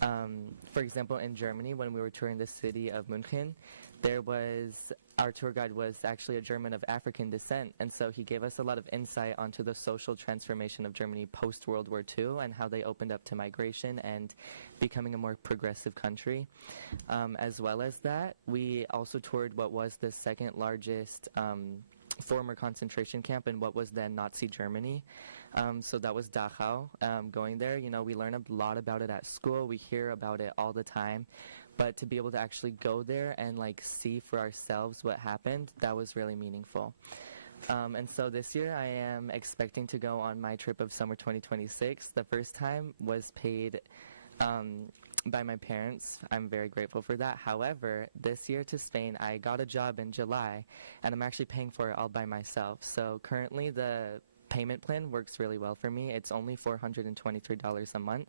For example, in Germany, when we were touring the city of München, our tour guide was actually a German of African descent, and so he gave us a lot of insight onto the social transformation of Germany post-World War II and how they opened up to migration and becoming a more progressive country. As well as that, we also toured what was the second largest former concentration camp in what was then Nazi Germany. So that was Dachau. Going there, we learn a lot about it at school. We hear about it all the time. But to be able to actually go there and see for ourselves what happened, that was really meaningful. And so this year I am expecting to go on my trip of summer 2026. The first time was paid by my parents. I'm very grateful for that. However, this year to Spain, I got a job in July, and I'm actually paying for it all by myself. So currently the payment plan works really well for me. It's only $423 a month,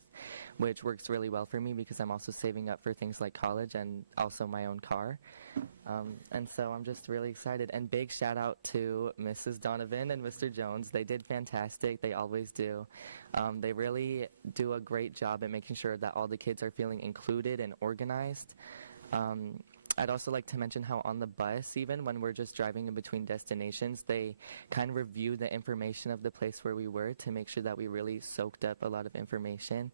which works really well for me because I'm also saving up for things like college and also my own car. And so I'm just really excited. And big shout out to Mrs. Donovan and Mr. Jones. They did fantastic. They always do. They really do a great job at making sure that all the kids are feeling included and organized. I'd also like to mention how on the bus, even when we're just driving in between destinations, they kind of review the information of the place where we were to make sure that we really soaked up a lot of information.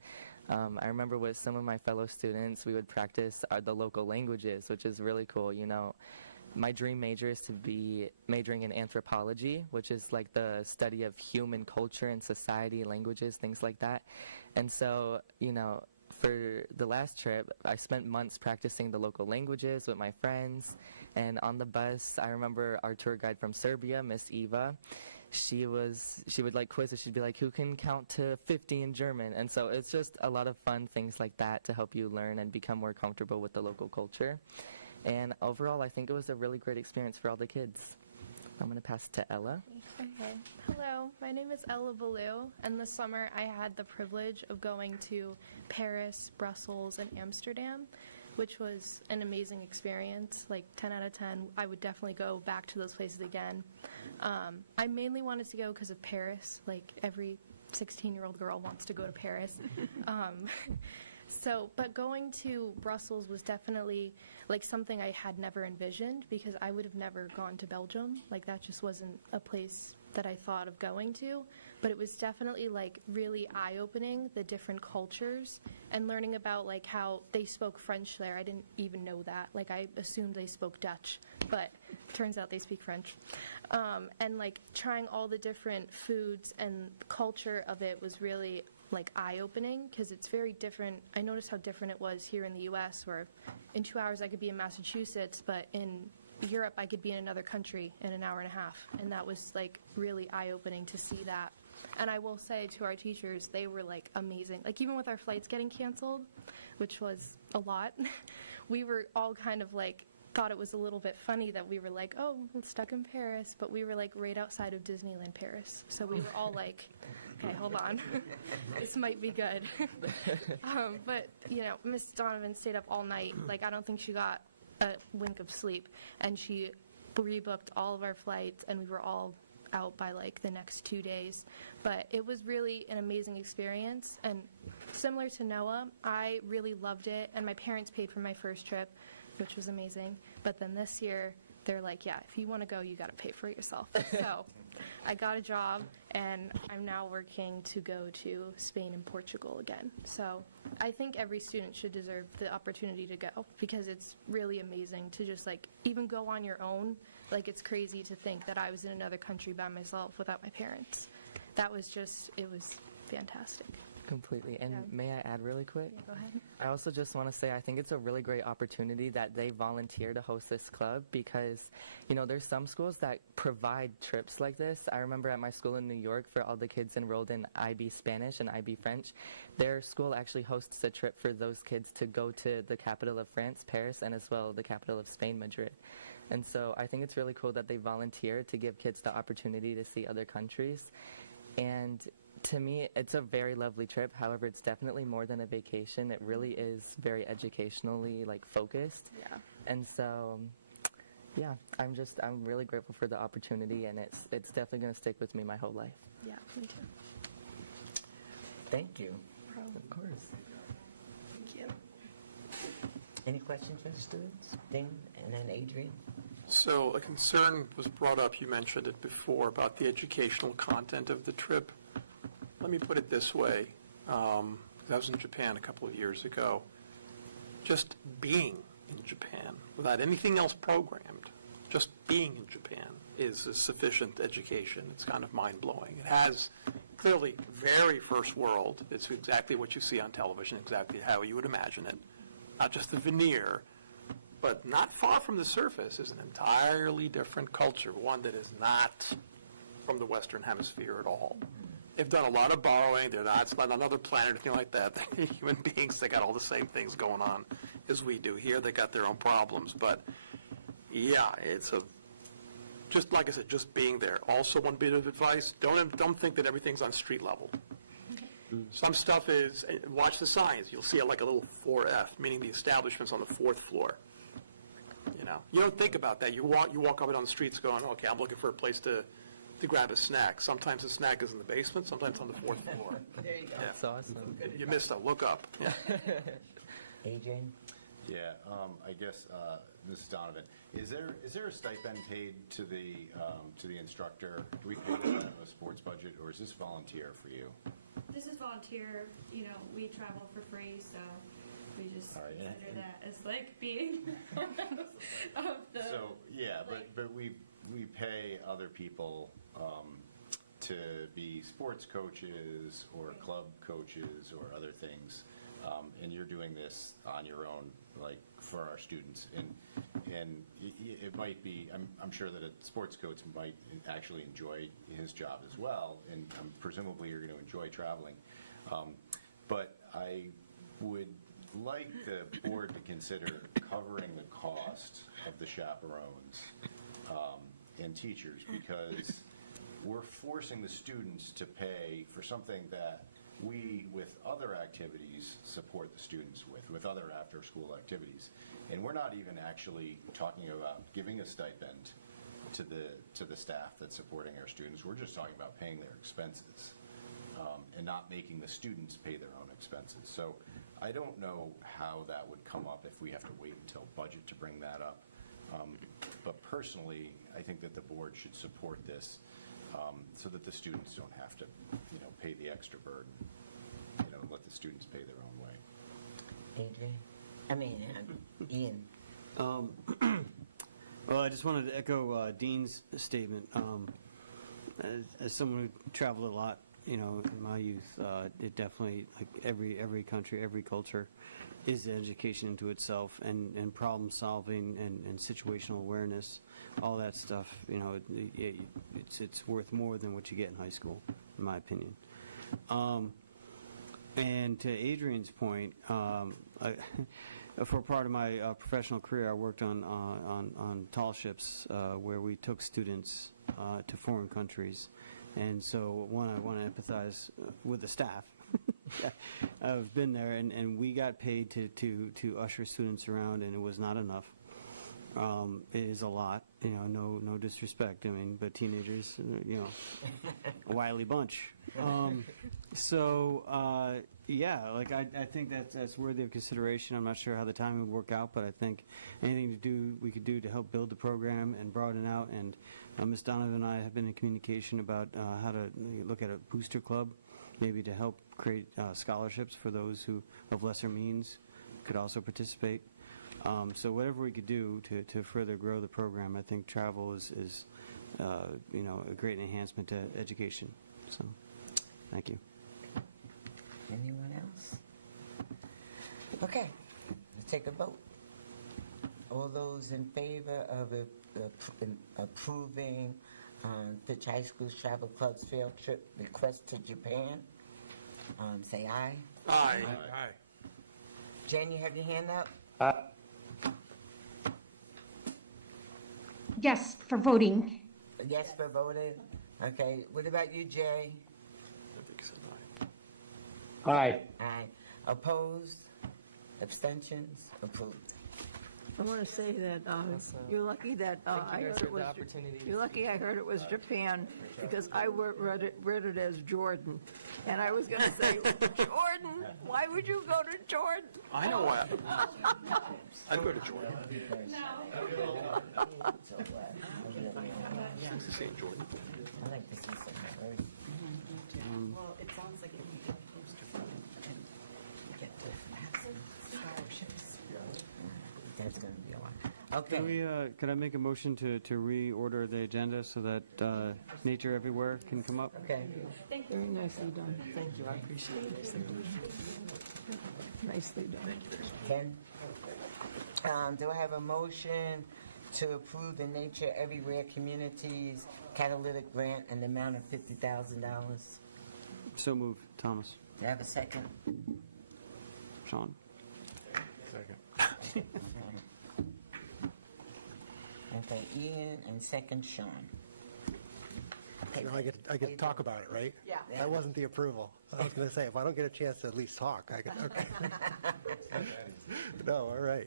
I remember with some of my fellow students, we would practice the local languages, which is really cool. My dream major is to be majoring in anthropology, which is like the study of human culture and society, languages, things like that. And so, for the last trip, I spent months practicing the local languages with my friends. And on the bus, I remember our tour guide from Serbia, Miss Eva, she would quiz us. She'd be like, who can count to 50 in German? And so it's just a lot of fun things like that to help you learn and become more comfortable with the local culture. And overall, I think it was a really great experience for all the kids. I'm going to pass it to Ella. Okay. Hello, my name is Ella Valou, and this summer I had the privilege of going to Paris, Brussels, and Amsterdam, which was an amazing experience, 10 out of 10. I would definitely go back to those places again. I mainly wanted to go because of Paris. Every 16-year-old girl wants to go to Paris. But going to Brussels was definitely something I had never envisioned, because I would have never gone to Belgium. That just wasn't a place that I thought of going to. But it was definitely really eye-opening, the different cultures, and learning about how they spoke French there. I didn't even know that. I assumed they spoke Dutch, but turns out they speak French. And trying all the different foods and culture of it was really eye-opening, because it's very different. I noticed how different it was here in the U.S., where in 2 hours I could be in Massachusetts, but in Europe I could be in another country in an hour and a half, and that was really eye-opening to see that. And I will say to our teachers, they were amazing. Even with our flights getting canceled, which was a lot, we were all kind of thought it was a little bit funny that we were like, oh, we're stuck in Paris, but we were like right outside of Disneyland Paris. So we were all like, okay, hold on. This might be good. But, Miss Donovan stayed up all night. Like, I don't think she got a wink of sleep. And she rebooked all of our flights, and we were all out by like the next 2 days. But it was really an amazing experience. And similar to Noah, I really loved it. And my parents paid for my first trip, which was amazing. But then this year, they're like, yeah, if you want to go, you got to pay for it yourself. So I got a job, and I'm now working to go to Spain and Portugal again. So I think every student should deserve the opportunity to go, because it's really amazing to just like even go on your own. Like, it's crazy to think that I was in another country by myself without my parents. It was fantastic. Completely. And may I add really quick? Yeah, go ahead. I also just want to say I think it's a really great opportunity that they volunteer to host this club, because, there's some schools that provide trips like this. I remember at my school in New York, for all the kids enrolled in IB Spanish and IB French, their school actually hosts a trip for those kids to go to the capital of France, Paris, and as well the capital of Spain, Madrid. And so I think it's really cool that they volunteer to give kids the opportunity to see other countries. And to me, it's a very lovely trip. However, it's definitely more than a vacation. It really is very educationally focused. Yeah. And so, yeah, I'm really grateful for the opportunity, and it's definitely going to stick with me my whole life. Yeah, me too. Thank you. Of course. Thank you. Any questions for the students? Dean and then Adrian? So a concern was brought up, you mentioned it before, about the educational content of the trip. Let me put it this way. I was in Japan a couple of years ago. Just being in Japan, without anything else programmed, just being in Japan is a sufficient education. It's kind of mind-blowing. It has clearly very first world. It's exactly what you see on television, exactly how you would imagine it. Not just the veneer, but not far from the surface is an entirely different culture, one that is not from the Western Hemisphere at all. They've done a lot of borrowing. It's not another planet or anything like that. They're human beings. They got all the same things going on as we do here. They got their own problems. But, yeah, just like I said, just being there. Also, one bit of advice, don't think that everything's on street level. Some stuff is, watch the signs. You'll see it like a little 4F, meaning the establishment's on the 4th floor. You don't think about that. You walk up and down the streets going, okay, I'm looking for a place to grab a snack. Sometimes the snack is in the basement, sometimes on the 4th floor. There you go. That's awesome. You missed a look up. Yeah. Adrian? Yeah, I guess, Mrs. Donovan, is there a stipend paid to the instructor? Do we pay that out of a sports budget, or is this volunteer for you? This is volunteer. We travel for free, so we just consider that as being of the. So yeah, but we pay other people to be sports coaches or club coaches or other things, and you're doing this on your own, for our students, and it might be. I'm sure that a sports coach might actually enjoy his job as well, and presumably you're going to enjoy traveling. But I would like the board to consider covering the cost of the chaperones and teachers, because we're forcing the students to pay for something that we, with other activities, support the students with other after-school activities. And we're not even actually talking about giving a stipend to the staff that's supporting our students. We're just talking about paying their expenses and not making the students pay their own expenses. So I don't know how that would come up if we have to wait until budget to bring that up. But personally, I think that the board should support this so that the students don't have to, pay the extra burden. Let the students pay their own way. Ian. Well, I just wanted to echo Dean's statement. As someone who traveled a lot, in my youth, it definitely, every country, every culture, is education into itself, and problem solving and situational awareness, all that stuff. It's worth more than what you get in high school, in my opinion. And to Adrian's point, for part of my professional career, I worked on tall ships where we took students to foreign countries. And so, one, I want to empathize with the staff. I've been there, and we got paid to usher students around, and it was not enough. It is a lot, no disrespect, but teenagers, a wily bunch. Yeah, I think that's worthy of consideration. I'm not sure how the timing would work out, but I think anything we could do to help build the program and broaden out. And Ms. Donovan and I have been in communication about how to look at a booster club, maybe to help create scholarships for those who of lesser means could also participate. So whatever we could do to further grow the program, I think travel is a great enhancement to education. So, thank you. Anyone else? Okay, let's take a vote. All those in favor of approving Fitch High School's Travel Club's field trip request to Japan, say aye. Aye. Jen, you have your hand up? Yes, for voting. Yes for voting. Okay, what about you, Jay? Aye. Aye. Opposed? Abstentions? Approved. I want to say that you're lucky that I heard it was. You're lucky I heard it was Japan, because I read it as Jordan, and I was going to say, Jordan. Why would you go to Jordan? I know why. I'd go to Jordan. St. Jordan. I like to see some already. Well, it sounds like if we get a booster club and get to have some scholarships. That's going to be a lot. Okay. Could I make a motion to reorder the agenda so that Nature Everywhere can come up? Okay. Very nicely done. Thank you. I appreciate it. Nicely done. Ken? Do I have a motion to approve the Nature Everywhere Communities Catalytic Grant in the amount of $50,000? So moved, Thomas. Do I have a second? Sean. Second. Okay, Ian, and second, Sean. Okay. I get to talk about it, right? Yeah. That wasn't the approval. I was going to say, if I don't get a chance to at least talk, I can, okay. No, all right.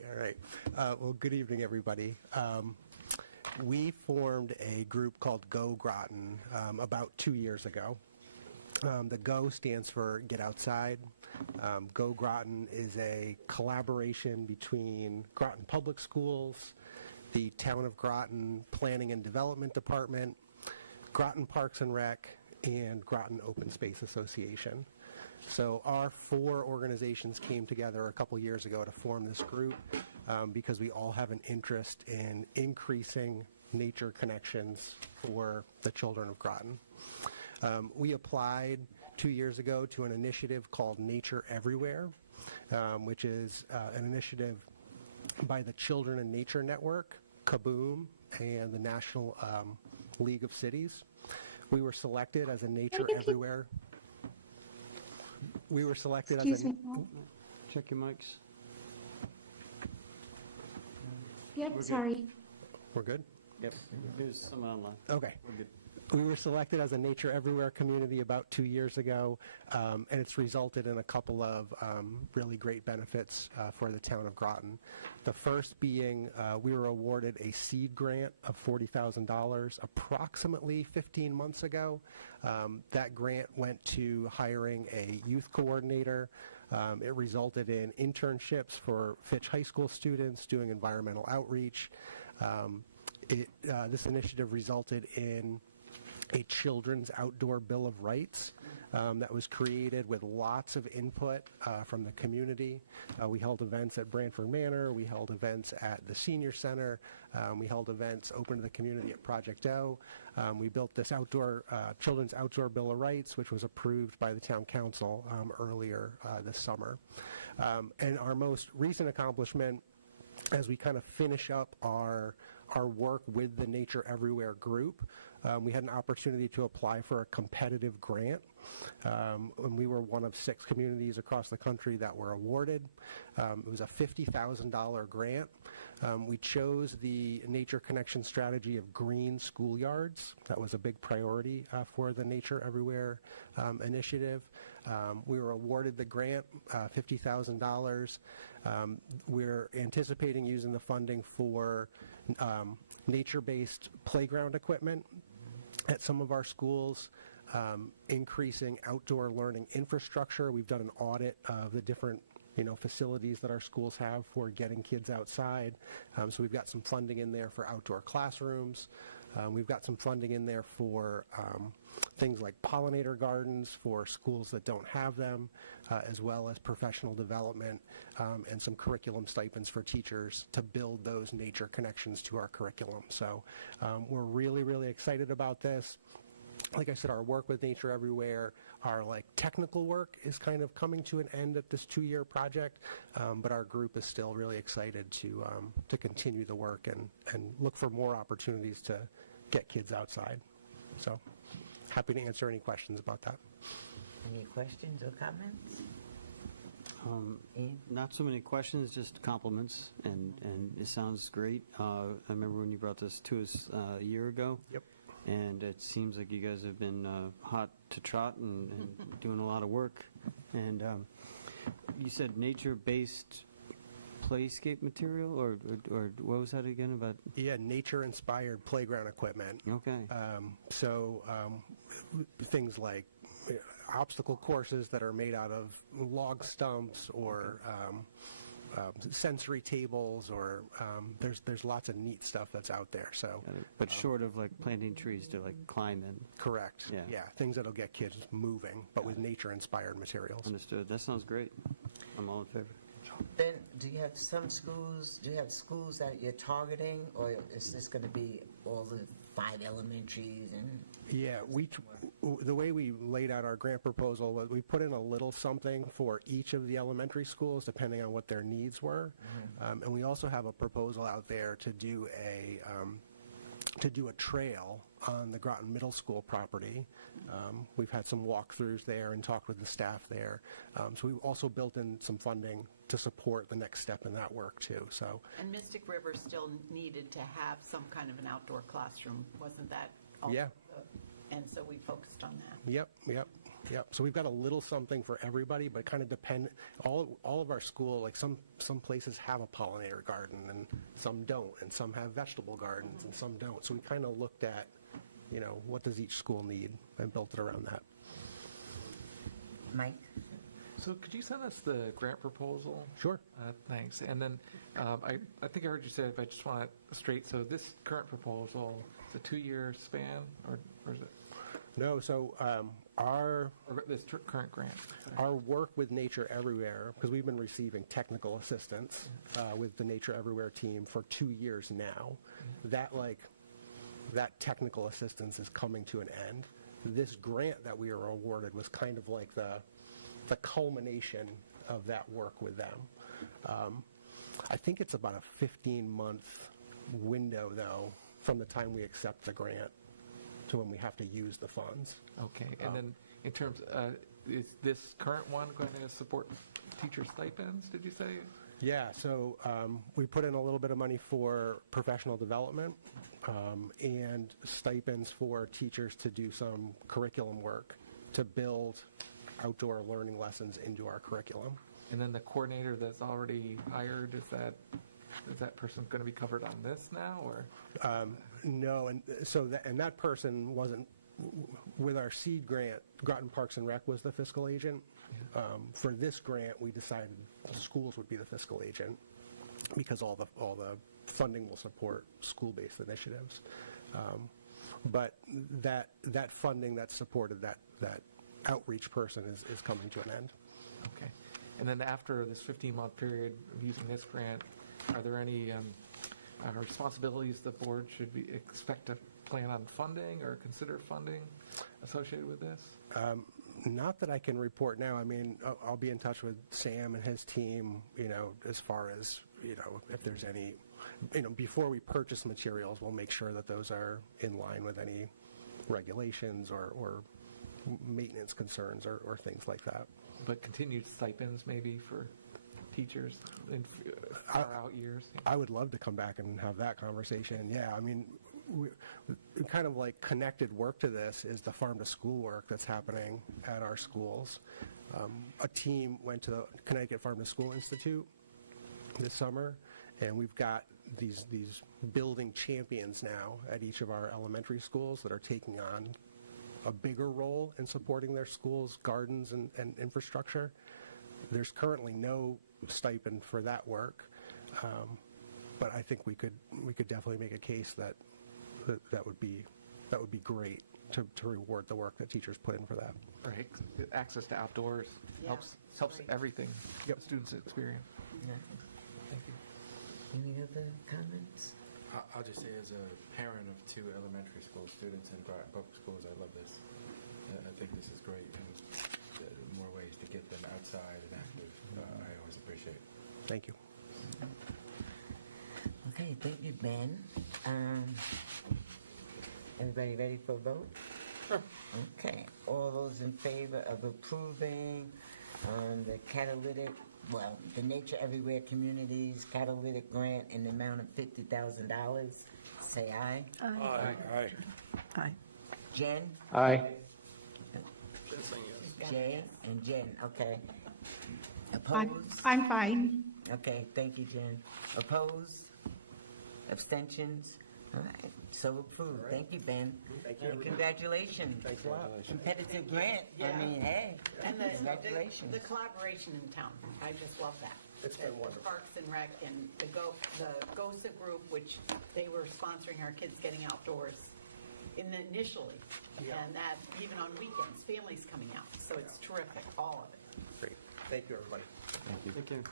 Well, good evening, everybody. We formed a group called Go Groton about 2 years ago. The GO stands for Get Outside. Go Groton is a collaboration between Groton Public Schools, the Town of Groton Planning and Development Department, Groton Parks and Rec, and Groton Open Space Association. So our 4 organizations came together a couple years ago to form this group because we all have an interest in increasing nature connections for the children of Groton. We applied 2 years ago to an initiative called Nature Everywhere, which is an initiative by the Children in Nature Network, Kaboom, and the National League of Cities. We were selected as a Nature Everywhere. We were selected Excuse as a... me. Check your mics. Yep, We're good. sorry. We're good? Yep. There's someone online. Okay. We're good. We were selected as a Nature Everywhere community about 2 years ago, and it's resulted in a couple of really great benefits for the town of Groton. The first being we were awarded a seed grant of $40,000 approximately 15 months ago. That grant went to hiring a youth coordinator. It resulted in internships for Fitch High School students doing environmental outreach. This initiative resulted in a children's outdoor bill of rights that was created with lots of input from the community. We held events at Brantford Manor. We held events at the Senior Center. We held events open to the community at Project O. We built this children's outdoor bill of rights, which was approved by the town council earlier this summer. And our most recent accomplishment, as we kind of finish up our work with the Nature Everywhere group, we had an opportunity to apply for a competitive grant And we were one of 6 communities across the country that were awarded. It was a $50,000 grant. We chose the Nature Connection strategy of green schoolyards. That was a big priority for the Nature Everywhere initiative. We were awarded the grant, $50,000. We're anticipating using the funding for nature-based playground equipment at some of our schools, increasing outdoor learning infrastructure. We've done an audit of the different facilities that our schools have for getting kids outside. So we've got some funding in there for outdoor classrooms. We've got some funding in there for things like pollinator gardens for schools that don't have them, as well as professional development and some curriculum stipends for teachers to build those nature connections to our curriculum. So we're really, really excited about this. Like I said, our work with Nature Everywhere, our technical work is kind of coming to an end at this 2-year project, but our group is still really excited to continue the work and look for more opportunities to get kids outside. So happy to answer any questions about that. Any questions or comments? Not so many questions, just compliments, and it sounds great. I remember when you brought this to us a year ago. Yep. And it seems like you guys have been hot to trot and doing a lot of work. And you said nature-based playscape material, or what was that again about? Yeah, nature-inspired playground equipment. Okay. So things like obstacle courses that are made out of log stumps or sensory tables, or there's lots of neat stuff that's out there. So, but short of planting trees to climb in. Correct. Yeah. Things that'll get kids moving, but with nature-inspired materials. Understood. That sounds great. I'm all in favor. Ben, do you have schools that you're targeting, or is this going to be all the 5 elementaries? Yeah, the way we laid out our grant proposal was we put in a little something for each of the elementary schools depending on what their needs were, and we also have a proposal out there to do a trail on the Groton Middle School property. We've had some walkthroughs there and talked with the staff there. So we've also built in some funding to support the next step in that work too. So. And Mystic River still needed to have some kind of an outdoor classroom, wasn't that? Yeah. And so we focused on that. Yep. So we've got a little something for everybody, but kind of depend. All of our school, some places have a pollinator garden and some don't, and some have vegetable gardens and some don't. So we kind of looked at, what does each school need, and built it around that. Mike? So could you send us the grant proposal? Sure. Thanks. And then I think I heard you say, if I just want it straight, so this current proposal is a 2-year span, or is it? No, so this current grant. Our work with Nature Everywhere, because we've been receiving technical assistance with the Nature Everywhere team for 2 years now, that technical assistance is coming to an end. This grant that we were awarded was kind of like the culmination of that work with them. I think it's about a 15-month window, though, from the time we accept the grant to when we have to use the funds. Okay, and then in terms, is this current one going to support teacher stipends, did you say? Yeah, so we put in a little bit of money for professional development and stipends for teachers to do some curriculum work to build outdoor learning lessons into our curriculum. And then the coordinator that's already hired, is that person going to be covered on this now, or? No, and so that person wasn't with our seed grant. Groton Parks and Rec was the fiscal agent. For this grant, we decided schools would be the fiscal agent because all the funding will support school-based initiatives. But that funding that supported that outreach person is coming to an end. Okay. And then after this 15-month period of using this grant, are there any responsibilities the board should expect to plan on funding or consider funding associated with this? Not that I can report now. I mean, I'll be in touch with Sam and his team, as far as, if there's any, before we purchase materials, we'll make sure that those are in line with any regulations or maintenance concerns or things like that. But continued stipends maybe for teachers in far out years. I would love to come back and have that conversation. Yeah, I mean, we kind of like connected work to this is the farm to school work that's happening at our schools. A team went to the Connecticut Farm to School Institute this summer, and we've got these building champions now at each of our elementary schools that are taking on a bigger role in supporting their schools' gardens and infrastructure. There's currently no stipend for that work, but I think we could definitely make a case that would be great to reward the work that teachers put in for that. Right. Access to outdoors helps everything. Yep. Students experience. Yeah. Thank you. Any other comments? I'll just say, as a parent of 2 elementary school students in Groton Public Schools, I love this. I think this is great, and more ways to get them outside and active, I always appreciate. Thank you. Okay, thank you, Ben. Everybody ready for a vote? Sure. Okay, all those in favor of approving the the Nature Everywhere Communities catalytic grant in the amount of $50,000, say aye. Aye. Aye. Jen? Aye. Jay and Jen, okay. Opposed? I'm fine. Okay, thank you, Jen. Opposed? Abstentions? All right, so approved. Thank you, Ben. Thank you. And congratulations. Thanks a lot. Competitive grant. Yeah. I mean, hey, And congratulations. the collaboration in town, I just love that. It's been wonderful. Parks and Rec and the GOSA group, which they were sponsoring our kids getting outdoors initially. Yeah. And that even on weekends, families coming out. So it's terrific, all of it. Great. Thank you, everybody. Thank you.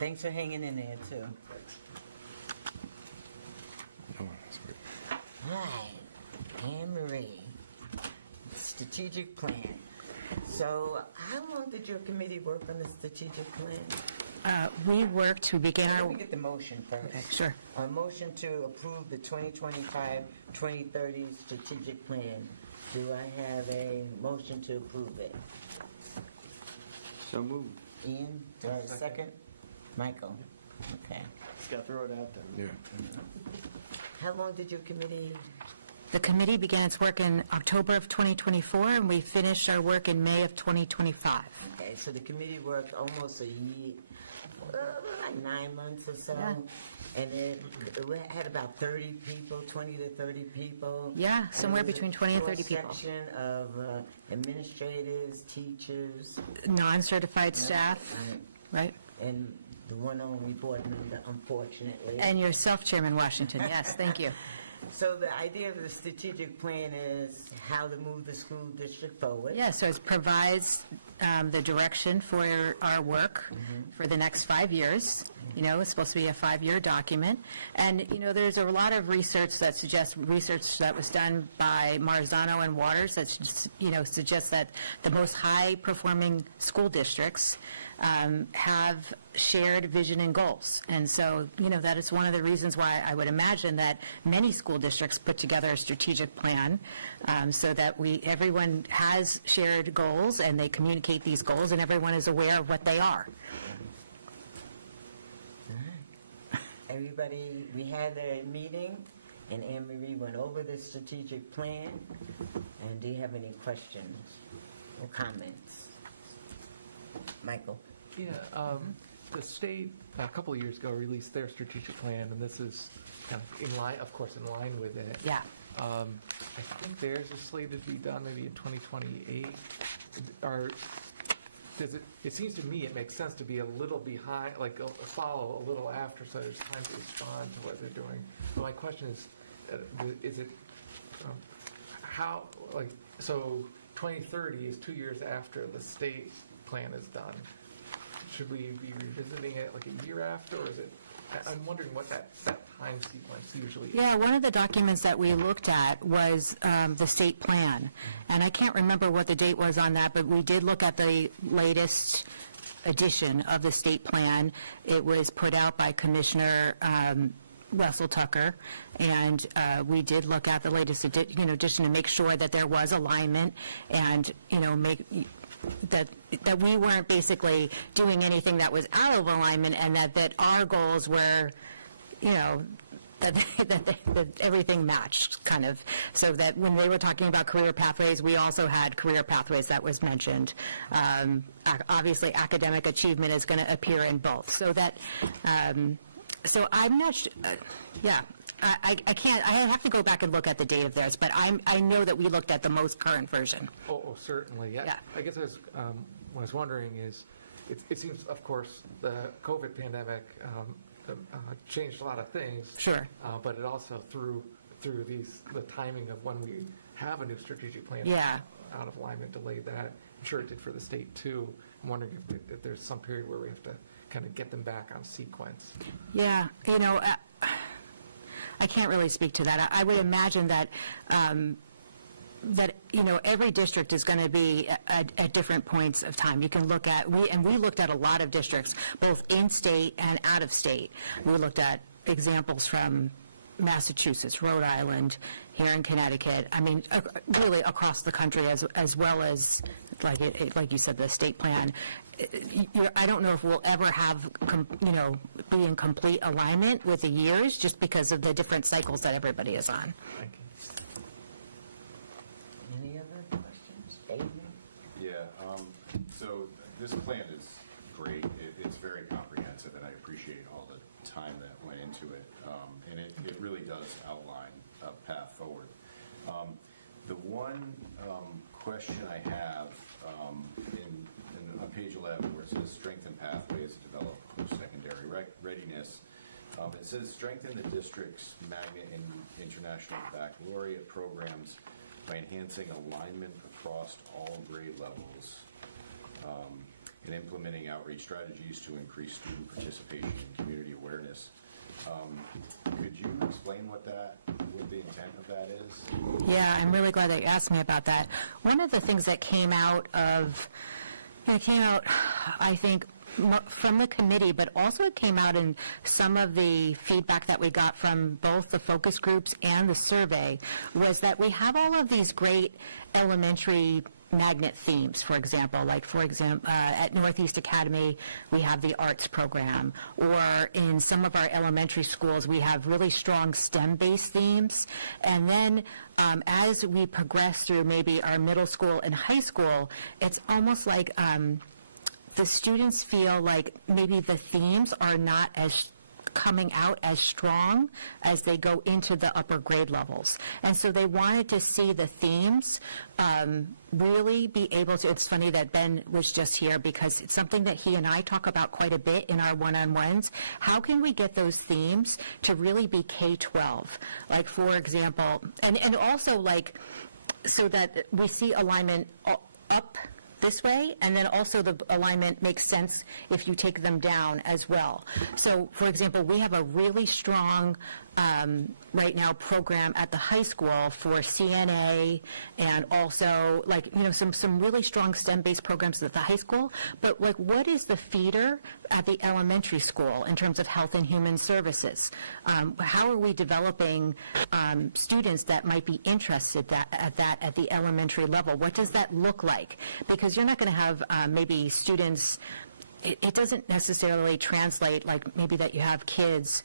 Thanks for hanging in there, too. All right, Anne Marie, strategic plan. So how long did your committee work on the strategic plan? We worked to begin Let our, me get the motion first. Okay, sure. A motion to approve the 2025-2030 strategic plan. Do I have a motion to approve it? So moved. Ian, do I have a second? Michael? Okay. Just got to throw it out there. How long did your committee? The committee began its work in October of 2024, and we finished our work in May of 2025. Okay, so the committee worked almost a year, like 9 months or so. Yeah. And it had about 30 people, 20 to 30 people. Yeah, And somewhere it was between a 20 and 30 people. cross-section of administrators, teachers. Non-certified staff, right? And the one only board member, unfortunately. And yourself, Chairman Washington, yes, thank you. So the idea of the strategic plan is how to move the school district forward. Yeah, so it provides the direction for our work for the next 5 years. You know, it's supposed to be a 5-year document. And, you know, there's a lot of research that suggests, research that was done by Marzano and Waters that, suggests that the most high-performing school districts have shared vision and goals. And so, that is one of the reasons why I would imagine that many school districts put together a strategic plan so that everyone has shared goals and they communicate these goals and everyone is aware of what they are. Everybody, we had a meeting, and Anne Marie went over the strategic plan. And do you have any questions or comments? Michael? Yeah, the state, a couple of years ago, released their strategic plan, and this is kind of in line, of course, in line with it. Yeah. I think theirs is slated to be done maybe in 2028. It seems to me it makes sense to be a little behind, like follow a little after, so there's time to respond to what they're doing. But my question is it how, so 2030 is 2 years after the state plan is done. Should we be revisiting it like a year after, or is it? I'm wondering what that time sequence usually is. Yeah, one of the documents that we looked at was the state plan. And I can't remember what the date was on that, but we did look at the latest edition of the state plan. It was put out by Commissioner Russell Tucker, and we did look at the latest edition to make sure that there was alignment and, make that we weren't basically doing anything that was out of alignment, and that our goals were, that everything matched, kind of, so that when they were talking about career pathways, we also had career pathways that was mentioned. Obviously, academic achievement is going to appear in both, so that, so I'm not I can't, I have to go back and look at the date of theirs, but I know that we looked at the most current version. Oh, certainly, yeah. I guess what I was wondering is, it seems, of course, the COVID pandemic changed a lot of things. Sure. But it also threw the timing of when we have a new strategic plan out of alignment, delayed that. I'm sure it did for the state too. I'm wondering if there's some period where we have to kind of get them back on sequence. Yeah, I can't really speak to that. I would imagine that every district is going to be at different points of time. You can look at, we looked at a lot of districts, both in-state and out-of-state. We looked at examples from Massachusetts, Rhode Island, here in Connecticut. I mean, really across the country, as well as, like you said, the state plan. I don't know if we'll ever have, be in complete alignment with the years, just because of the different cycles that everybody is on. Thank you. Any other questions? David? Yeah, so this plan is great. It's very comprehensive, and I appreciate all the time that went into it. And it really does outline a path forward. The one question I have on page 11, where it says strengthen pathways to develop post-secondary readiness, it says strengthen the district's magnet and international baccalaureate programs by enhancing alignment across all grade levels and implementing outreach strategies to increase student participation and community awareness. Could you explain what the intent of that is? Yeah, I'm really glad that you asked me about that. One of the things that came out, I think, from the committee, but also it came out in some of the feedback that we got from both the focus groups and the survey, was that we have all of these great elementary magnet themes, for example, at Northeast Academy, we have the arts program, or in some of our elementary schools, we have really strong STEM-based themes. And then as we progress through maybe our middle school and high school, it's almost like the students feel like maybe the themes are not as coming out as strong as they go into the upper grade levels. And so they wanted to see the themes really be able to, it's funny that Ben was just here because it's something that he and I talk about quite a bit in our one-on-ones. How can we get those themes to really be K-12? Like, for example, and also so that we see alignment up this way, and then also the alignment makes sense if you take them down as well. So, for example, we have a really strong right now program at the high school for CNA, and also some really strong STEM-based programs at the high school. But what is the feeder at the elementary school in terms of health and human services? How are we developing students that might be interested at the elementary level? What does that look like? Because you're not going to have maybe students. It doesn't necessarily translate like maybe that you have kids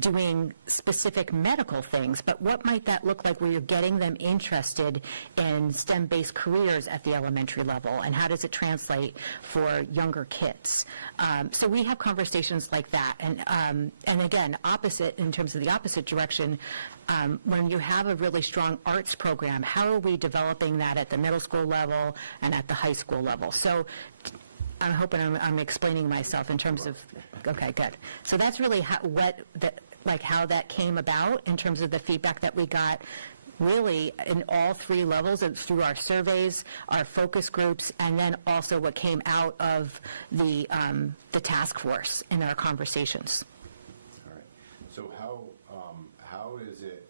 doing specific medical things, but what might that look like where you're getting them interested in STEM-based careers at the elementary level, and how does it translate for younger kids? So we have conversations like that, and again, opposite in terms of the opposite direction. When you have a really strong arts program, how are we developing that at the middle school level and at the high school level? So I'm hoping I'm explaining myself in terms of, okay, good. So that's really how that came about in terms of the feedback that we got really in all three levels and through our surveys, our focus groups, and then also what came out of the task force in our conversations. All right. So how is it,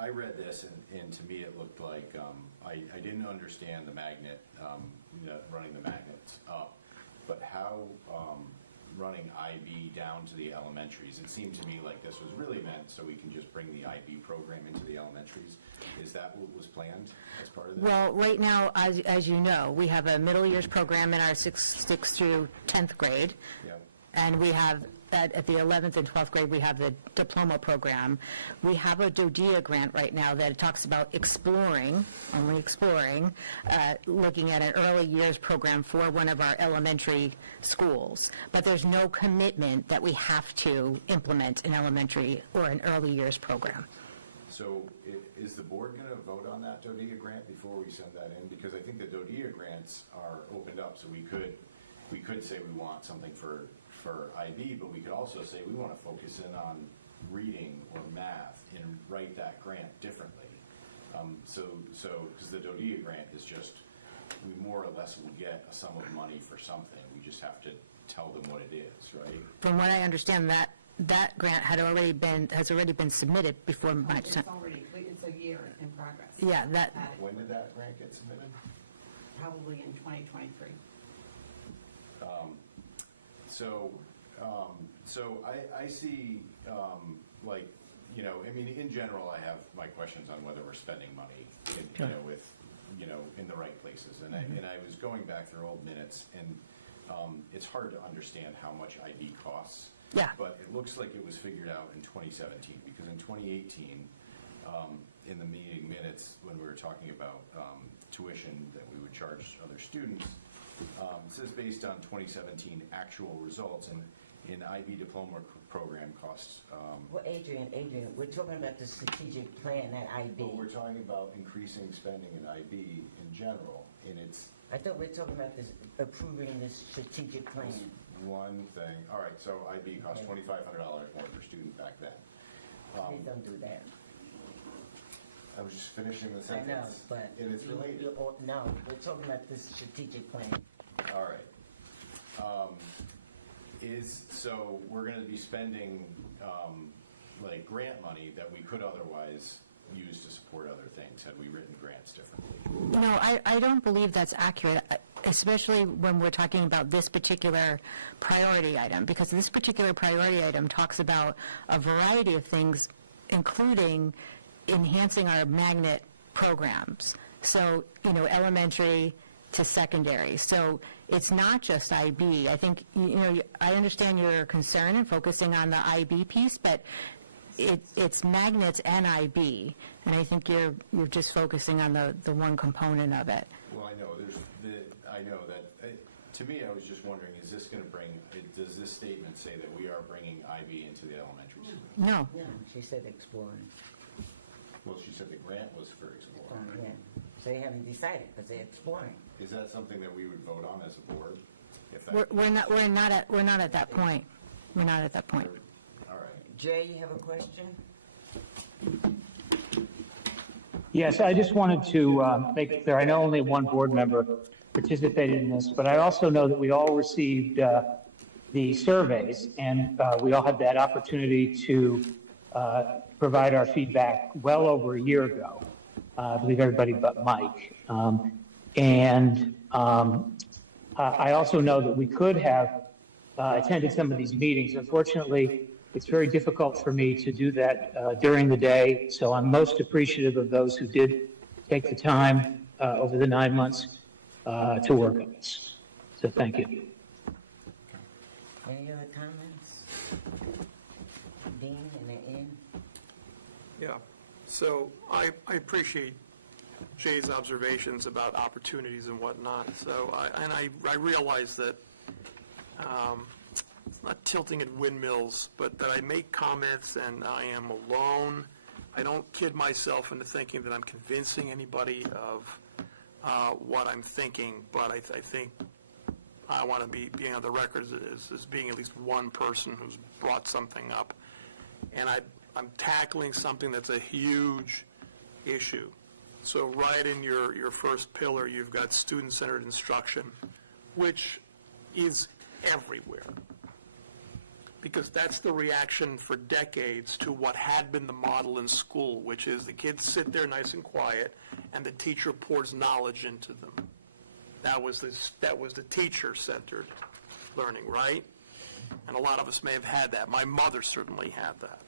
I read this and to me it looked like, I didn't understand the magnet, running the magnets up, but how running IB down to the elementaries. It seemed to me like this was really meant so we can just bring the IB program into the elementaries. Is that what was planned as part of that? Well, right now, as you know, we have a middle years program in our 6th through 10th grade. Yep. And we have, at the 11th and 12th grade, we have the diploma program. We have a DODEA grant right now that talks about exploring, only exploring, looking at an early years program for one of our elementary schools. But there's no commitment that we have to implement an elementary or an early years program. So is the board going to vote on that DODEA grant before we send that in? Because I think the DODEA grants are opened up, so we could say we want something for IB, but we could also say we want to focus in on reading or math and write that grant differently. Because the DODEA grant is just, we more or less will get a sum of money for something. We just have to tell them what it is, right? From what I understand, that grant has already been submitted before my time. It's a year in progress. Yeah, that. When did that grant get submitted? Probably in 2023. So I see, like, you know, I mean, in general, I have my questions on whether we're spending money, in the right places. And I was going back through old minutes, and it's hard to understand how much IB costs. Yeah. But it looks like it was figured out in 2017, because in 2018, in the meeting minutes, when we were talking about tuition that we would charge other students, it says based on 2017 actual results, and in IB diploma program costs. Well, Adrian, we're talking about the strategic plan at IB. But we're talking about increasing spending in IB in general, and it's I thought we were talking about this, approving this strategic plan. one thing. All right, so IB cost $2,500 more per student back then. Please don't do that. I was just finishing the I sentence. know, but and it's related. No, we're talking about this strategic plan. All right. So we're going to be spending like grant money that we could otherwise use to support other things had we written grants differently. No, I don't believe that's accurate, especially when we're talking about this particular priority item, because this particular priority item talks about a variety of things, including enhancing our magnet programs. So, elementary to secondary. So it's not just IB. I think, I understand your concern in focusing on the IB piece, but it's magnets and IB, and I think you're just focusing on the one component of it. Well, I know that. To me, I was just wondering, is this going to does this statement say that we are bringing IB into the elementary school? No. No, she said exploring. Well, she said the grant was for exploring. Yeah. So they haven't decided, but they're exploring. Is that something that we would vote on as a board? We're not at that point. We're not at that point. All right. Jay, you have a question? Yes, I just wanted to make it clear, I know only one board member participated in this, but I also know that we all received the surveys, and we all had that opportunity to provide our feedback well over a year ago. I believe everybody but Mike. I also know that we could have attended some of these meetings. Unfortunately, it's very difficult for me to do that during the day, so I'm most appreciative of those who did take the time over the 9 months to work on this. So thank you. Any other comments? Dean, in the end? Yeah, so I appreciate Jay's observations about opportunities and whatnot. So I realize that it's not tilting at windmills, but that I make comments and I am alone. I don't kid myself into thinking that I'm convincing anybody of what I'm thinking, but I think I want to be on the record as being at least one person who's brought something up. And I'm tackling something that's a huge issue. So right in your first pillar, you've got student-centered instruction, which is everywhere. Because that's the reaction for decades to what had been the model in school, which is the kids sit there nice and quiet, and the teacher pours knowledge into them. That was the teacher-centered learning, right? And a lot of us may have had that. My mother certainly had that.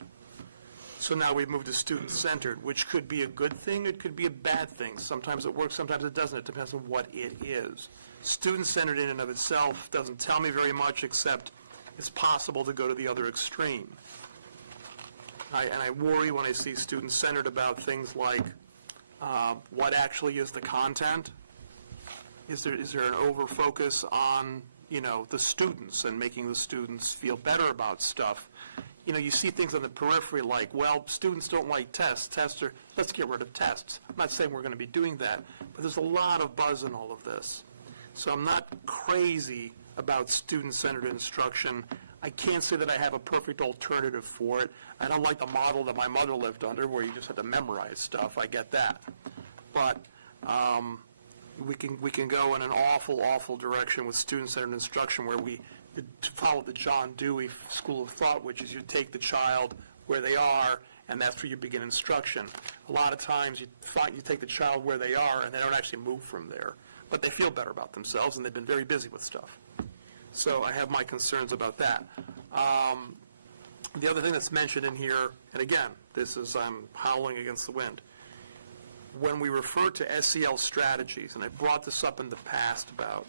So now we've moved to student-centered, which could be a good thing, it could be a bad thing. Sometimes it works, sometimes it doesn't. It depends on what it is. Student-centered in and of itself doesn't tell me very much, except it's possible to go to the other extreme. And I worry when I see student-centered about things like what actually is the content. Is there an over-focus on, the students and making the students feel better about stuff? You see things on the periphery like, well, students don't like tests. Let's get rid of tests. I'm not saying we're going to be doing that, but there's a lot of buzz in all of this. So I'm not crazy about student-centered instruction. I can't say that I have a perfect alternative for it. I don't like the model that my mother lived under where you just had to memorize stuff. I get that. But we can go in an awful direction with student-centered instruction where we to follow the John Dewey school of thought, which is you take the child where they are, and that's where you begin instruction. A lot of times you take the child where they are, and they don't actually move from there. But they feel better about themselves, and they've been very busy with stuff. So I have my concerns about that. The other thing that's mentioned in here, and again, I'm howling against the wind. When we refer to SEL strategies, and I brought this up in the past about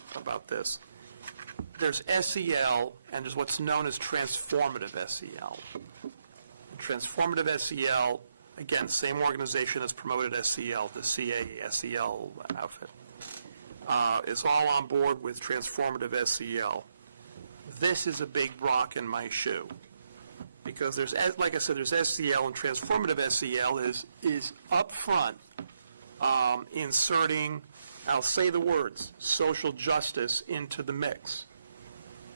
this, there's SEL and there's what's known as transformative SEL. Transformative SEL, again, same organization as promoted SEL, the CASEL outfit, is all on board with transformative SEL. This is a big rock in my shoe because there's, like I said, there's SEL, and transformative SEL is up front inserting, I'll say the words, social justice into the mix.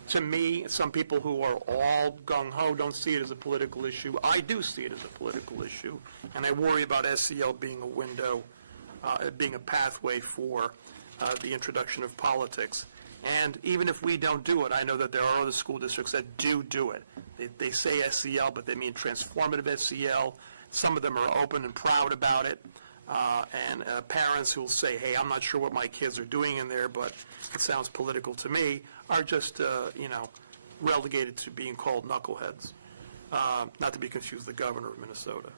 To me, some people who are all gung-ho don't see it as a political issue. I do see it as a political issue, and I worry about SEL being a window, being a pathway for the introduction of politics. And even if we don't do it, I know that there are other school districts that do it. They say SEL, but they mean transformative SEL. Some of them are open and proud about it. And parents who will say, hey, I'm not sure what my kids are doing in there, but it sounds political to me, are just, relegated to being called knuckleheads, not to be confused with the governor of Minnesota.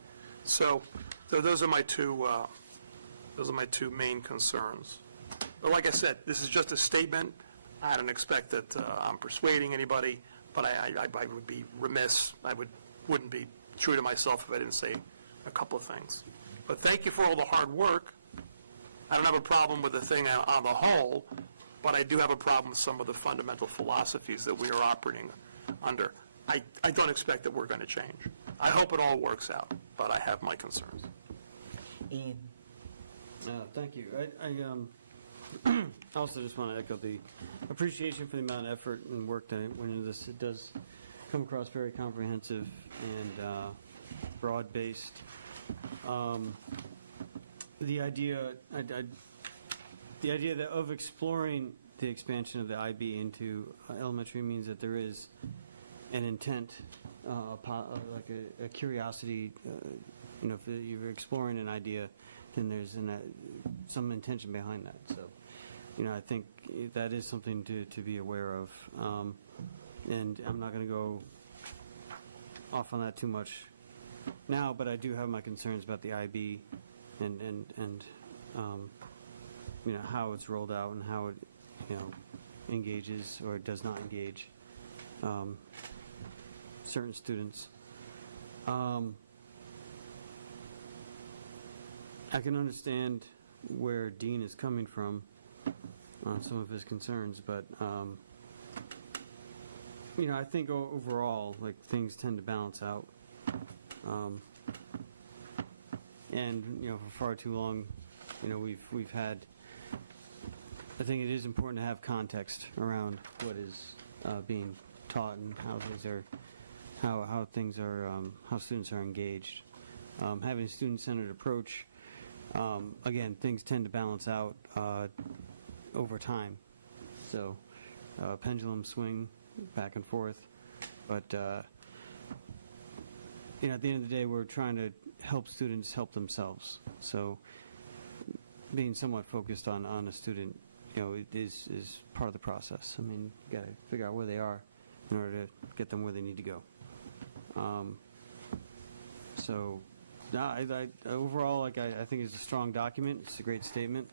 So those are my two main concerns. But like I said, this is just a statement. I don't expect that I'm persuading anybody, but I would be remiss. Wouldn't be true to myself if I didn't say a couple of things. But thank you for all the hard work. I don't have a problem with the thing on the whole, but I do have a problem with some of the fundamental philosophies that we are operating under. I don't expect that we're going to change. I hope it all works out, but I have my concerns. Ian. Thank you. I also just want to echo the appreciation for the amount of effort and work that went into this. It does come across very comprehensive and broad-based. The idea of exploring the expansion of the IB into elementary means that there is an intent, like a curiosity. If you're exploring an idea, then there's some intention behind that. So, I think that is something to be aware of. And I'm not going to go off on that too much now, but I do have my concerns about the IB and how it's rolled out and how it engages or does not engage certain students. I can understand where Dean is coming from on some of his concerns, but I think overall, things tend to balance out. And for far too long, we've had. I think it is important to have context around what is being taught and how students are engaged. Having a student-centered approach, again, things tend to balance out over time. So, pendulum swing back and forth, but. At the end of the day, we're trying to help students help themselves. So being somewhat focused on a student, is part of the process. I mean, you got to figure out where they are in order to get them where they need to go. So, no, overall, like I think it's a strong document. It's a great statement.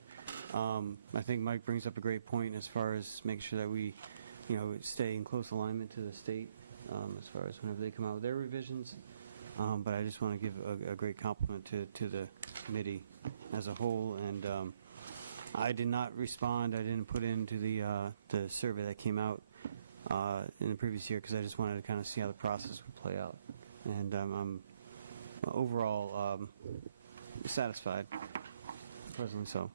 I think Mike brings up a great point as far as making sure that we, stay in close alignment to the state as far as whenever they come out with their revisions. But I just want to give a great compliment to the committee as a whole. And I did not respond. I didn't put into the survey that came out in the previous year because I just wanted to kind of see how the process would play out. And I'm overall satisfied, presently so.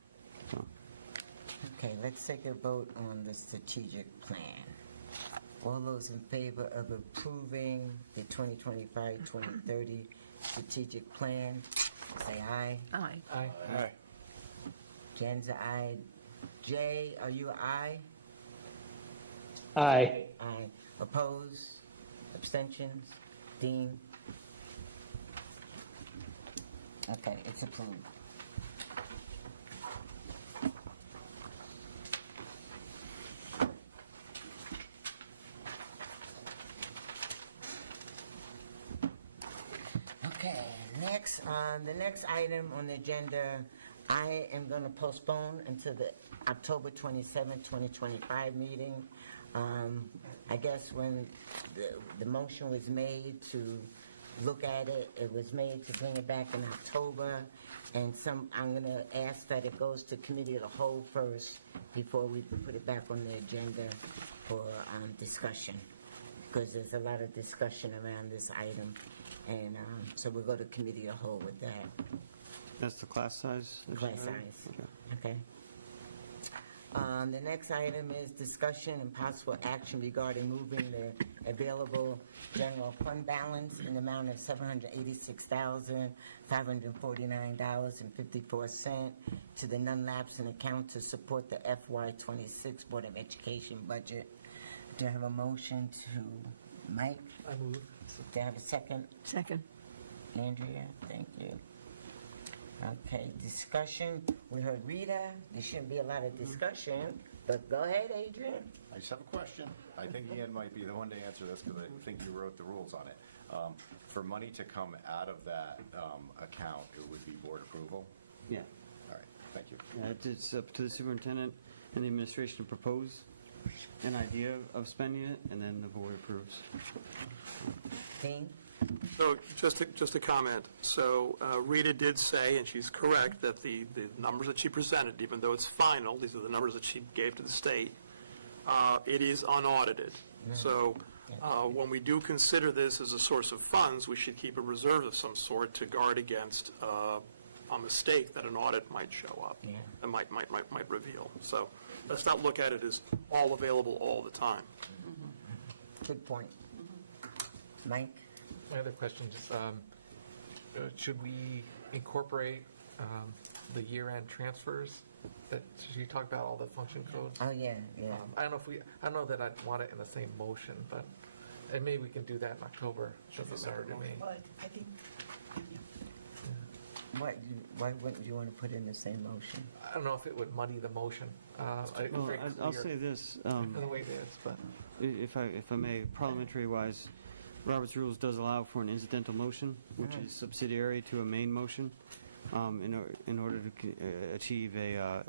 Okay, let's take a vote on the strategic plan. All those in favor of approving the 2025-2030 strategic plan, say aye. Aye. Aye. Aye. Jen's a aye. Jay, are you an aye? Aye. Aye. Oppose? Abstentions? Dean? Okay, it's approved. Okay, next, the next item on the agenda, I am going to postpone until the October 27th, 2025 meeting. I guess when the motion was made to look at it, it was made to bring it back in October, and I'm going to ask that it goes to committee of the whole first before we put it back on the agenda for discussion, because there's a lot of discussion around this item, and so we'll go to committee of the whole with that. That's the class size? Class size. Okay. The next item is discussion and possible action regarding moving the available general fund balance in the amount of $786,549.54 to the non-lapsing account to support the FY26 Board of Education budget. Do I have a motion to Mike? I move. Do I have a second? Second. Andrea, thank you. Okay, discussion. We heard Rita. There shouldn't be a lot of discussion, but go ahead, Adrian. I just have a question. I think Ian might be the one to answer this because I think you wrote the rules on it. For money to come out of that account, it would be board approval? Yeah. All right, thank you. It's up to the superintendent and the administration to propose an idea of spending it, and then the board approves. Dean? So just a comment. So Rita did say, and she's correct, that the numbers that she presented, even though it's final, these are the numbers that she gave to the state, it is unaudited. So when we do consider this as a source of funds, we should keep a reserve of some sort to guard against a mistake that an audit might show up and might reveal. So let's not look at it as all available all the time. Good point. Mike? My other question, just should we incorporate the year-end transfers that you talked about, all the function codes? Oh yeah. I don't know that I'd want it in the same motion, but and maybe we can do that in October. Doesn't matter to me. I think Why wouldn't you want to put in the same motion? I don't know if it would muddy the motion. I'll say this. The way it is, but If I may, parliamentary-wise, Robert's Rules does allow for an incidental motion, which is subsidiary to a main motion, in order to achieve a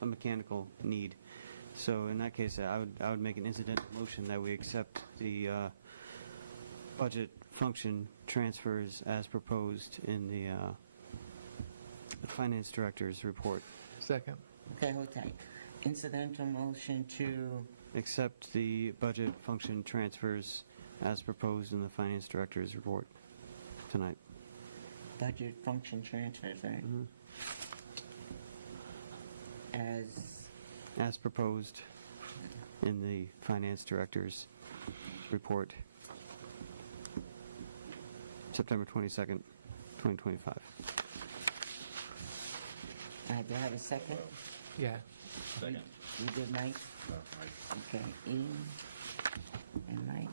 mechanical need. So in that case, I would make an incidental motion that we accept the budget function transfers as proposed in the finance director's report. Second. Okay, hold tight. Incidental motion to Accept the budget function transfers as proposed in the finance director's report tonight. budget function transfers, right? As proposed in the finance director's report, September 22nd, 2025. Do I have a second? Yeah. Second. You did, Mike? Okay, Ian and Mike.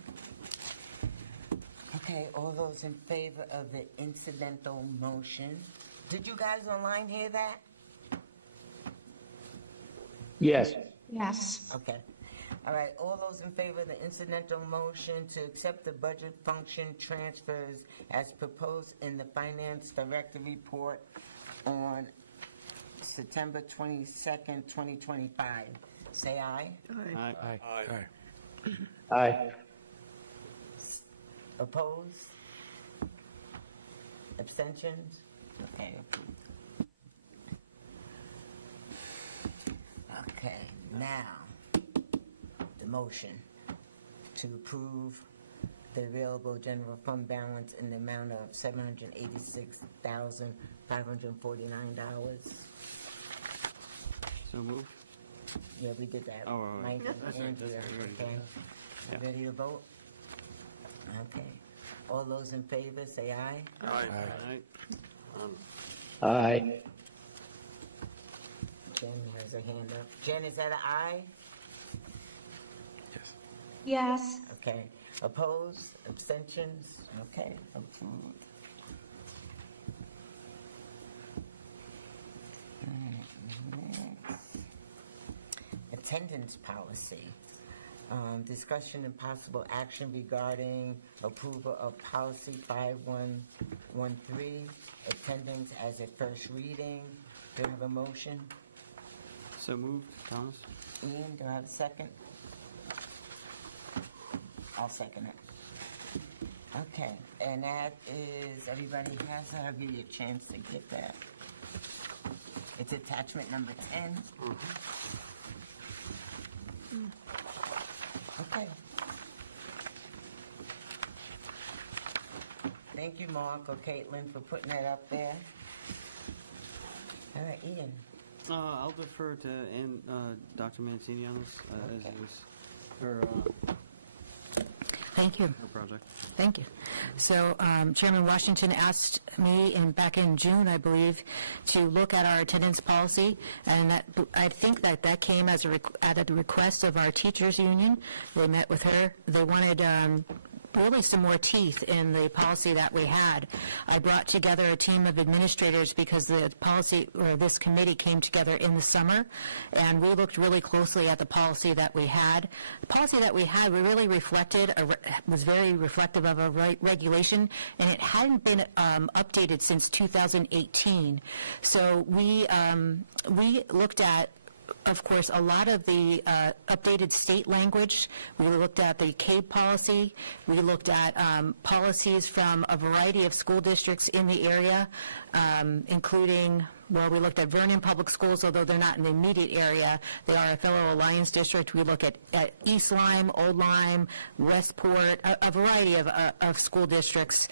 Okay, all those in favor of the incidental motion? Did you guys online hear that? Yes. Yes. Okay. All right, all those in favor of the incidental motion to accept the budget function transfers as proposed in the Finance Director report on September 22nd, 2025, say aye. Aye. Aye. Opposed? Abstentions? Okay, approved. Okay, now, the motion to approve the available general fund balance in the amount of $786,549. So moved. Yeah, we did that. Oh, all right. Mike That's and right, Andrea, that's right. okay? Yeah. Ready to vote? Okay. All those in favor, say aye. Aye. Aye. Jen has a hand up. Jen, is that an aye? Yes. Okay. Opposed? Abstentions? Okay, approved. Attendance policy. Discussion and possible action regarding approval of policy 5113, attendance as a first reading. Do I have a motion? So moved. Thomas? Ian, do I have a second? I'll second it. Okay, and that is, everybody has that, I'll give you a chance to get that. It's attachment number 10. Okay. Thank you, Mark or Caitlin, for putting that up there. All right, Ian. I'll defer to Dr. Mancini on this, as it was her, Thank you. her project. Thank you. So Chairman Washington asked me back in June, I believe, to look at our attendance policy, and I think that came as at a request of our teachers union. They met with her. They wanted really some more teeth in the policy that we had. I brought together a team of administrators because the policy, or this committee, came together in the summer, and we looked really closely at the policy that we had. The policy that we had really was very reflective of a regulation, and it hadn't been updated since 2018. So we looked at, of course, a lot of the updated state language. We looked at the CABE policy. We looked at policies from a variety of school districts in the area, including, well, we looked at Vernon Public Schools, although they're not in the immediate area. They are a fellow Alliance district. We look at East Lyme, Old Lyme, Westport, a variety of school districts.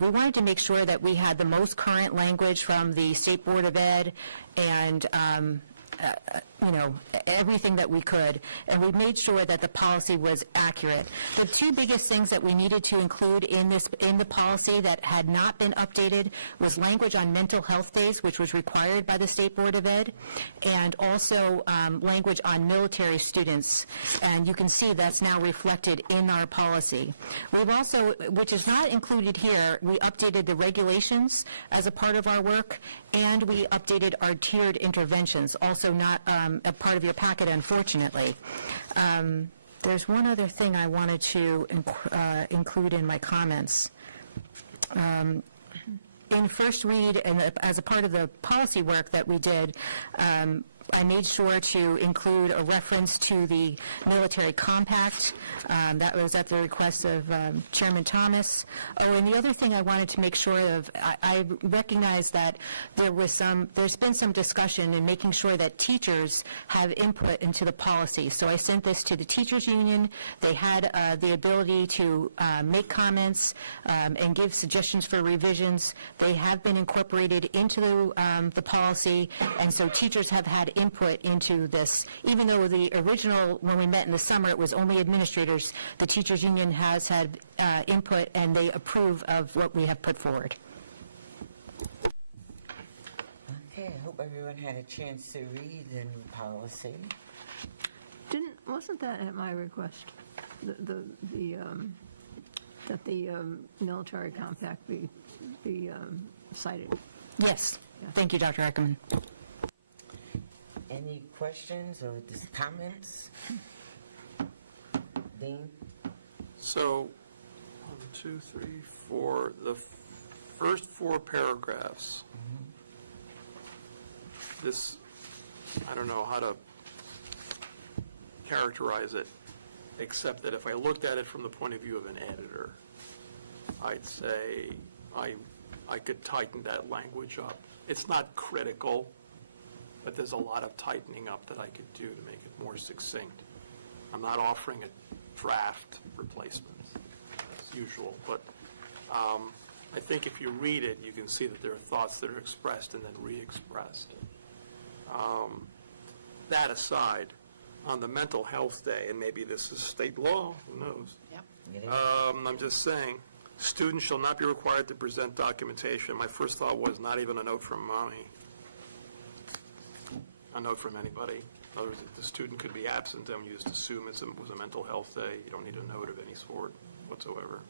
We wanted to make sure that we had the most current language from the State Board of Ed and everything that we could, and we made sure that the policy was accurate. The two biggest things that we needed to include in the policy that had not been updated was language on mental health days, which was required by the State Board of Ed, and also language on military students. And you can see that's now reflected in our policy. We've also, which is not included here, we updated the regulations as a part of our work, and we updated our tiered interventions, also not a part of your packet, unfortunately. There's one other thing I wanted to include in my comments. In first read, and as a part of the policy work that we did, I made sure to include a reference to the military compact. That was at the request of Chairman Thomas. Oh, and the other thing I wanted to make sure of, I recognize that there's been some discussion in making sure that teachers have input into the policy. So I sent this to the teachers union. They had the ability to make comments and give suggestions for revisions. They have been incorporated into the policy, and so teachers have had input into this. Even though the original, when we met in the summer, it was only administrators, the teachers union has had input, and they approve of what we have put forward. Okay, I hope everyone had a chance to read the new policy. Wasn't that at my request, that the military compact be cited? Yes. Thank you, Dr. Ackerman. Any questions or comments? Dean? So, 1, 2, 3, 4, the first 4 paragraphs. This, I don't know how to characterize it, except that if I looked at it from the point of view of an editor, I'd say I could tighten that language up. It's not critical, but there's a lot of tightening up that I could do to make it more succinct. I'm not offering a draft replacement, as usual, but I think if you read it, you can see that there are thoughts that are expressed and then re-expressed. That aside, on the mental health day, and maybe this is state law, who knows? Yep. I'm just saying, students shall not be required to present documentation. My first thought was not even a note from mommy, a note from anybody. In other words, the student could be absent, and you just assume it was a mental health day. You don't need a note of any sort whatsoever.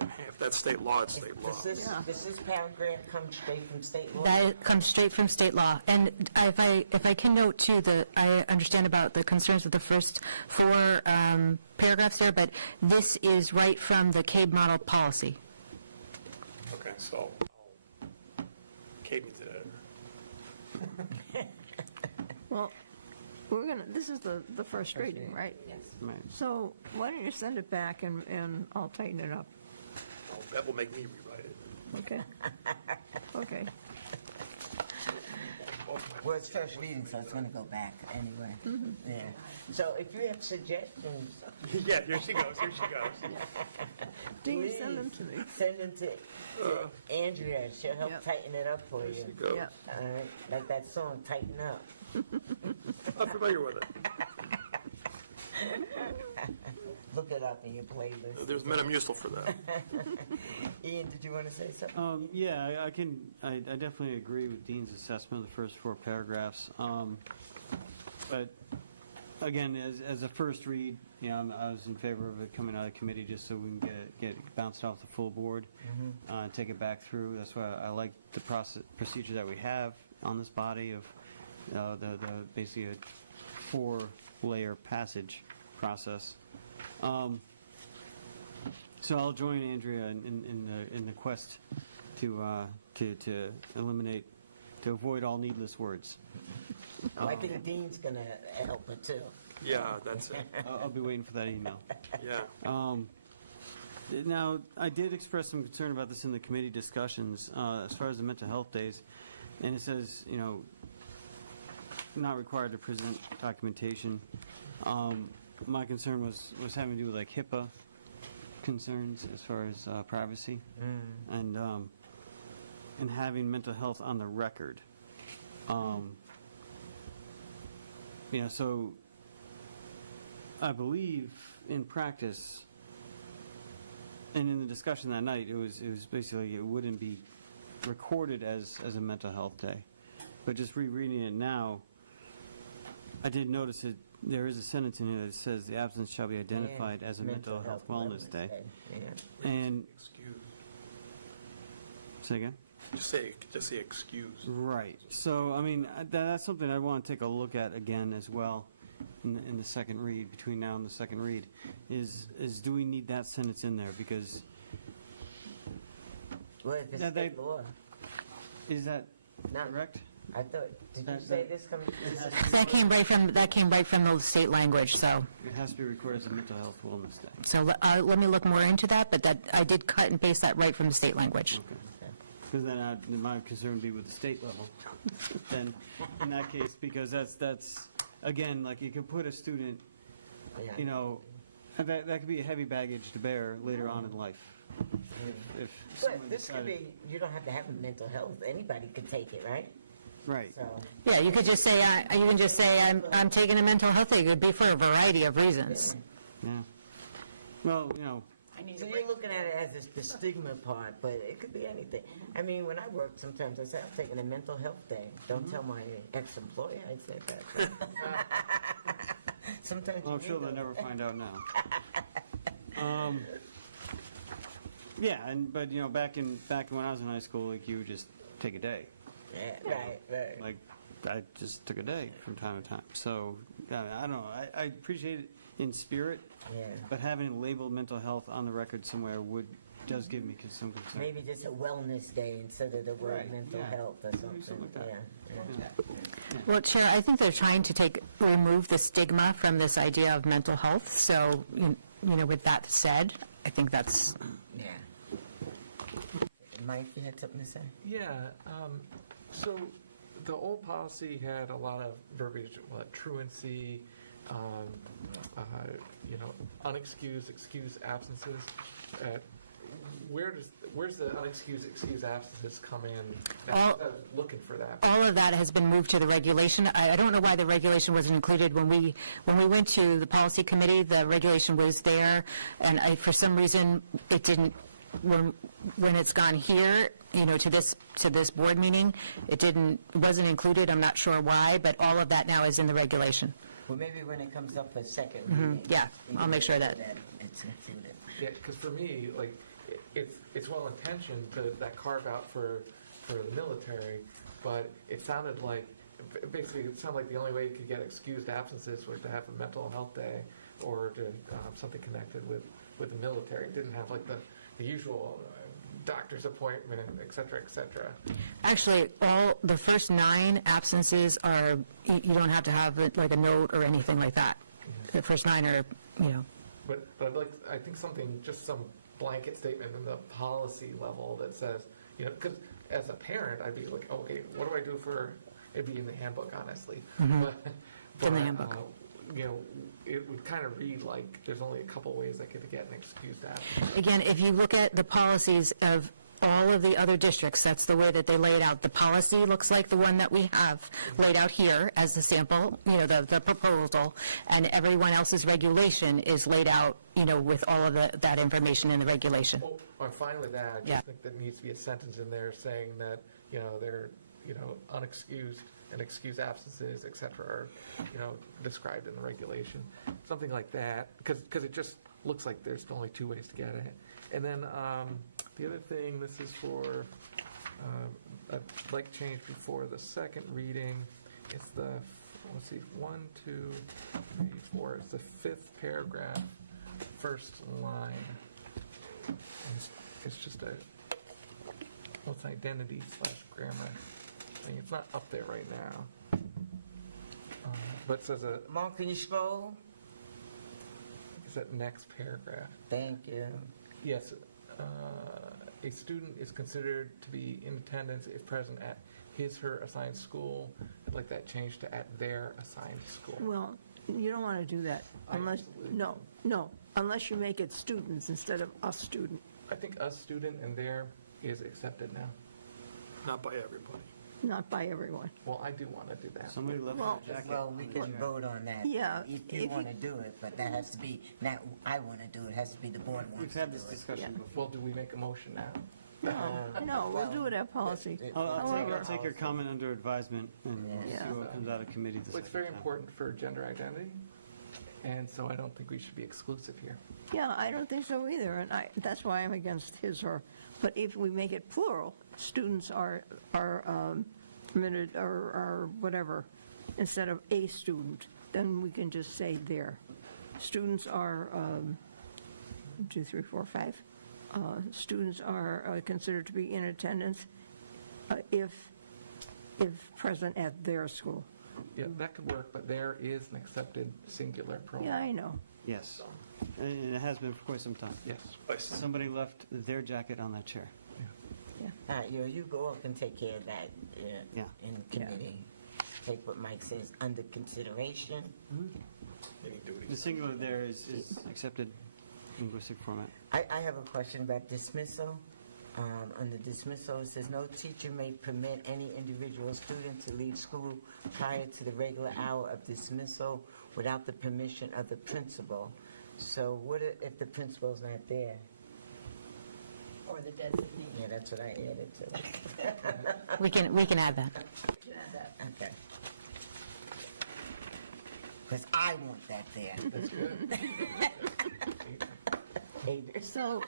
If that's state law, it's state law. Does this paragraph come straight from state law? That comes straight from state law. And if I can note, too, I understand about the concerns with the first 4 paragraphs there, but this is right from the CABE model policy. Okay, so Kate needs it. Well, this is the first reading, right? Yes. Right. So why don't you send it back and I'll tighten it up? That will make me rewrite it. Okay. Okay. Well, it's first reading, so it's going to go back anyway. Yeah. So if you have suggestions, Yeah, here she goes, here she goes. Dean, please send them to me. send them to Andrea. She'll help Yep. tighten it up for you. Here she goes. Yep. All right, like that song, Tighten Up. I'm familiar with it. Look it up in your playlist. There's Metamucil for that. Ian, did you want to say something? Yeah, I definitely agree with Dean's assessment of the first 4 paragraphs. But again, as a first read, I was in favor of it coming out of committee just so we can get it bounced off the full board, and take it back through. That's why I like the procedure that we have on this body of the basically a 4-layer passage process. So I'll join Andrea in the quest to eliminate, to avoid all needless words. I think Dean's going to help her too. Yeah, that's it. I'll be waiting for that email. Yeah. Now, I did express some concern about this in the committee discussions as far as the mental health days, and it says, not required to present documentation. My concern was having to do with like HIPAA concerns as far as privacy and having mental health on the record. So I believe in practice and in the discussion that night, it was basically it wouldn't be recorded as a mental health day. But just rereading it now, I did notice that there is a sentence in here that says the absence shall be identified as a mental health wellness day. Yeah. And Excuse. say again? Just say excuse. Right. So, I mean, that's something I want to take a look at again as well in the second read, between now and the second read, is do we need that sentence in there? Because Well, if it's state law. is that Not correct? I thought, did you say this comes? That came right from the state language, so. It has to be recorded as a mental health wellness day. So let me look more into that, but that I did cut and paste that right from the state language. Okay. Because then my concern would be with the state level. Then, in that case, because that's again, like you can put a student, that could be a heavy baggage to bear later on in life. If someone But this could decided- be, you don't have to have mental health. Anybody could take it, right? Right. So, Yeah, you could just say, I'm taking a mental health day. It could be for a variety of reasons. Yeah. Well, so you're looking at it as the stigma part, but it could be anything. I mean, when I work, sometimes I say I'm taking a mental health day. Don't tell my ex-employer I said that. Sometimes well, I'm you sure need they'll to- never find out now. Yeah, but back when I was in high school, like you would just take a day. Yeah, right. Like I just took a day from time to time. So I don't know. I appreciate in spirit, Yeah. but having it labeled mental health on the record somewhere does give me some concern. Maybe just a wellness day instead of the word Right, mental yeah. health or something. Something like that. Yeah. Well, Chair, I think they're trying to remove the stigma from this idea of mental health. So, with that said, I think that's. Yeah. Mike, you had something to say? Yeah. So the old policy had a lot of verbiage, truancy, unexcused, excused absences. Where's the unexcused, excused absences come in? I was looking for that. All of that has been moved to the regulation. I don't know why the regulation wasn't included when we went to the policy committee. The regulation was there, and for some reason it didn't. When it's gone here, to this board meeting, it wasn't included. I'm not sure why, but all of that now is in the regulation. Well, maybe when it comes up for second reading. Yeah, I'll make sure that it's included. Yeah, because for me, it's well intentioned that carve out for the military, but it sounded like the only way you could get excused absences was to have a mental health day or to something connected with the military. It didn't have like the usual doctor's appointment, et cetera, et cetera. Actually, all the first 9 absences are, you don't have to have like a note or anything like that. The first 9 are, But I think some blanket statement in the policy level that says, because as a parent, I'd be like, okay, what do I do for, it'd be in the handbook, honestly. In the handbook. It would kind of read like there's only a couple ways I could get an excused absence. Again, if you look at the policies of all of the other districts, that's the way that they lay it out. The policy looks like the one that we have laid out here as the sample, the proposal, and everyone else's regulation is laid out, with all of that information in the regulation. Oh, I'm fine with that. I just think there needs to be a sentence in there saying that, they're, unexcused and excused absences, et cetera, are, described in the regulation. Something like that, because it just looks like there's only 2 ways to get it. And then the other thing, this is for a like change before the second reading. It's the, 1, 2, 3, 4. It's the 5th paragraph, first line. And it's just it's identity / grammar thing. It's not up there right now. But it says Mom, can you scroll? It's that next paragraph. Thank you. Yes. A student is considered to be in attendance if present at his/her assigned school. I'd like that changed to at their assigned school. Well, you don't want to do that unless, unless you make it students instead of a student. I think a student and their is accepted now. Not by everybody. Not by everyone. Well, I do want to do that. Somebody left their jacket. Well, we can vote on that. Yeah, If if you want to do it, but that has to be, not I want to do it, it has to be the board wants We've to had do this it. discussion before. Well, do we make a motion now? No, we'll do it at policy. I'll take your comment under advisement and see Yeah. what comes out of committee this Well, it's very important for gender identity, and so I don't think we should be exclusive here. Yeah, I don't think so either, and that's why I'm against his or. But if we make it plural, students are permitted or whatever, instead of a student, then we can just say there. Students are 2, 3, 4, 5. Students are considered to be in attendance if present at their school. Yeah, that could work, but there is an accepted singular pronoun. Yeah, I know. Yes, and it has been for quite some time. Yes. Somebody left their jacket on that chair. All right, you go up and take care of that Yeah. in committee. Take what Mike says under consideration. The singular there is accepted linguistic format. I have a question about dismissal. Under dismissal, it says, no teacher may permit any individual student to leave school prior to the regular hour of dismissal without the permission of the principal. So what if the principal's not there? Or the designee. Yeah, that's what I added to. We can add that. Okay. Because I want that there. That's good. So,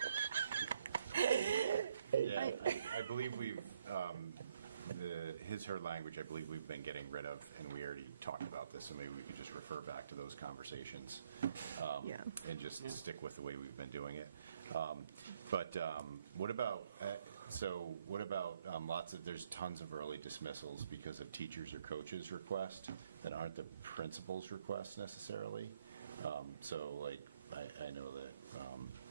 Yeah, I believe we've, his/her language, I believe we've been getting rid of, and we already talked about this, so maybe we could just refer refer back to those conversations and just stick with the way we've been doing it. But what about there's tons of early dismissals because of teachers or coaches' requests that aren't the principal's requests necessarily. So like I know that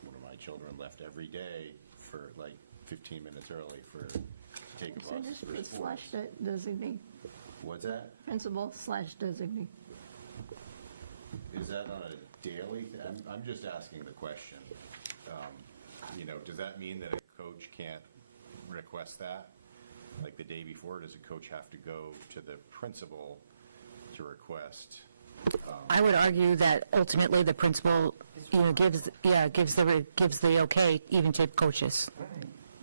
one of my children left every day for like 15 minutes early to take a bus. So just slash designee. What's that? Principal slash designee. Is that on a daily thing? I'm just asking the question. Does that mean that a coach can't request that? Like the day before, does a coach have to go to the principal to request? I would argue that ultimately the principal, gives the okay even to coaches.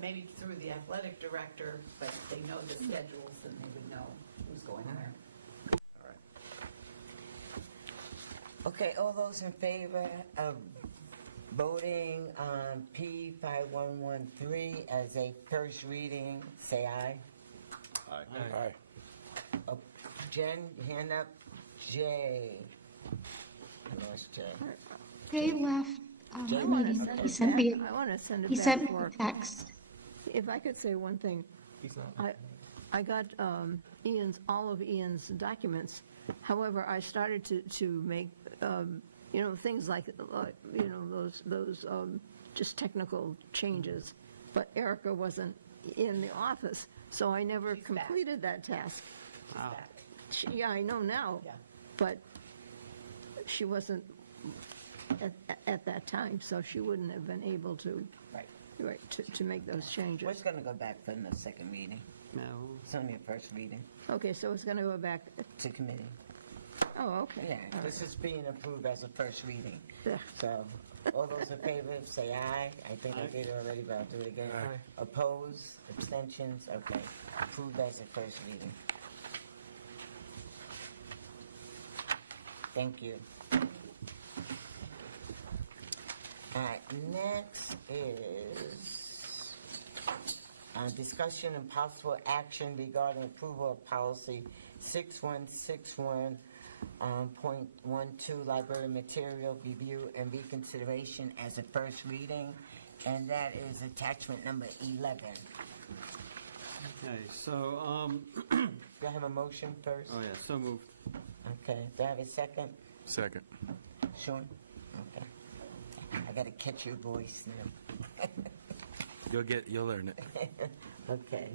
Maybe through the athletic director, but they know the schedules and they would know who's going where. Okay, all those in favor of voting on P5113 as a first reading, say aye. Aye. Jen, your hand up. Jay. I lost Jay. Jay left. Jay, He sent me. I want to send it He back sent me for. a text. If I could say one thing. He's not. I got all of Ian's documents. However, I started to make, things like, those just technical changes. But Erica wasn't in the office, so I never completed that task. Wow. Yeah, I know now. Yeah. But she wasn't at that time, so she wouldn't have been able to. Right, to make those changes. What's going to go back for the second reading? No. It's only a first reading. Okay, so it's going to go back. To committee. Oh, okay. Yeah, All this is being approved as a first reading. Yeah. So, all those in favor, say aye. I think I did it already, but I'll do it again. Aye. Oppose, abstentions, okay. Approved as a first reading. Thank you. All right, next is discussion and possible action regarding approval of policy 6161.12 library material review and reconsideration as a first reading, and that is attachment number 11. Okay, so, Do I have a motion first? oh yeah, so moved. Okay, do I have a second? Second. Sean? Okay. I gotta catch your voice now. You'll learn it. Okay.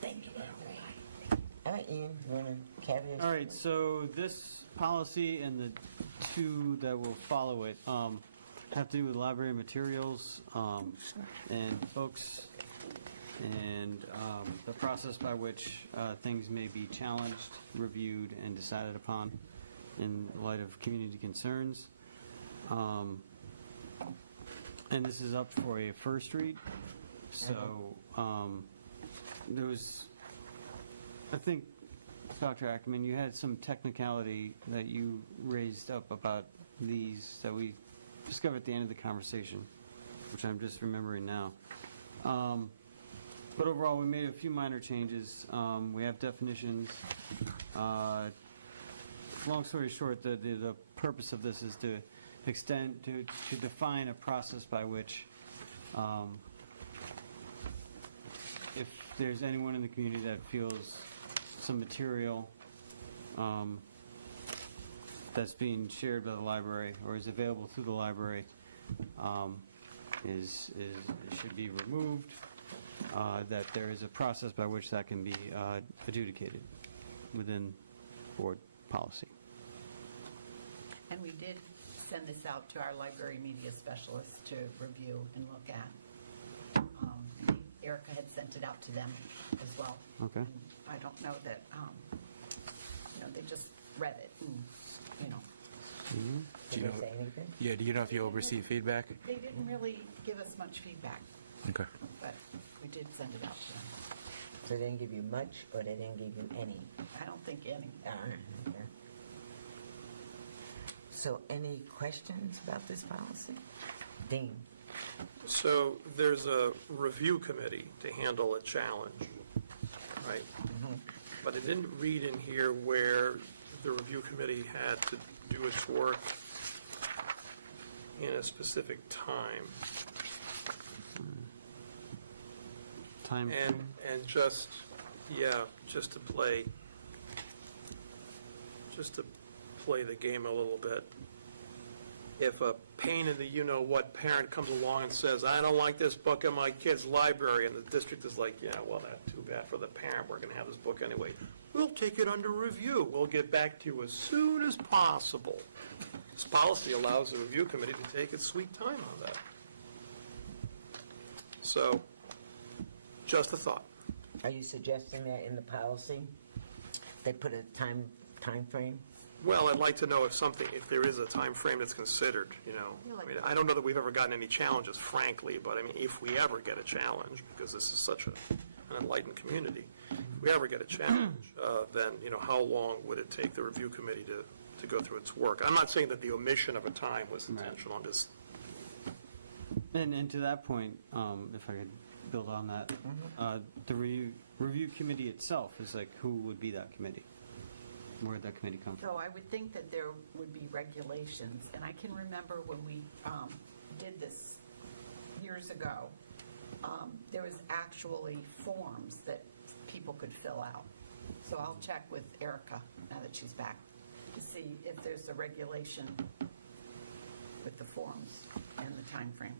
Thank you. All right, Ian, you wanna carry us? All right, so this policy and the two that will follow it have to do with library materials and books and the process by which things may be challenged, reviewed, and decided upon in light of community concerns. And this is up for a first read. So there was, I think, Dr. Ackerman, you had some technicality that you raised up about these that we discovered at the end of the conversation, which I'm just remembering now. But overall, we made a few minor changes. We have definitions. Long story short, the purpose of this is to extend, to define a process by which if there's anyone in the community that feels some material that's being shared by the library or is available through the library should be removed, that there is a process by which that can be adjudicated within board policy. And we did send this out to our library media specialists to review and look at. Erica had sent it out to them as well. Okay. And I don't know that, they just read it and, Do you know, Say anything? yeah, do you know if you oversee feedback? They didn't really give us much feedback, Okay. but we did send it out to them. So they didn't give you much, or they didn't give you any? I don't think any. Okay. So any questions about this policy? Dean? So there's a review committee to handle a challenge, right? but it didn't read in here where the review committee had to do its work in a specific time. Time. And just to play the game a little bit. If a pain in the you-know-what parent comes along and says, I don't like this book in my kid's library, and the district is like, yeah, well, that's too bad for the parent. We're going to have this book anyway. We'll take it under review. We'll get back to you as soon as possible. This policy allows the review committee to take its sweet time on that. So, just a thought. Are you suggesting that in the policy? They put a time frame? Well, I'd like to know if there is a time frame that's considered, I mean, I don't know that we've ever gotten any challenges, frankly, but I mean, if we ever get a challenge, because this is such an enlightened community, if we ever get a challenge, then, how long would it take the review committee to go through its work? I'm not saying that the omission of a time was intentional, I'm just... And to that point, if I could build on that, the review committee itself is like, who would be that committee? Where would that committee come from? So I would think that there would be regulations, and I can remember when we did this years ago, there was actually forms that people could fill out. So I'll check with Erica, now that she's back, to see if there's a regulation with the forms and the time frame.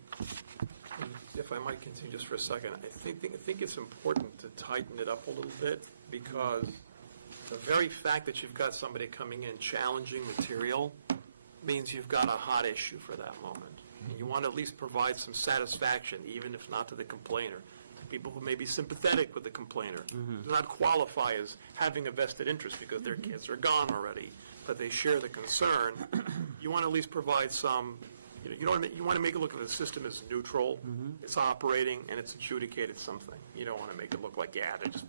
If I might continue just for a second, I think it's important to tighten it up a little bit, because the very fact that you've got somebody coming in challenging material means you've got a hot issue for that moment. And you want to at least provide some satisfaction, even if not to the complainer, to people who may be sympathetic with the complainer, do not qualify as having a vested interest because their kids are gone already, but they share the concern. You want to at least provide some, you want to make it look like the system is neutral, it's operating, and it's adjudicated something. You don't want to make it look like,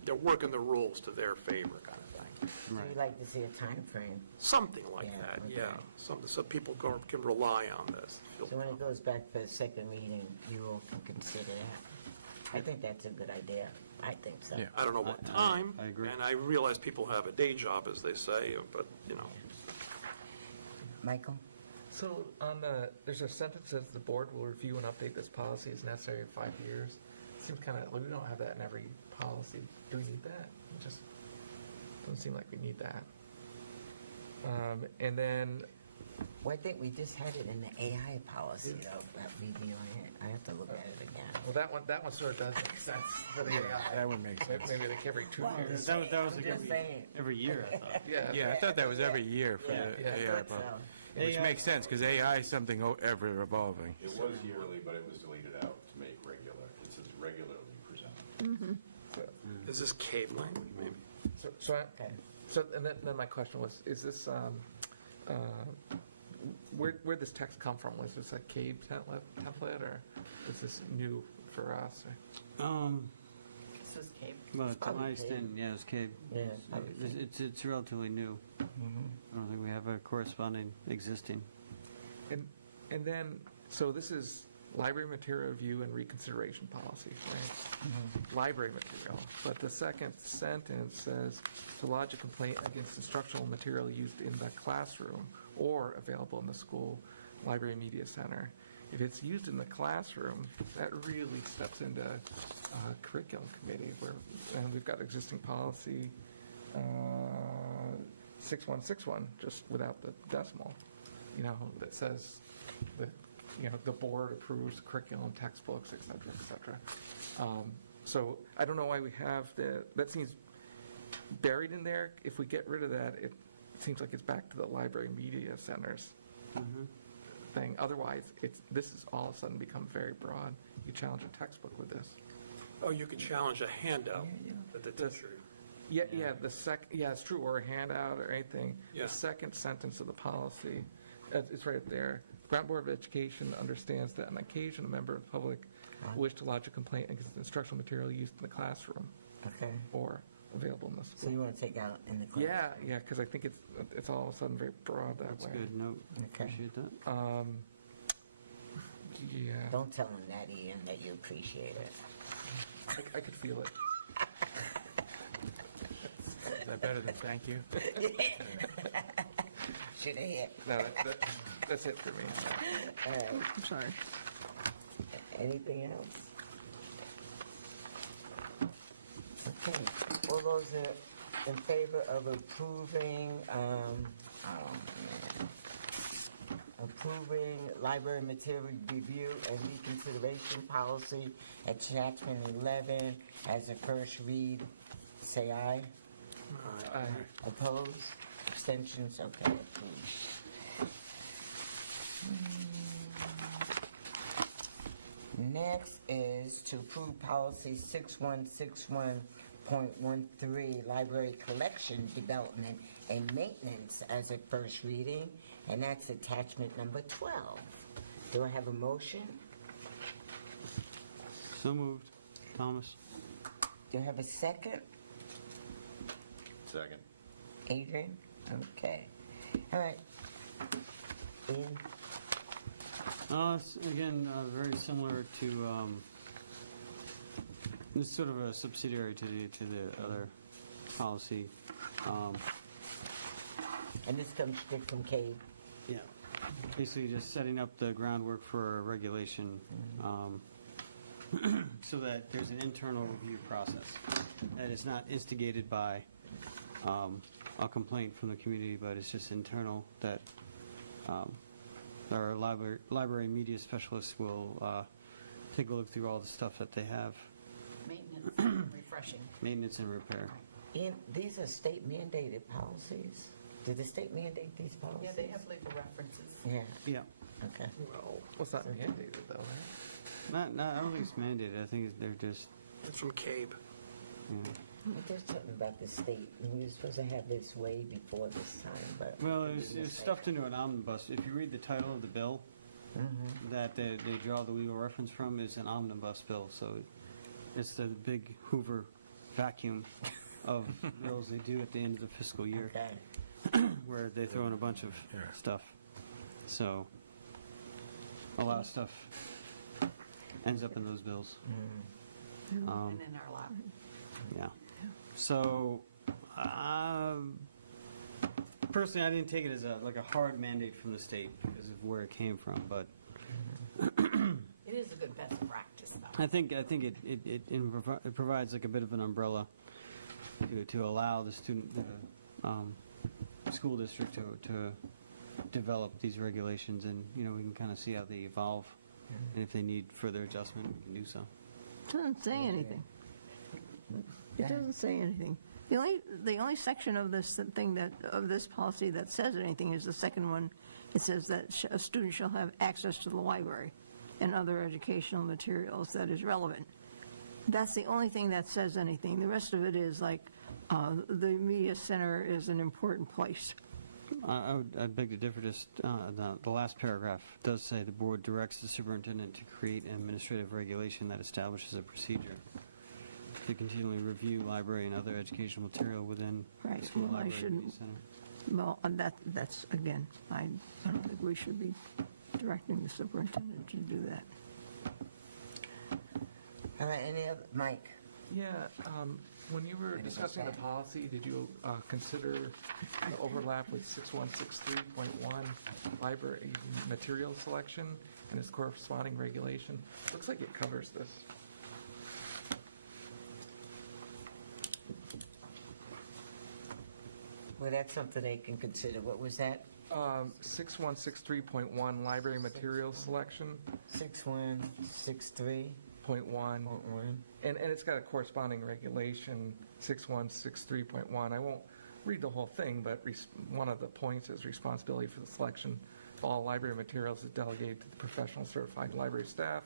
they're working the rules to their favor kind of thing. So you'd like to see a time frame? Something like that, okay. Something so people can rely on this. So when it goes back to the second meeting, you all can consider that. I think that's a good idea. I think so. I don't know what time, I agree. and I realize people have a day job, as they say, but, Michael? So there's a sentence that says the board will review and update this policy as necessary in 5 years. Seems kind of, we don't have that in every policy. Do we need that? It just doesn't seem like we need that. And then... Well, I think we just had it in the AI policy, though, that reviewing it. I have to look at it again. Well, that one sort of does make sense for the AI. That would make sense. Maybe like every 2 years. That was like every year, I thought. Yeah, I thought that was every year for the AI. Which makes sense, because AI is something ever evolving. It was yearly, but it was deleted out to make regular. It says regularly presented. Is this CABE language, maybe? And then my question was, is this, where'd this text come from? Was this a CABE template, or is this new for us? This is Cape. Well, it's iced in, it's CABE. Yeah. It's relatively new. I don't think we have a corresponding existing. And then, so this is library material review and reconsideration policy, right? Library material. But the second sentence says, to lodge a complaint against instructional material used in the classroom or available in the school library media center. If it's used in the classroom, that really steps into curriculum committee, and we've got existing policy 6161, just without the decimal, that says that, the board approves curriculum, textbooks, et cetera. So I don't know why we have that seems buried in there. If we get rid of that, it seems like it's back to the library media centers thing. Otherwise, this has all of a sudden become very broad. You challenge a textbook with this. Oh, you could challenge a handout that the teacher... it's true, or a handout or anything. Yeah. The second sentence of the policy, it's right there. Groton Board of Education understands that on occasion a member of the public wish to lodge a complaint against instructional material used in the classroom or available in the school. So you want to take out in the classroom? Yeah, because I think it's all of a sudden very broad that That's way. a good note. Appreciate that. Don't tell them that, Ian, that you appreciate it. I could feel it. Is that better than thank you? Should have hit. No, that's it for me. All right. I'm sorry. Anything else? Okay. All those are in favor of approving, approving library material review and reconsideration policy attachment 11 as a first read, say aye. Aye. Opposed? Abstentions? Okay, approved. Next is to approve policy 6161.13, library collection development and maintenance as a first reading, and that's attachment number 12. Do I have a motion? So moved. Thomas. Do I have a second? Second. Adrian? Okay. All right. Ian? It's, again, very similar to, this is sort of a subsidiary to the other policy. And this comes straight from Cade? Yeah. Basically just setting up the groundwork for a regulation so that there's an internal review process that is not instigated by a complaint from the community, but it's just internal that our library media specialists will take a look through all the stuff that they have. Maintenance, refreshing. Maintenance and repair. Ian, these are state mandated policies? Did the state mandate these policies? Yeah, they have legal references. Yeah. Yeah. Okay. Well, what's not mandated though, right? I don't think it's mandated. I think they're just. It's from CABE. Yeah. There's something about the state, and we were supposed to have this way before this time, but... Well, it's stuffed into an omnibus. If you read the title of the bill that they draw the legal reference from is an omnibus bill, so it's the big Hoover vacuum of bills they do at the end of the fiscal year, where they throw in a bunch of stuff. So a lot of stuff ends up in those bills. And in our lap. Yeah. So, personally, I didn't take it as like a hard mandate from the state because of where it came from, but It is a good best practice, though. I think it provides like a bit of an umbrella to allow the school district to develop these regulations, and we can kind of see how they evolve, and if they need further adjustment, we can do so. It doesn't say anything. It doesn't say anything. The only section of this thing of this policy that says anything is the second one. It says that a student shall have access to the library and other educational materials that is relevant. That's the only thing that says anything. The rest of it is like the media center is an important place. I'd beg to differ. Just the last paragraph does say the board directs the superintendent to create an administrative regulation that establishes a procedure to continually review library and other educational material within Right. the school Well, I library shouldn't. and center. Well, that's again. I don't think we should be directing the superintendent to do that. All right, any other, Mike? Yeah, when you were discussing the policy, did you consider the overlap with 6163.1 library material selection and its corresponding regulation? Looks like it covers this. Well, that's something they can consider. What was that? 6163.1 library material selection. 6163. .1. And it's got a corresponding regulation, 6163.1. I won't read the whole thing, but one of the points is responsibility for the selection of all library materials is delegated to the professional certified library staff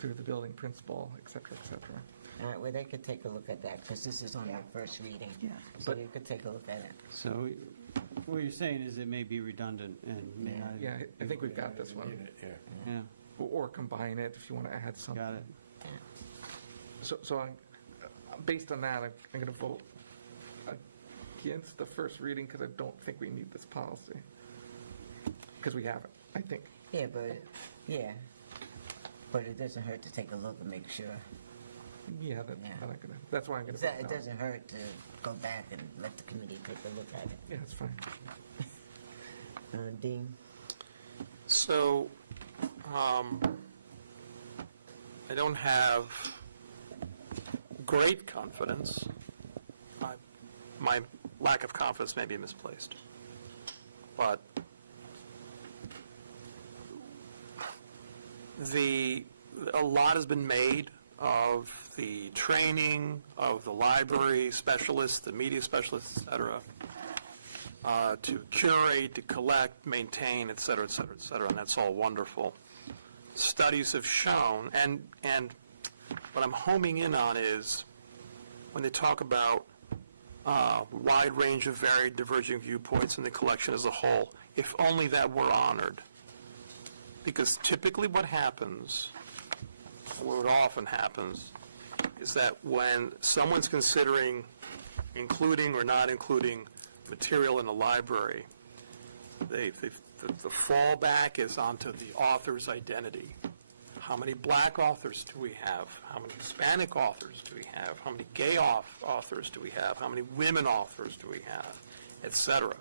through the building principal, et cetera, et cetera. All right, well, they could take a look at that because this is on their first reading. Yeah. So you could take a look at it. So what you're saying is it may be redundant and may not. Yeah, I think we've got this one. Yeah. Or combine it if you want to add something. Got it. So based on that, I'm going to vote against the first reading because I don't think we need this policy. Because we have it, I think. Yeah, but it doesn't hurt to take a look and make sure. Yeah, that's why I'm going to. It doesn't hurt to go back and let the committee take a look at it. Yeah, that's fine. Dean? So, I don't have great confidence. My lack of confidence may be misplaced. But a lot has been made of the training of the library specialists, the media specialists, et cetera, to curate, to collect, maintain, et cetera, et cetera, et cetera, and that's all wonderful. Studies have shown, and what I'm homing in on is when they talk about wide range of varied diverging viewpoints in the collection as a whole, if only that were honored. Because typically what happens, what often happens, is that when someone's considering including or not including material in the library, the fallback is onto the author's identity. How many black authors do we have? How many Hispanic authors do we have? How many gay authors do we have? How many women authors do we have? Et cetera.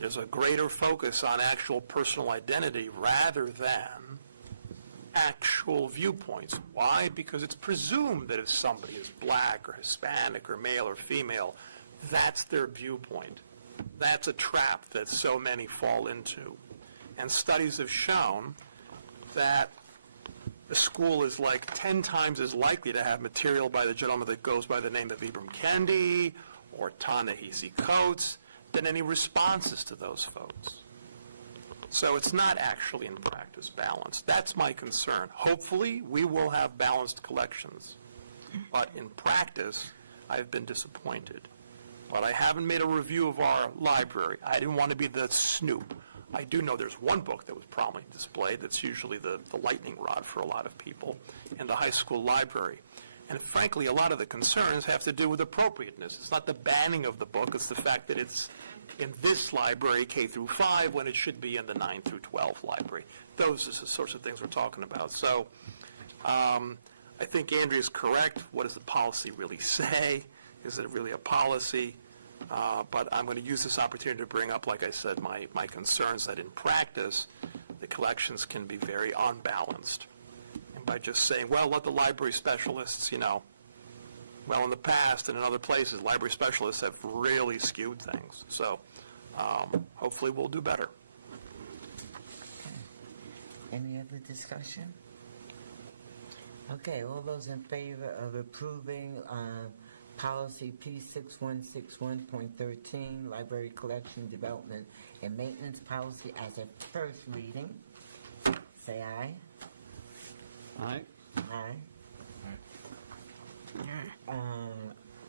There's a greater focus on actual personal identity rather than actual viewpoints. Why? Because it's presumed that if somebody is black or Hispanic or male or female, that's their viewpoint. That's a trap that so many fall into. And studies have shown that the school is like 10 times as likely to have material by the gentleman that goes by the name of Ibram Kendi or Ta-Nehisi Coates than any responses to those folks. So it's not actually in practice balanced. That's my concern. Hopefully, we will have balanced collections. But in practice, I've been disappointed. But I haven't made a review of our library. I didn't want to be the snoop. I do know there's one book that was prominently displayed that's usually the lightning rod for a lot of people in the high school library. And frankly, a lot of the concerns have to do with appropriateness. It's not the banning of the book, it's the fact that it's in this library, K through 5, when it should be in the 9 through 12 library. Those are the sorts of things we're talking about. So I think Andrea's correct. What does the policy really say? Is it really a policy? But I'm going to use this opportunity to bring up, like I said, my concerns that in practice, the collections can be very unbalanced. And by just saying, well, let the library specialists, well, in the past and in other places, library specialists have really skewed things. So hopefully we'll do better. Any other discussion? Okay, all those in favor of approving Policy P6161.13, Library Collection Development and Maintenance Policy as a first reading, say aye. Aye. Aye.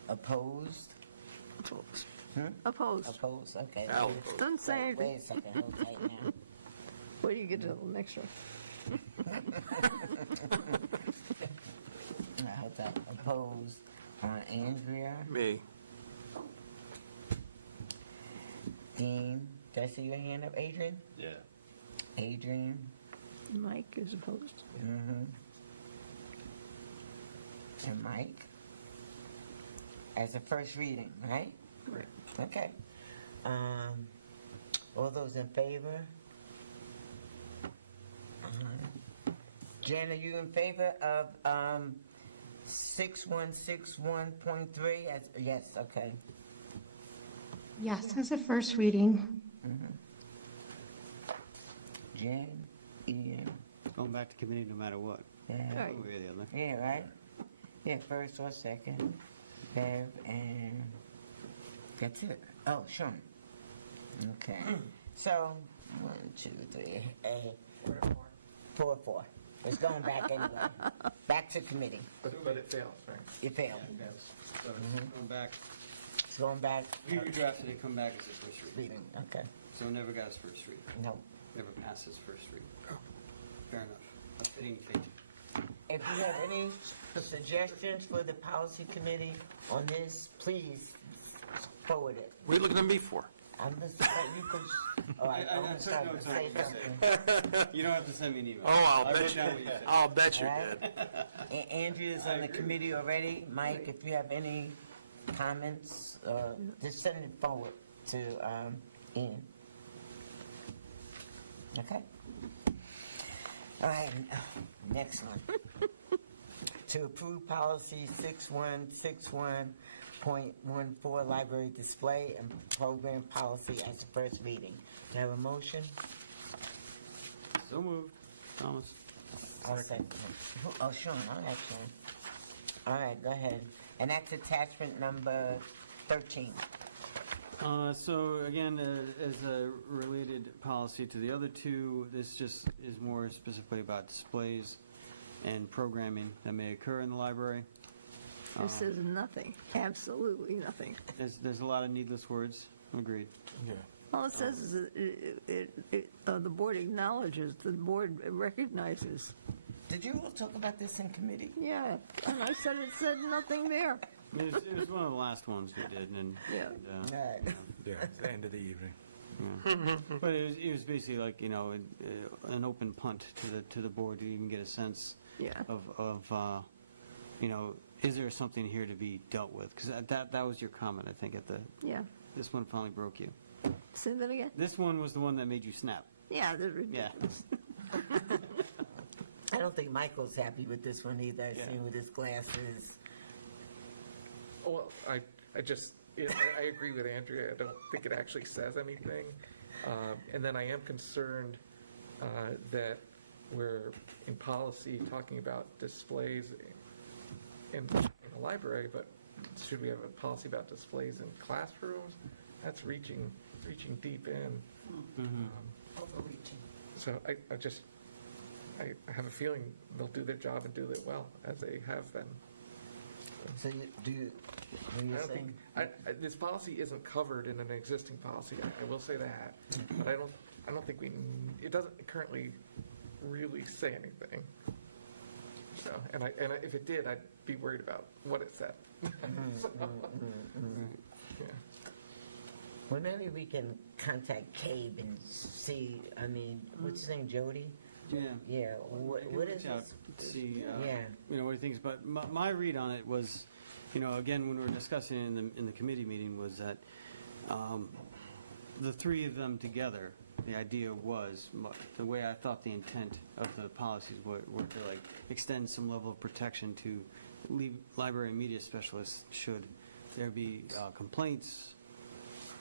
Opposed? Opposed. Opposed, okay. Don't say anything. Wait a second, hold tight now. Wait till you get to the next one. I hope that opposed. Andrea? Me. Dean? Did I see your hand up? Adrian? Yeah. Adrian? Mike is opposed. Mm-hmm. And Mike? As a first reading, right? Right. Okay. All those in favor? Jen, are you in favor of 6161.3? Yes, okay. Yes, as a first reading. Mm-hmm. Jen, Ian. Going back to committee no matter what. Yeah. One way or the other. Yeah, right? Yeah, first or second. Bev, and that's it. Oh, Sean. Okay. So, 1, 2, 3, 4. It's going back anyway. Back to committee. But it fails, right? It failed. So going back. It's going back. We redrafted it, come back as a first reading. Okay. So it never got its first reading. No. Never passed its first reading. Fair enough. A fitting fate. If you have any suggestions for the policy committee on this, please forward it. What are you looking at me for? I'm just saying you could. Oh, I took started to notes say on something. You don't have to send me an email. Oh, I wrote down what you said. I'll bet you All right. did. Andrea's on the committee already. Mike, if you have any comments, just send it forward to Ian. Okay. All right, next one. To approve policy 6161.14, library display and program policy as the first reading. Do I have a motion? So moved. Thomas. I'll second. Oh, Sean, all right, Sean. All right, go ahead. And that's attachment number 13. So again, as a related policy to the other two, this just is more specifically about displays and programming that may occur in the library. This says nothing, absolutely nothing. There's a lot of needless words. Agreed. Yeah. All it says is that the board acknowledges, the board recognizes. Did you all talk about this in committee? Yeah, and I said it said nothing there. It was one of the last ones we did, and Yeah. Yeah, it's the end of the evening. Yeah. But it was basically like, an open punt to the board to even get a sense of is there something here to be dealt with? Because that was your comment, I think, at the. Yeah. This one finally broke you. Say that again? This one was the one that made you snap. Yeah, they're ridiculous. I don't think Michael's happy with this one either. I see with his glasses. Well, I agree with Andrea. I don't think it actually says anything. And then I am concerned that we're in policy talking about displays in a library, but should we have a policy about displays in classrooms? That's reaching deep in. Overreaching. So I have a feeling they'll do their job and do it well, as they have been. So This policy isn't covered in an existing policy. I will say that, but I don't think it doesn't currently really say anything. So, and if it did, I'd be worried about what it said. Yeah. Well, maybe we can contact Cabe and see. I mean, what's his name, Jody? Yeah. Yeah. What is out this? to see, Yeah. what he thinks. But my read on it was, again, when we were discussing it in the committee meeting, was that the three of them together, the idea was, the way I thought the intent of the policies were to extend some level of protection to library and media specialists should there be complaints.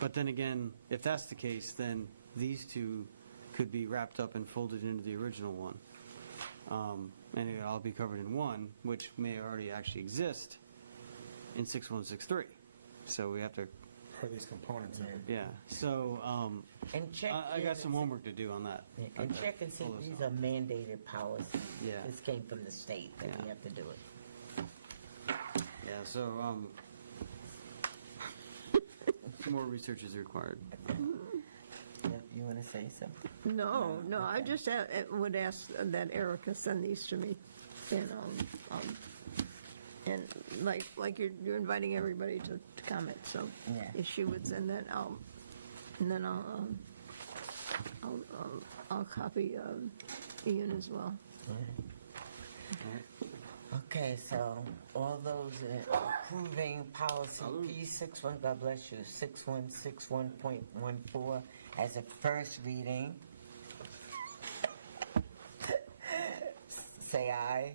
But then again, if that's the case, then these two could be wrapped up and folded into the original one. And it would all be covered in one, which may already actually exist in 6163. So we have to. Are these components of it? Yeah. So And check. I got some homework to do on that. And check and see if these are mandated policies. Yeah. This came from the state that we have to do it. Yeah. So more research is required. You want to say something? No, I just would ask that Erica send these to me, and like you're inviting everybody to comment. So if she would send that, I'll copy Ian as well. Okay, so all those approving policy P61, God bless you, 6161.14 as a first reading, say aye.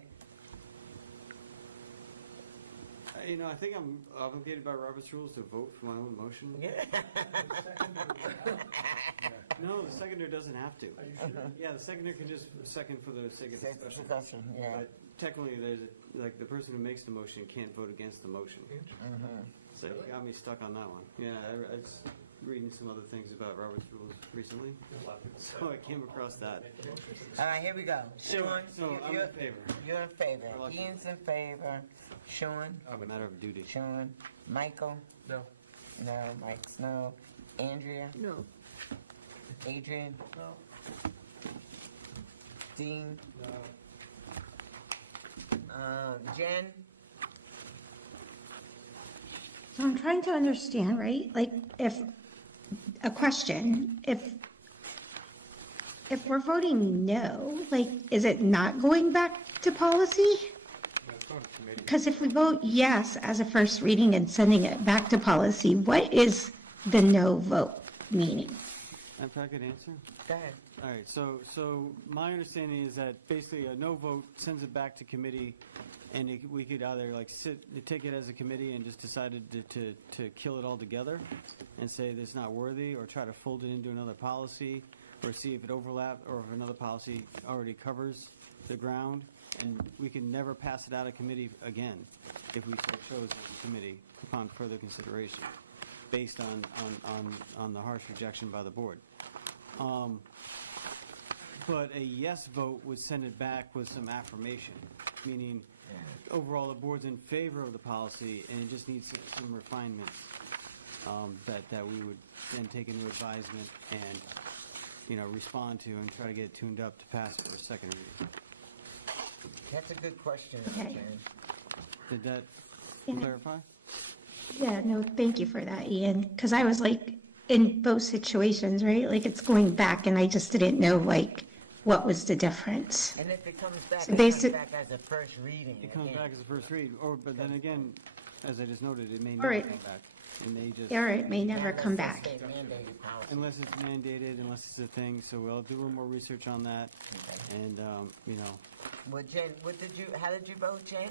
I think I'm obligated by Robert's rules to vote for my own motion. Yeah. No, the seconder doesn't have to. Are you sure? Yeah, the seconder can just second for the sake of discussion. Yeah. But technically, there's the person who makes the motion can't vote against the motion. So you got me stuck on that one. Yeah, I was reading some other things about Robert's rules recently, so I came across that. All right, here we go. Sean, So I'm in favor. You're in favor. Ian's in favor. Sean? A matter of duty. Sean? Michael? No. No. Mike's no. Andrea? No. Adrian? No. Dean? No. Jen? So I'm trying to understand, right? Like, if a question. If we're voting no, like, is it not going back to policy? Because if we vote yes as a first reading and sending it back to policy, what is the no vote meaning? If I could answer? Go ahead. All right, so my understanding is that basically a no vote sends it back to committee, and we could either like take it as a committee and just decided to kill it all together and say that it's not worthy, or try to fold it into another policy, or see if it overlaps, or if another policy already covers the ground, and we can never pass it out of committee again if we so chose as a committee upon further consideration, based on the harsh rejection by the board. But a yes vote would send it back with some affirmation, meaning overall the board's in favor of the policy, and it just needs some refinements that we would then take into advisement and respond to and try to get it tuned up to pass it for a second reading. That's a good question, Okay. Jen. Did that clarify? Yeah, no, thank you for that, Ian. Because I was like, in both situations, right? Like, it's going back, and I just didn't know, like, what was the difference. And if it comes back, So it comes basic- back as a first reading. It comes back as a first read, but then again, as I just noted, it may All never right. come back. It may just... Or it may never come back. Unless it's mandated, unless it's a thing, so we'll do a little more research on that, and, Well, Jen, how did you vote, Jen?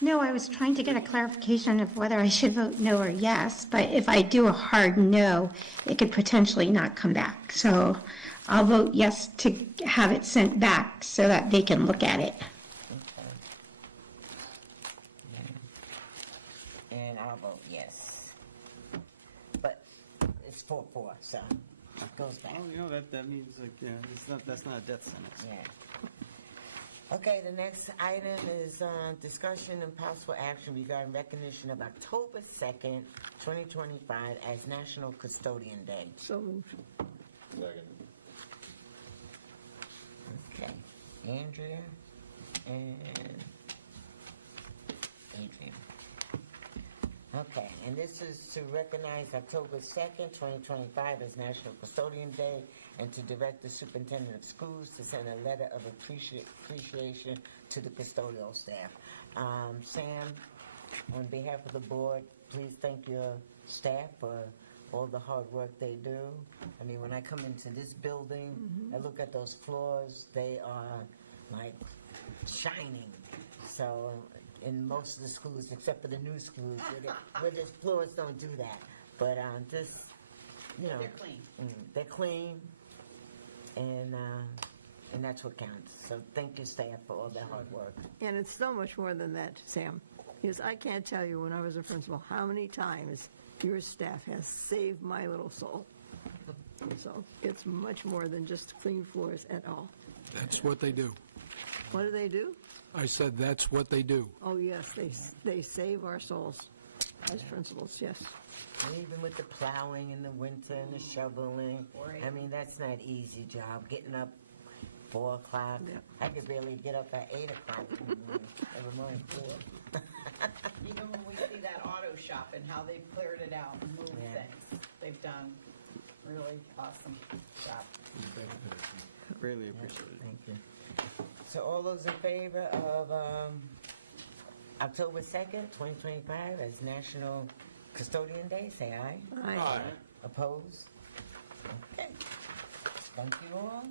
No, I was trying to get a clarification of whether I should vote no or yes, but if I do a hard no, it could potentially not come back. So I'll vote yes to have it sent back so that they can look at it. And I'll vote yes. But it's 4-4, so it goes back. Oh, that means, like, that's not a death sentence. Yeah. Okay, the next item is discussion and possible action regarding recognition of October 2nd, 2025 as National Custodian Day. So moved. Okay, Andrea and Adrian. Okay, and this is to recognize October 2nd, 2025 as National Custodian Day, and to direct the superintendent of schools to send a letter of appreciation to the custodial staff. Sam, on behalf of the board, please thank your staff for all the hard work they do. I mean, when I come into this building, I look at those floors, they are like shining. So in most of the schools, except for the new schools, where the floors don't do that. But this, you know, They're clean. They're clean, and that's what counts. So thank you, staff, for all their hard work. And it's so much more than that, Sam. Because I can't tell you, when I was a principal, how many times your staff has saved my little soul. So it's much more than just clean floors at all. That's what they do. What do they do? I said that's what they do. Oh, yes, they save our souls as principals, yes. And even with the plowing in the winter and the shoveling, I mean, that's not an easy job. Getting up 4 o'clock. I could barely get up at 8 o'clock. Never mind 4. Even when we see that auto shop and how they've cleared it out and moved things, they've done really awesome job. Greatly appreciated. Thank you. So all those in favor of October 2nd, 2025 as National Custodian Day, say aye. Aye. Opposed? Okay. Thank you all.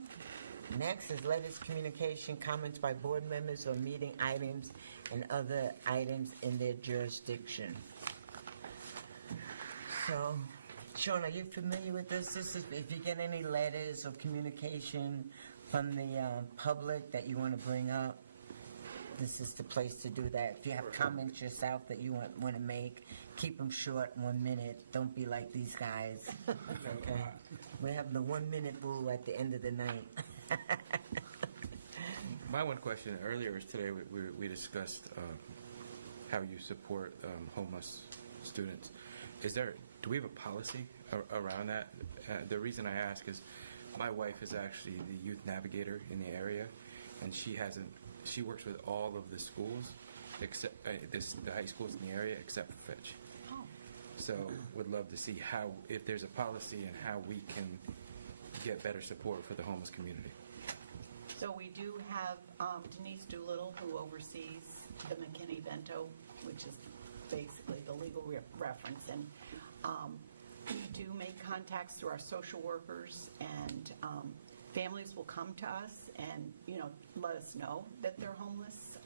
Next is letters, communication, comments by board members on meeting items and other items in their jurisdiction. So, Sean, are you familiar with this? This is if you get any letters or communication from the public that you want to bring up, this is the place to do that. If you have comments yourself that you want to make, keep them short, 1 minute. Don't be like these guys. Okay? We have the 1 minute rule at the end of the night. My one question earlier was today we discussed how you support homeless students. Do we have a policy around that? The reason I ask is my wife is actually the youth navigator in the area, and she works with all of the schools except the high schools in the area except for Fitch. So would love to see how, if there's a policy and how we can get better support for the homeless community. So we do have Denise Doolittle, who oversees the McKinney-Vento, which is basically the legal reference. And we do make contacts through our social workers, and families will come to us and, let us know that they're homeless.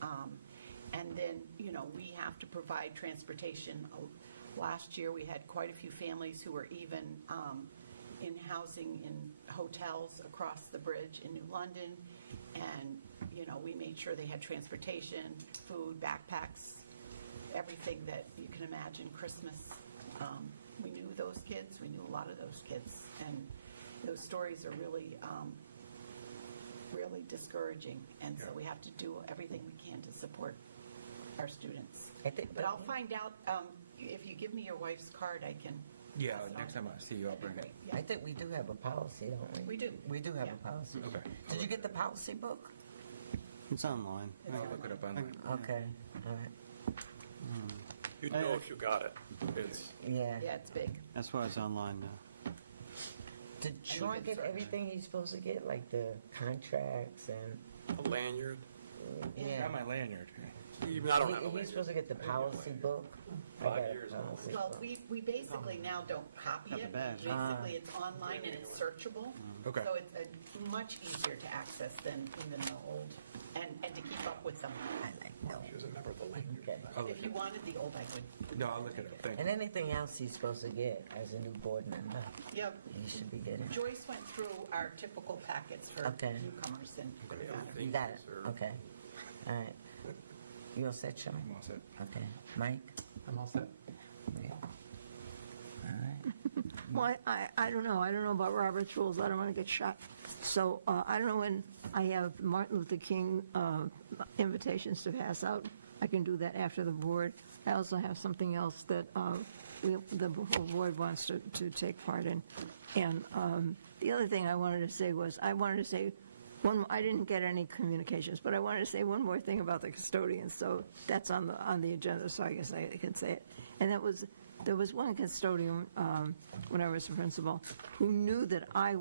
And then, we have to provide transportation. Last year, we had quite a few families who were even in housing in hotels across the bridge in New London. And, we made sure they had transportation, food, backpacks, everything that you can imagine. Christmas, we knew those kids. We knew a lot of those kids. And those stories are really, really discouraging. And so we have to do everything we can to support our students. But I'll find out, if you give me your wife's card, I can. Yeah, next time I see you, I'll bring it. I think we do have a policy, don't we? We do. We do have a policy. Okay. Did you get the policy book? It's online. I'll look it up online. Okay, all right. You'd know if you got it. Yeah. Yeah, it's big. That's why it's online now. Did Sean get everything he's supposed to get, like the contracts and? A lanyard. Yeah. Got my lanyard. Even I don't have a He's lanyard. supposed to get the policy book. 5 years now. Well, we basically now don't copy Got it. the badge. Basically, it's online and it's searchable. Okay. So it's much easier to access than even the old, and to keep up with them. She was a member of the lanyard. Okay. If you wanted the old, I would. No, I'll look it up. Thank And you. anything else he's supposed to get as a new board member, Yep. he should be getting. Joyce went through our typical packets for Okay. newcomers, and You got it, okay. All right. You all set, Sean? I'm all set. Okay. Mike? I'm all set. Yeah. All right. Well, I don't know. I don't know about Robert's rules. I don't want to get shot. So I don't know when I have Martin Luther King invitations to pass out. I can do that after the board. I also have something else that the whole board wants to take part in. And the other thing I wanted to say was, I didn't get any communications, but I wanted to say one more thing about the custodians. So that's on the agenda, so I guess I can say it. And there was one custodian when I was a principal who knew that I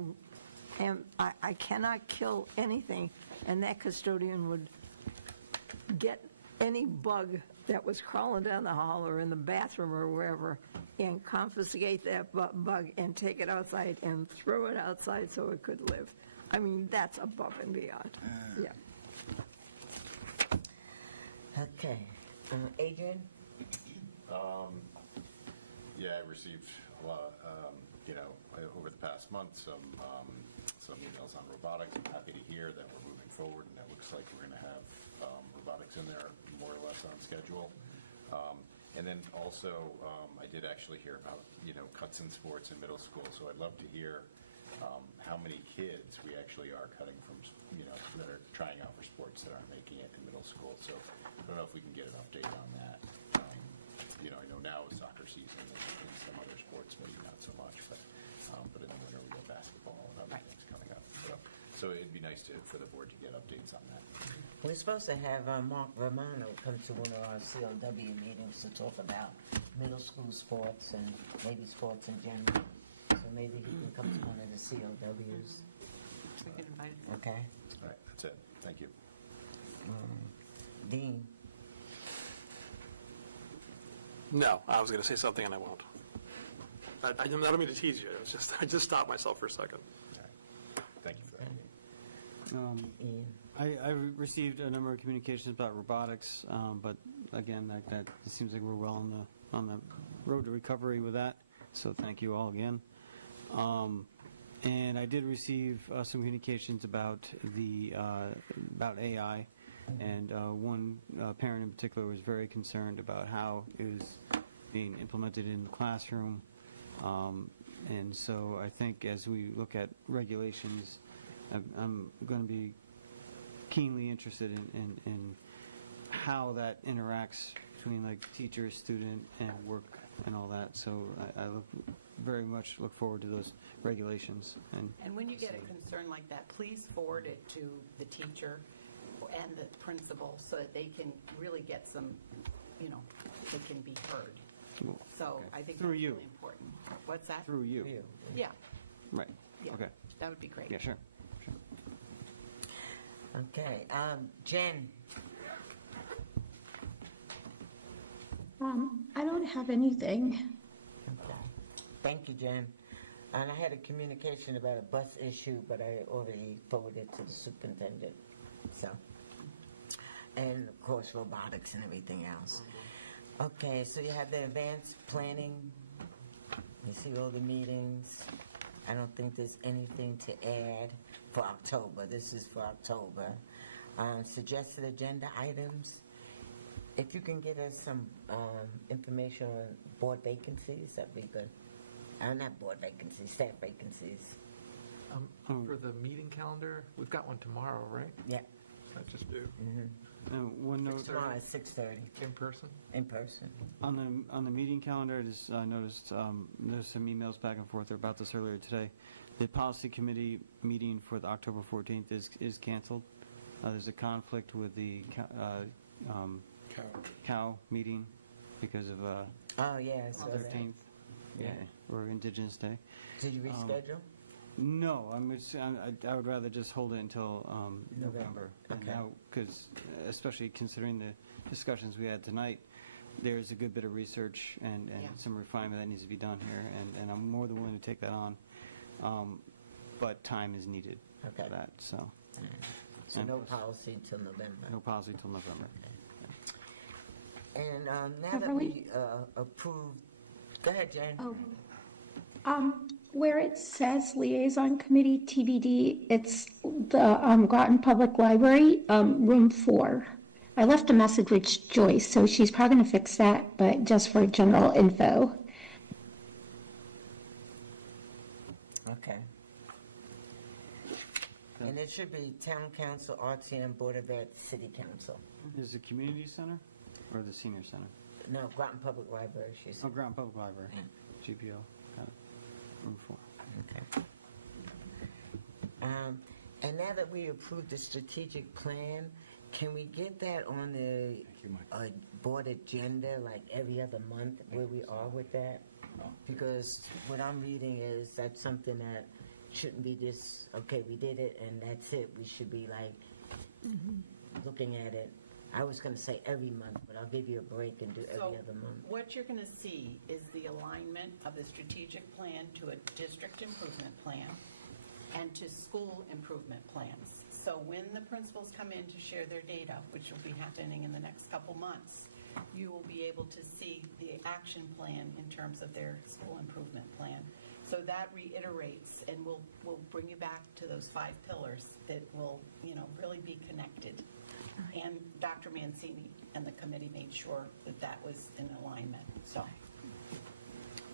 cannot kill anything, and that custodian would get any bug that was crawling down the hall or in the bathroom or wherever and confiscate that bug and take it outside and throw it outside so it could live. I mean, that's above and beyond. Yeah. Okay. Adrian? Yeah, I received a lot, over the past month, some emails on robotics. I'm happy to hear that we're moving forward, and it looks like we're going to have robotics in there more or less on schedule. And then also, I did actually hear about, cuts in sports in middle school, so I'd love to hear how many kids we actually are cutting from, that are trying out for sports that aren't making it in middle school. So I don't know if we can get an update on that. I know now is soccer season and some other sports, maybe not so much, but in the winter we have basketball and other things coming up. So it'd be nice for the board to get updates on that. We're supposed to have Mark Romano come to one of our CLW meetings to talk about middle school sports and maybe sports in general. So maybe he can come to one of the CLWs. we can invite them. Okay. All right, that's it. Thank you. Dean? No, I was going to say something and I won't. I don't mean to tease you. I just stopped myself for a second. Thank you for that. I received a number of communications about robotics, but again, that it seems like we're well on the road to recovery with that. So thank you all again. And I did receive some communications about about AI, and one parent in particular was very concerned about how it was being implemented in the classroom. And so I think as we look at regulations, I'm going to be keenly interested in how that interacts between like teacher, student, and work and all that. So I very much look forward to those regulations. And when you get a concern like that, please forward it to the teacher and the principal so that they can really get some, they can be heard. So I think Through that's you. really important. What's that? Through you. Yeah, Right. yeah. Okay. That would be great. Yeah, sure. Okay, Jen, I don't have anything. thank you, Jen. And I had a communication about a bus issue, but I already forwarded to the superintendent, so. And of course, robotics and everything else. Okay, so you have the advanced planning. You see all the meetings. I don't think there's anything to add for October. This is for October. Suggested agenda items. If you can get us some information on board vacancies, that'd be good. Not board vacancies, staff vacancies. For the meeting calendar, we've got one tomorrow, right? Yeah. I just One note. Tomorrow at 6:30. in person. In person. On the meeting calendar, I just noticed there's some emails back and forth about this earlier today. The policy committee meeting for the October 14th is canceled. There's a conflict with the cow meeting because of Oh, yeah, I saw that. 13th. Yeah, or Indigenous Day. Did you reschedule? No, I would rather just hold it until November. And Okay. now, because especially considering the discussions we had tonight, there's a good bit of research and some refinement that needs to be done here, and I'm more than willing to take that on. But time is needed for that, so. So And no plus- policy until November. No policy until November. And now that Beverly? we approved, go ahead, Jane. Where it says liaison committee TBD, it's the Groton Public Library, room 4. I left a message with Joyce, so she's probably going to fix that, but just for general info. Okay. And it should be Town Council, RTM, Board of Ed, City Council. Is the community center or the senior center? No, Groton Public Library, she said. Oh, Groton Public Library, GPO, got it. Room 4. Okay. And now that we approved the strategic plan, can we get that on the board agenda like every other month where we are with that? Because what I'm reading is that's something that shouldn't be just, okay, we did it and that's it. We should be like looking at it. I was going to say every month, but I'll give you a break and do every other month. What you're going to see is the alignment of the strategic plan to a district improvement plan and to school improvement plans. So when the principals come in to share their data, which will be happening in the next couple months, you will be able to see the action plan in terms of their school improvement plan. So that reiterates and will bring you back to those 5 pillars that will, really be connected. And Dr. Mancini and the committee made sure that that was in alignment, so.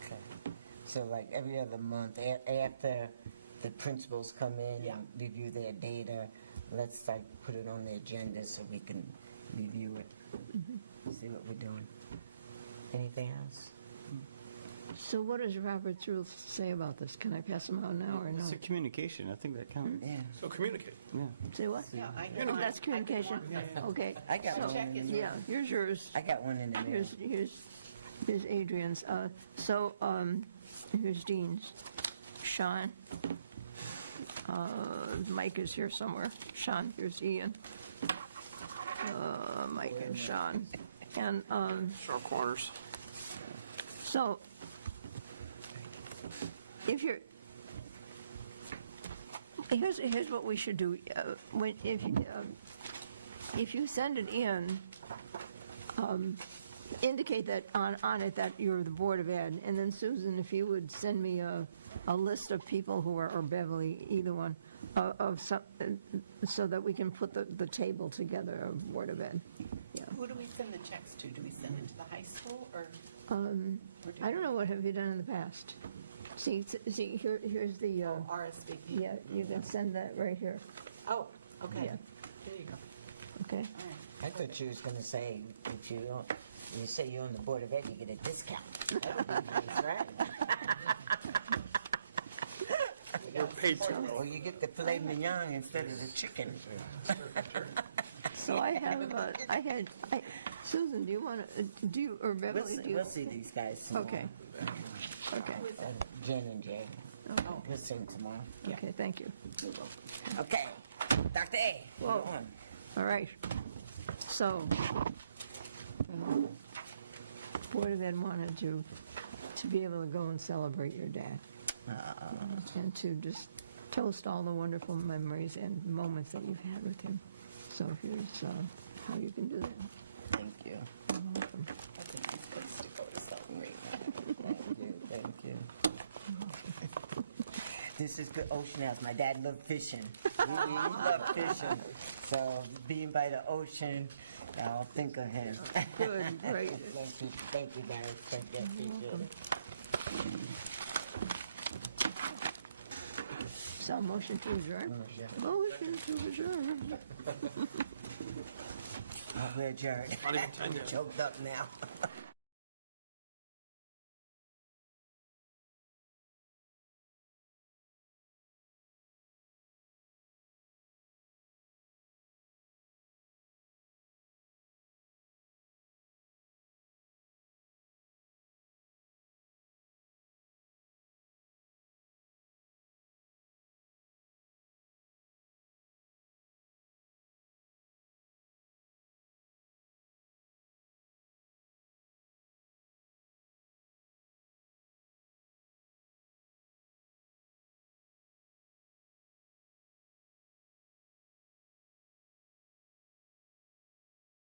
Okay. So like every other month, after the principals come in and review their data, let's like put it on the agenda so we can review it, see what we're doing. Anything else? So what does Robert's rules say about this? Can I pass them out now or no? It's a communication. I think that counts. Yeah. So communicate. Yeah. Say what? Yeah, That's communication? Okay. I got So- one in there. Yeah, here's yours. I got one in the mail. Here's Adrian's. Here's Dean's. Sean. Mike is here somewhere. Sean, here's Ian. Mike and Sean. And Sharp corners. so, if you're, here's what we should do. If you send it in, indicate that on it that you're the Board of Ed, and then Susan, if you would send me a list of people who are, or Beverly, either one, of some, so that we can put the table together of Board of Ed. Yeah. Who do we send the checks to? Do we send it to the high school or? I don't know, what have you done in the past? See, here's the, RSVP. yeah, you can send that right here. Oh, okay. Yeah. There you go. Okay. I thought you was going to say if you say you're on the Board of Ed, you get a discount. That would be nice, right? We're paid to. Or you get the filet mignon instead of the chicken. So I have, Susan, do you want to, or Beverly, do you? We'll see these guys tomorrow. Okay. Okay. Jen and Jay. We'll see them tomorrow. Okay, thank you. Okay, Dr. A. Whoa. you're on. All right. So, Board of Ed wanted to be able to go and celebrate your dad. And to just toast all the wonderful memories and moments that you've had with him. So here's how you can do that. Thank you. You're welcome. I think I'm supposed to go to something right now. Thank you. This is the ocean house. My dad loved fishing. He loved fishing. So being by the ocean, I'll think of him. Good, great. Thank you, guys. Thank you. I appreciate it. So motion to adjourn? Motion to adjourn. We're adjourned. I'm choked up now.